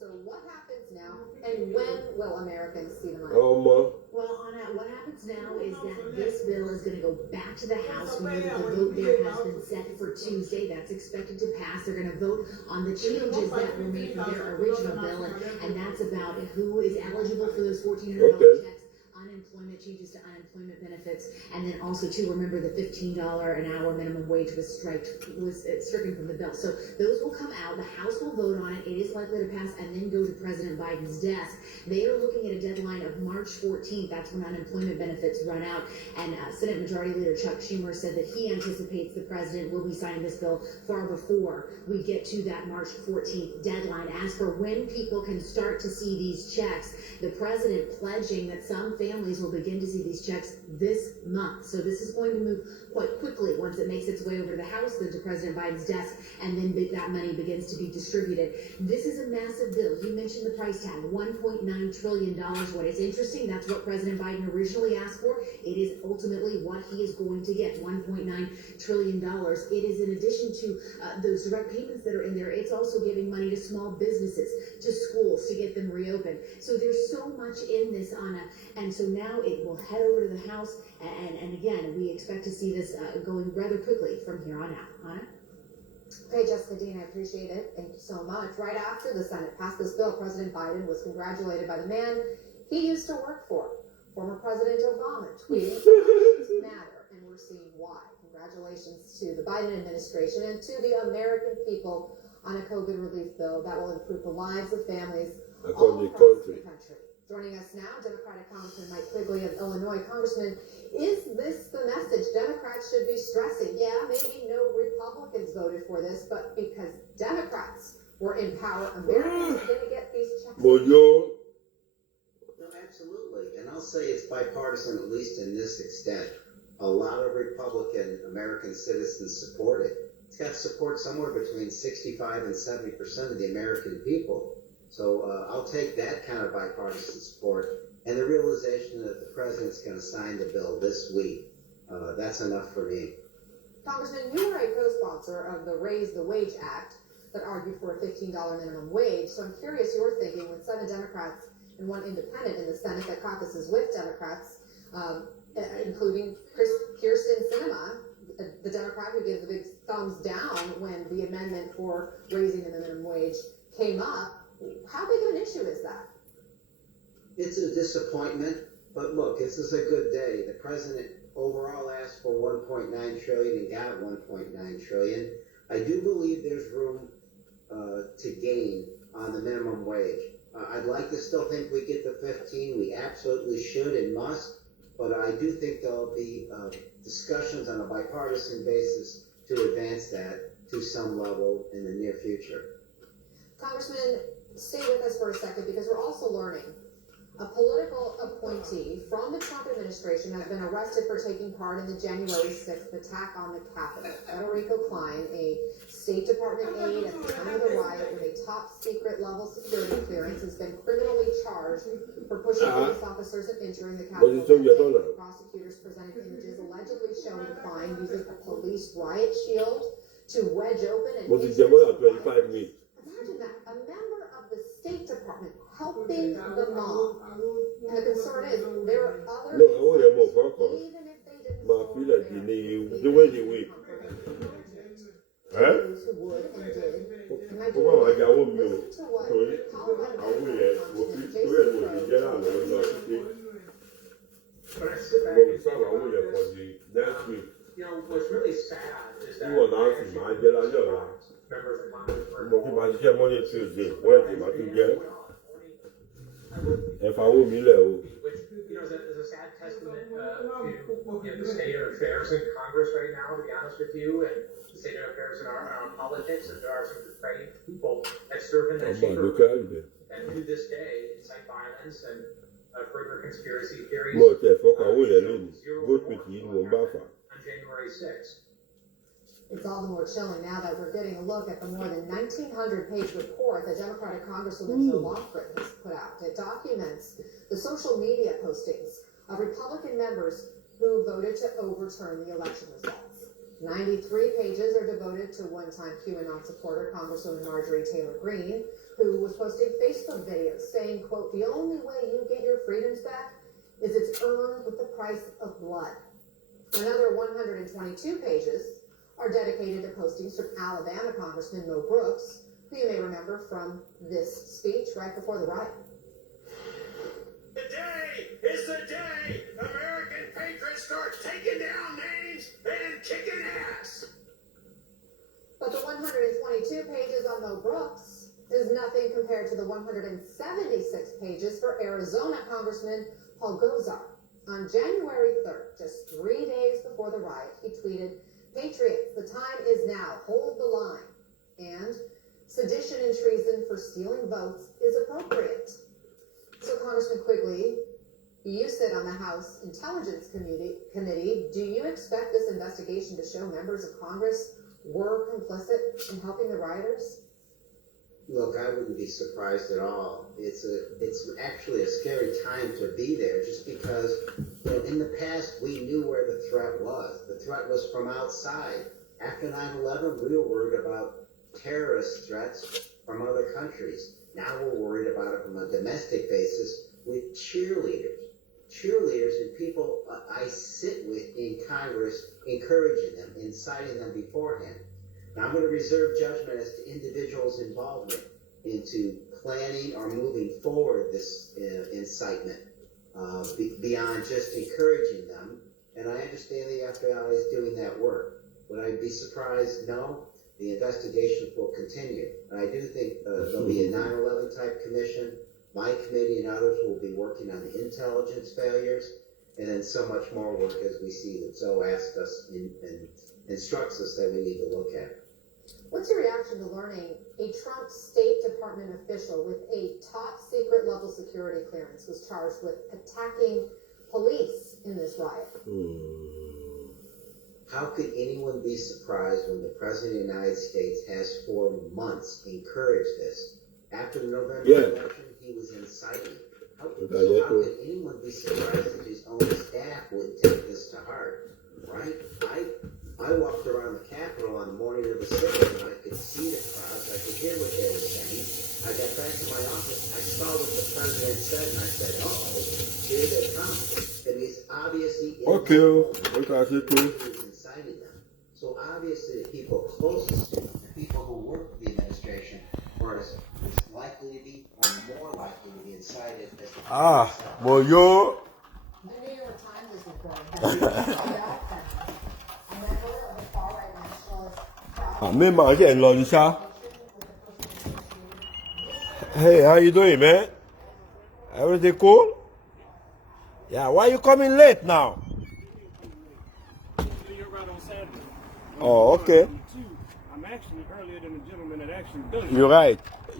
So what happens now, and when will Americans see the money? Well, Anna, what happens now is that this bill is going to go back to the House. We know that the vote there has been set for Tuesday. That's expected to pass. They're going to vote on the changes that were made from their original bill, and that's about who is eligible for those $1,400 checks. Unemployment changes to unemployment benefits, and then also to remember the $15 an hour minimum wage was stricken from the bill. So those will come out. The House will vote on it. It is likely to pass and then go to President Biden's desk. They are looking at a deadline of March 14th. That's when unemployment benefits run out. And Senate Majority Leader Chuck Schumer said that he anticipates the president will be signing this bill far before we get to that March 14th deadline. As for when people can start to see these checks, the president pledging that some families will begin to see these checks this month. So this is going to move quite quickly once it makes its way over to the House, then to President Biden's desk, and then that money begins to be distributed. This is a massive bill. You mentioned the price tag, $1.9 trillion. What is interesting, that's what President Biden originally asked for. It is ultimately what he is going to get, $1.9 trillion. It is in addition to those direct payments that are in there, it's also giving money to small businesses, to schools, to get them reopened. So there's so much in this, Anna, and so now it will head over to the House, and again, we expect to see this going rather quickly from here on out. Anna? Hey, Jessica Dean, I appreciate it. Thank you so much. Right after the Senate passed this bill, President Biden was congratulated by the man he used to work for, former President Obama, tweeting, "Lives matter," and we're seeing why. Congratulations to the Biden administration and to the American people on a COVID relief bill that will improve the lives of families all across the country. Joining us now, Democratic Congressman Mike Quigley of Illinois. Congressman, is this the message Democrats should be stressing? Yeah, maybe no Republicans voted for this, but because Democrats were in power, Americans are going to get these checks. No, absolutely. And I'll say it's bipartisan, at least in this extent. A lot of Republican American citizens support it. It's got support somewhere between 65 and 70% of the American people. So I'll take that kind of bipartisan support and the realization that the president's going to sign the bill this week. That's enough for me. Congressman, you were a co-sponsor of the Raise the Wage Act that argued for a $15 minimum wage. So I'm curious your thinking when 7 Democrats and 1 independent in the Senate that caucuses with Democrats, including Kirsten Sinema, the Democrat who gives the big thumbs down when the amendment for raising the minimum wage came up. How big of an issue is that? It's a disappointment, but look, this is a good day. The president overall asked for 1.9 trillion and got 1.9 trillion. I do believe there's room to gain on the minimum wage. I'd like to still think we get the 15. We absolutely should and must, but I do think there'll be discussions on a bipartisan basis to advance that to some level in the near future. Congressman, stay with us for a second because we're also learning. A political appointee from the Trump administration has been arrested for taking part in the January 6th attack on the Capitol. Federico Klein, a State Department aide at the time of the riot with a top secret level security clearance, has been criminally charged for pushing police officers and entering the Capitol. Prosecutors presented images allegedly showing Klein using a police riot shield to wedge open and imagine that, a member of the State Department helping the mob. And the concern is there are other even if they didn't those who would and did. And I do listen to what You know, what's really sad is that members of Congress which, you know, is a sad testament to the state of affairs in Congress right now, to be honest with you, and the state of affairs in our politics, and there are some great people that serve in that chamber and to this day incite violence and further conspiracy theories. On January 6th. It's all the more chilling now that we're getting a look at the more than 1,900-page report that Democratic Congresswoman Zoe Lofgren has put out. It documents the social media postings of Republican members who voted to overturn the election results. 93 pages are devoted to one-time QAnon supporter Congresswoman Marjorie Taylor Greene, who was posting Facebook videos saying, quote, "The only way you get your freedoms back is it's earned with the price of blood." Another 122 pages are dedicated to postings from Alabama Congressman Mo Brooks, who you may remember from this speech right before the riot. Today is the day American patriots start taking down names and kicking ass. But the 122 pages on Mo Brooks is nothing compared to the 176 pages for Arizona Congressman Paul Gosar. On January 3rd, just 3 days before the riot, he tweeted, "Patriots, the time is now. Hold the line." And sedition and treason for stealing votes is appropriate. So, Congressman Quigley, you sit on the House Intelligence Committee. Do you expect this investigation to show members of Congress were complicit in helping the rioters? Look, I wouldn't be surprised at all. It's actually a scary time to be there, just because, you know, in the past we knew where the threat was. The threat was from outside. After 9/11, we were worried about terrorist threats from other countries. Now we're worried about it from a domestic basis with cheerleaders and people I sit with in Congress, encouraging them, inciting them beforehand. Now, I'm going to reserve judgment as to individuals' involvement into planning or moving forward this incitement beyond just encouraging them. And I understand the FBI is doing that work. Would I be surprised? No. The investigation will continue. And I do think there'll be a 9/11 type commission. My committee and others will be working on the intelligence failures, and then so much more work as we see that Zoe asked us and instructs us that we need to look at. What's your reaction to learning a Trump State Department official with a top secret level security clearance was charged with attacking police in this riot? How could anyone be surprised when the President of the United States has for months encouraged this? After the November election, he was inciting. How could anyone be surprised that his own staff would take this to heart, right? I walked around the Capitol on the morning of the 6th, and I could see the crowds. I could hear what they were saying. I got back to my office. I saw what the president said, and I said, "Uh-oh, here they come." And he's obviously he was inciting them. So obviously the people closest to him, the people who work for the administration, are as likely to be or more likely to be incited as the Ah, Moyo. The New York Times is reporting that a member of the far-right nationalist Me manger in Lonisha. Hey, how you doing, man? Everything cool? Yeah, why you coming late now? Oh, okay. I'm actually earlier than the gentleman that actually does it. You're right.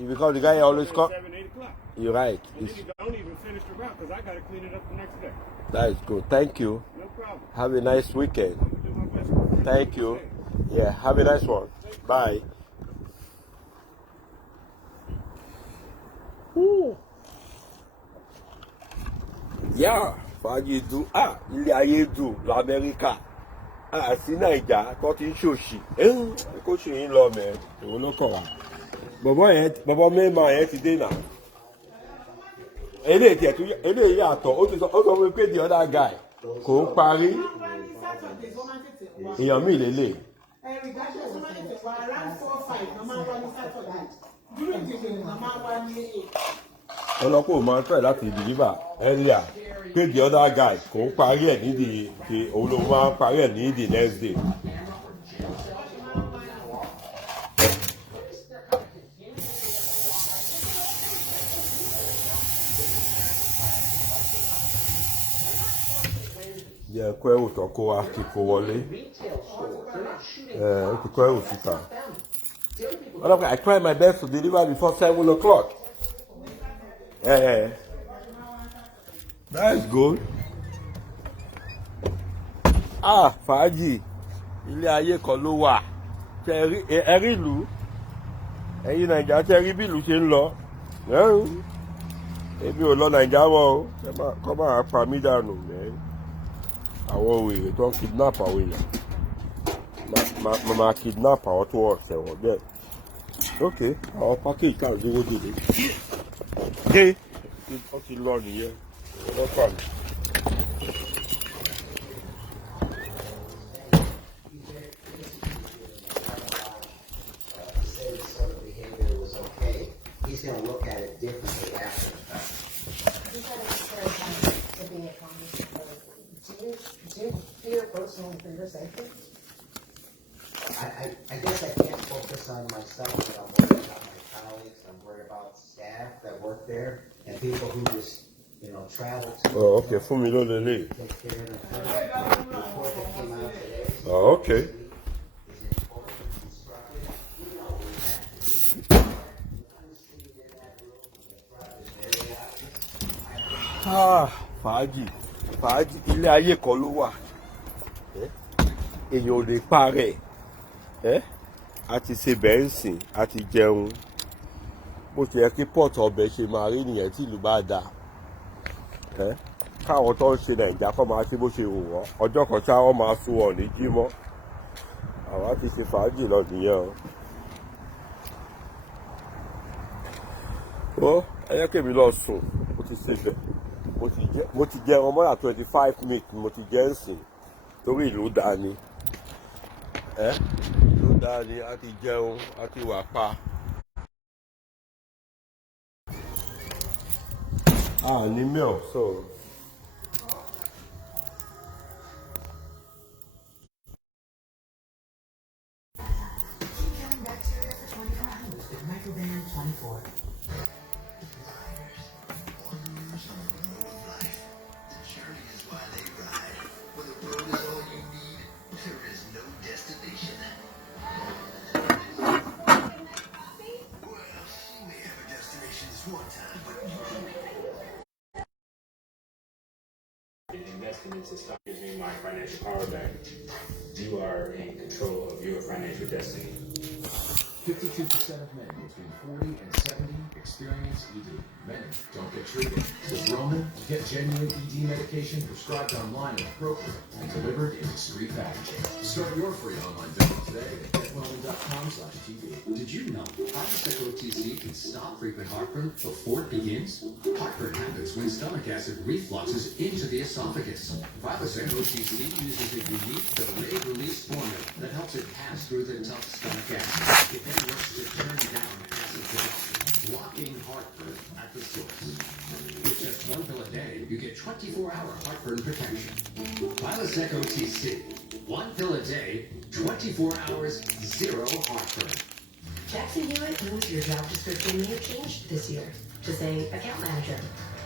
Because the guy always come. 7, 8 o'clock. You're right. And then you don't even finish the route because I got to clean it up the next day. That is good. Thank you. No problem. Have a nice weekend. Do my best. Thank you. Yeah, have a nice one. Bye. Ooh. Yeah, fàájì dùn. Ilé ayé dùn l'Amẹ́ríkà. Sí Naija tó ti ń ṣòṣì. Kó ṣe yín lọ mẹ́. Òun ló kọ̀ wá. Bọ̀bọ̀ mẹ́ma yẹn ti dé náà. Eléyìí yàtọ̀. Ó sọ fún mi pé the other guy kò ń parí. Èèyàn mi lélẹ̀. Ọlọ́pàá ò máa ń try láti deliver earlier pé the other guy kò ń parí ẹ̀ ní òun ló máa ń parí ẹ̀ ní the next day. Jẹ́ kó ẹrù tó kó wa kí kó wọlé. Ó ti kó ẹrù síta. I try my best to deliver before 7 o'clock. That's good. Fàájì. Ilé ayé kan ló wà. Ẹ̀rí ìlú. Ẹ̀yin Nàìjíríà tẹ́ rí bí ìlú ṣe ń lọ. Èmi ò lọ Nàìjíríà mọ́ o. Kọ́ máa pa mí dànù. Àwọn wèrè tó ń kidnap àwọn èèyàn. Màmá kidnap àwọn tó wọ̀ sẹ̀wọ̀n bẹ́ẹ̀. Ok, àwọn package kan dúró dòde. Wọ́n ti lọ nìyẹn. Ọlọ́pàá mi. He's going to look at it differently after the fact. Do you fear personally for your safety? I guess I can't focus on myself, but I'm worried about my colleagues, I'm worried about staff that work there, and people who just, travel to... Oh, okay, fún mi ló lélẹ̀. Take care of them. The report that came out today... Oh, okay. Fàájì ilé ayé kan ló wà. Èèyàn ò lè parẹ́. A ti ṣe bẹ́ǹsìn, a ti jẹun. Bó ti yẹ kí pọ́ọ̀tù ọbẹ̀ ṣe máa rí nìyẹn tí ìlú bá dáa. Káwọn tó ń ṣe Nàìjíríà kọ́ máa ṣe bó ṣe wù wọ́n. Ọjọ́ kan ṣá wọ́n máa sún wọn ní jímọ́. Àwa ti ṣe fàájì lọ nìyẹn o. Ẹ jẹ́ kémi lọ sùn, mo ti ṣe bẹ̀. Mo ti jẹ ọmọ yà 25 minutes mo ti jẹ ń sìn torí ìlú dáa ni. Ìlú dáa ni, a ti jẹun, a ti wà pa. Ní mail, so. Microban 24. Investing into stock gives me my financial power back. You are in control of your financial destiny. 52% of men between 40 and 70 experience ED. Many don't get treated. With Roman, get genuine ED medication prescribed online with broker and delivered in discreet packaging. Start your free online demo today at getroman.com/TV. Did you know Provocet OTC can stop frequent heartburn before it begins? Heartburn happens when stomach acid refluxes into the esophagus. Provocet OTC uses a unique delayed release formula that helps it pass through the tough stomach acid. It then works to turn down acid production, blocking heartburn at the source. With just one pill a day, you get 24-hour heartburn protection. Prilosec OTC. One pill a day, 24 hours, zero heartburn. Jackson Hewitt knows your job description may have changed this year to say account manager,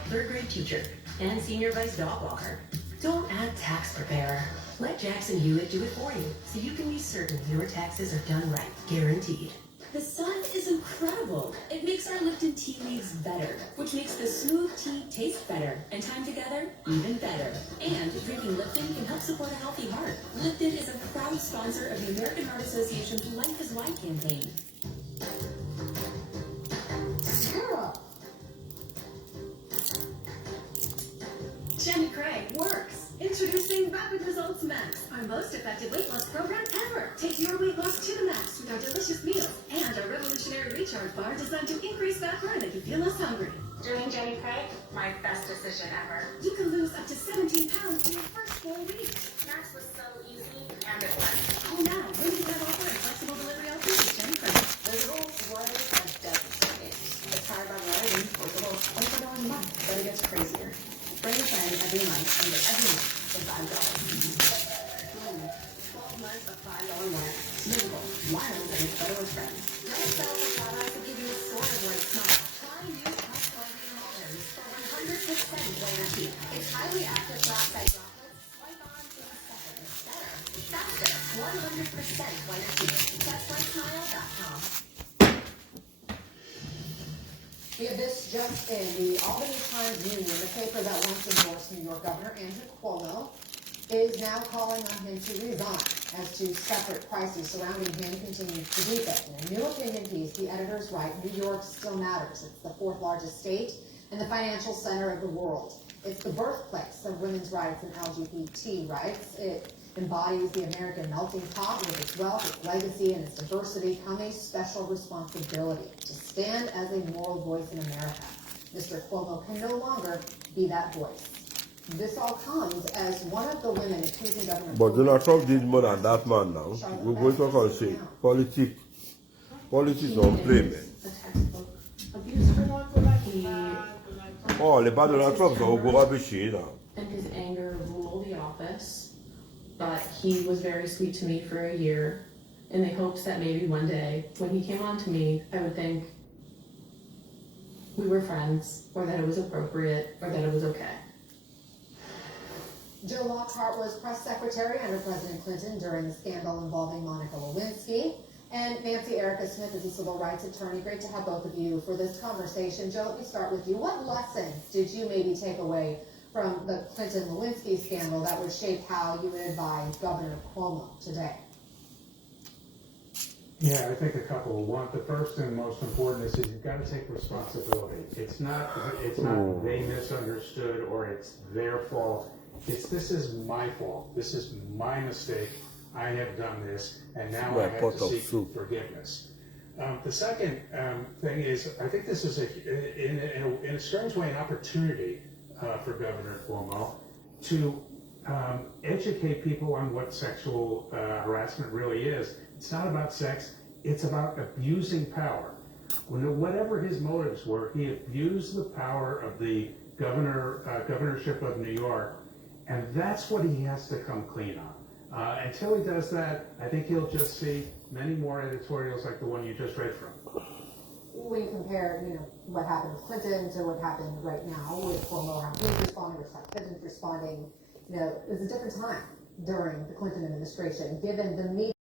third grade teacher, and senior vice dog walker. Don't add tax preparer. Let Jackson Hewitt do it for you so you can be certain your taxes are done right, guaranteed. The sun is incredible. It makes our Lipton tea leaves better, which makes the smooth tea taste better, and time together even better. And drinking Lipton can help support a healthy heart. Lipton is a proud sponsor of the American Heart Association's Life is Why campaign. Girl. Jenny Craig works. Introducing Rapid Results Max, our most effective weight loss program ever. Take your weight loss to the max with our delicious meals and our revolutionary recharge bar designed to increase fat burn and make you feel less hungry. Doing Jenny Craig, my best decision ever. You can lose up to 17 pounds in your first 4 weeks. Max was so easy and it worked. Call now. Limited time offer and flexible delivery options with Jenny Craig. Visible was a dozen seconds. It's powered by Verizon, portable, $24 a month, but it gets crazier. Bring a friend every month and get every month for $5. 12 months of $5 more. Visible, wireless, and it's better with friends. Red Velvet Flowers will give you a sort of like smile. Try new Touch Whitening Emulsions for 100% whiter teeth. It's highly active peroxide droplets. Swipe on in seconds. Better, faster, 100% whiter teeth. TouchWhiteSmile.com. Yeah, this just in, the Albany Times-Union, the paper that once endorsed New York Governor Andrew Cuomo, is now calling on him to resign as to separate crises surrounding him continue to deepen. In a new opinion piece, the editors write, New York still matters. It's the 4th largest state and the financial center of the world. It's the birthplace of women's rights and LGBT rights. It embodies the American melting pot with its wealth, its legacy, and its diversity come a special responsibility to stand as a moral voice in America. Mr. Cuomo can no longer be that voice. This all comes as one of the women accusing Governor But Donald Trump did more than that man now. We're going to talk on say politics on play, man. Oh, les bas Donald Trump sont au gros péché là. And his anger ruled the office. But he was very sweet to me for a year in the hopes that maybe one day when he came on to me, I would think we were friends, or that it was appropriate, or that it was okay. Jill Lockhart was press secretary under President Clinton during the scandal involving Monica Lewinsky. And Nancy Erica Smith is a civil rights attorney. Great to have both of you for this conversation. Jill, let me start with you. What lessons did you maybe take away from the Clinton-Lewinsky scandal that would shape how you would advise Governor Cuomo today? Yeah, I think a couple. One, the first and most important is you've got to take responsibility. It's not they misunderstood or it's their fault. This is my fault. This is my mistake. I have done this, and now I have to seek forgiveness. The second thing is, I think this is in a strange way an opportunity for Governor Cuomo to educate people on what sexual harassment really is. It's not about sex, it's about abusing power. Whatever his motives were, he abused the power of the governorship of New York, and that's what he has to come clean on. Until he does that, I think he'll just see many more editorials like the one you just read from. When you compare, what happened with Clinton to what happened right now with Cuomo, how he's responding or Clinton's responding, it was a different time during the Clinton administration, given the media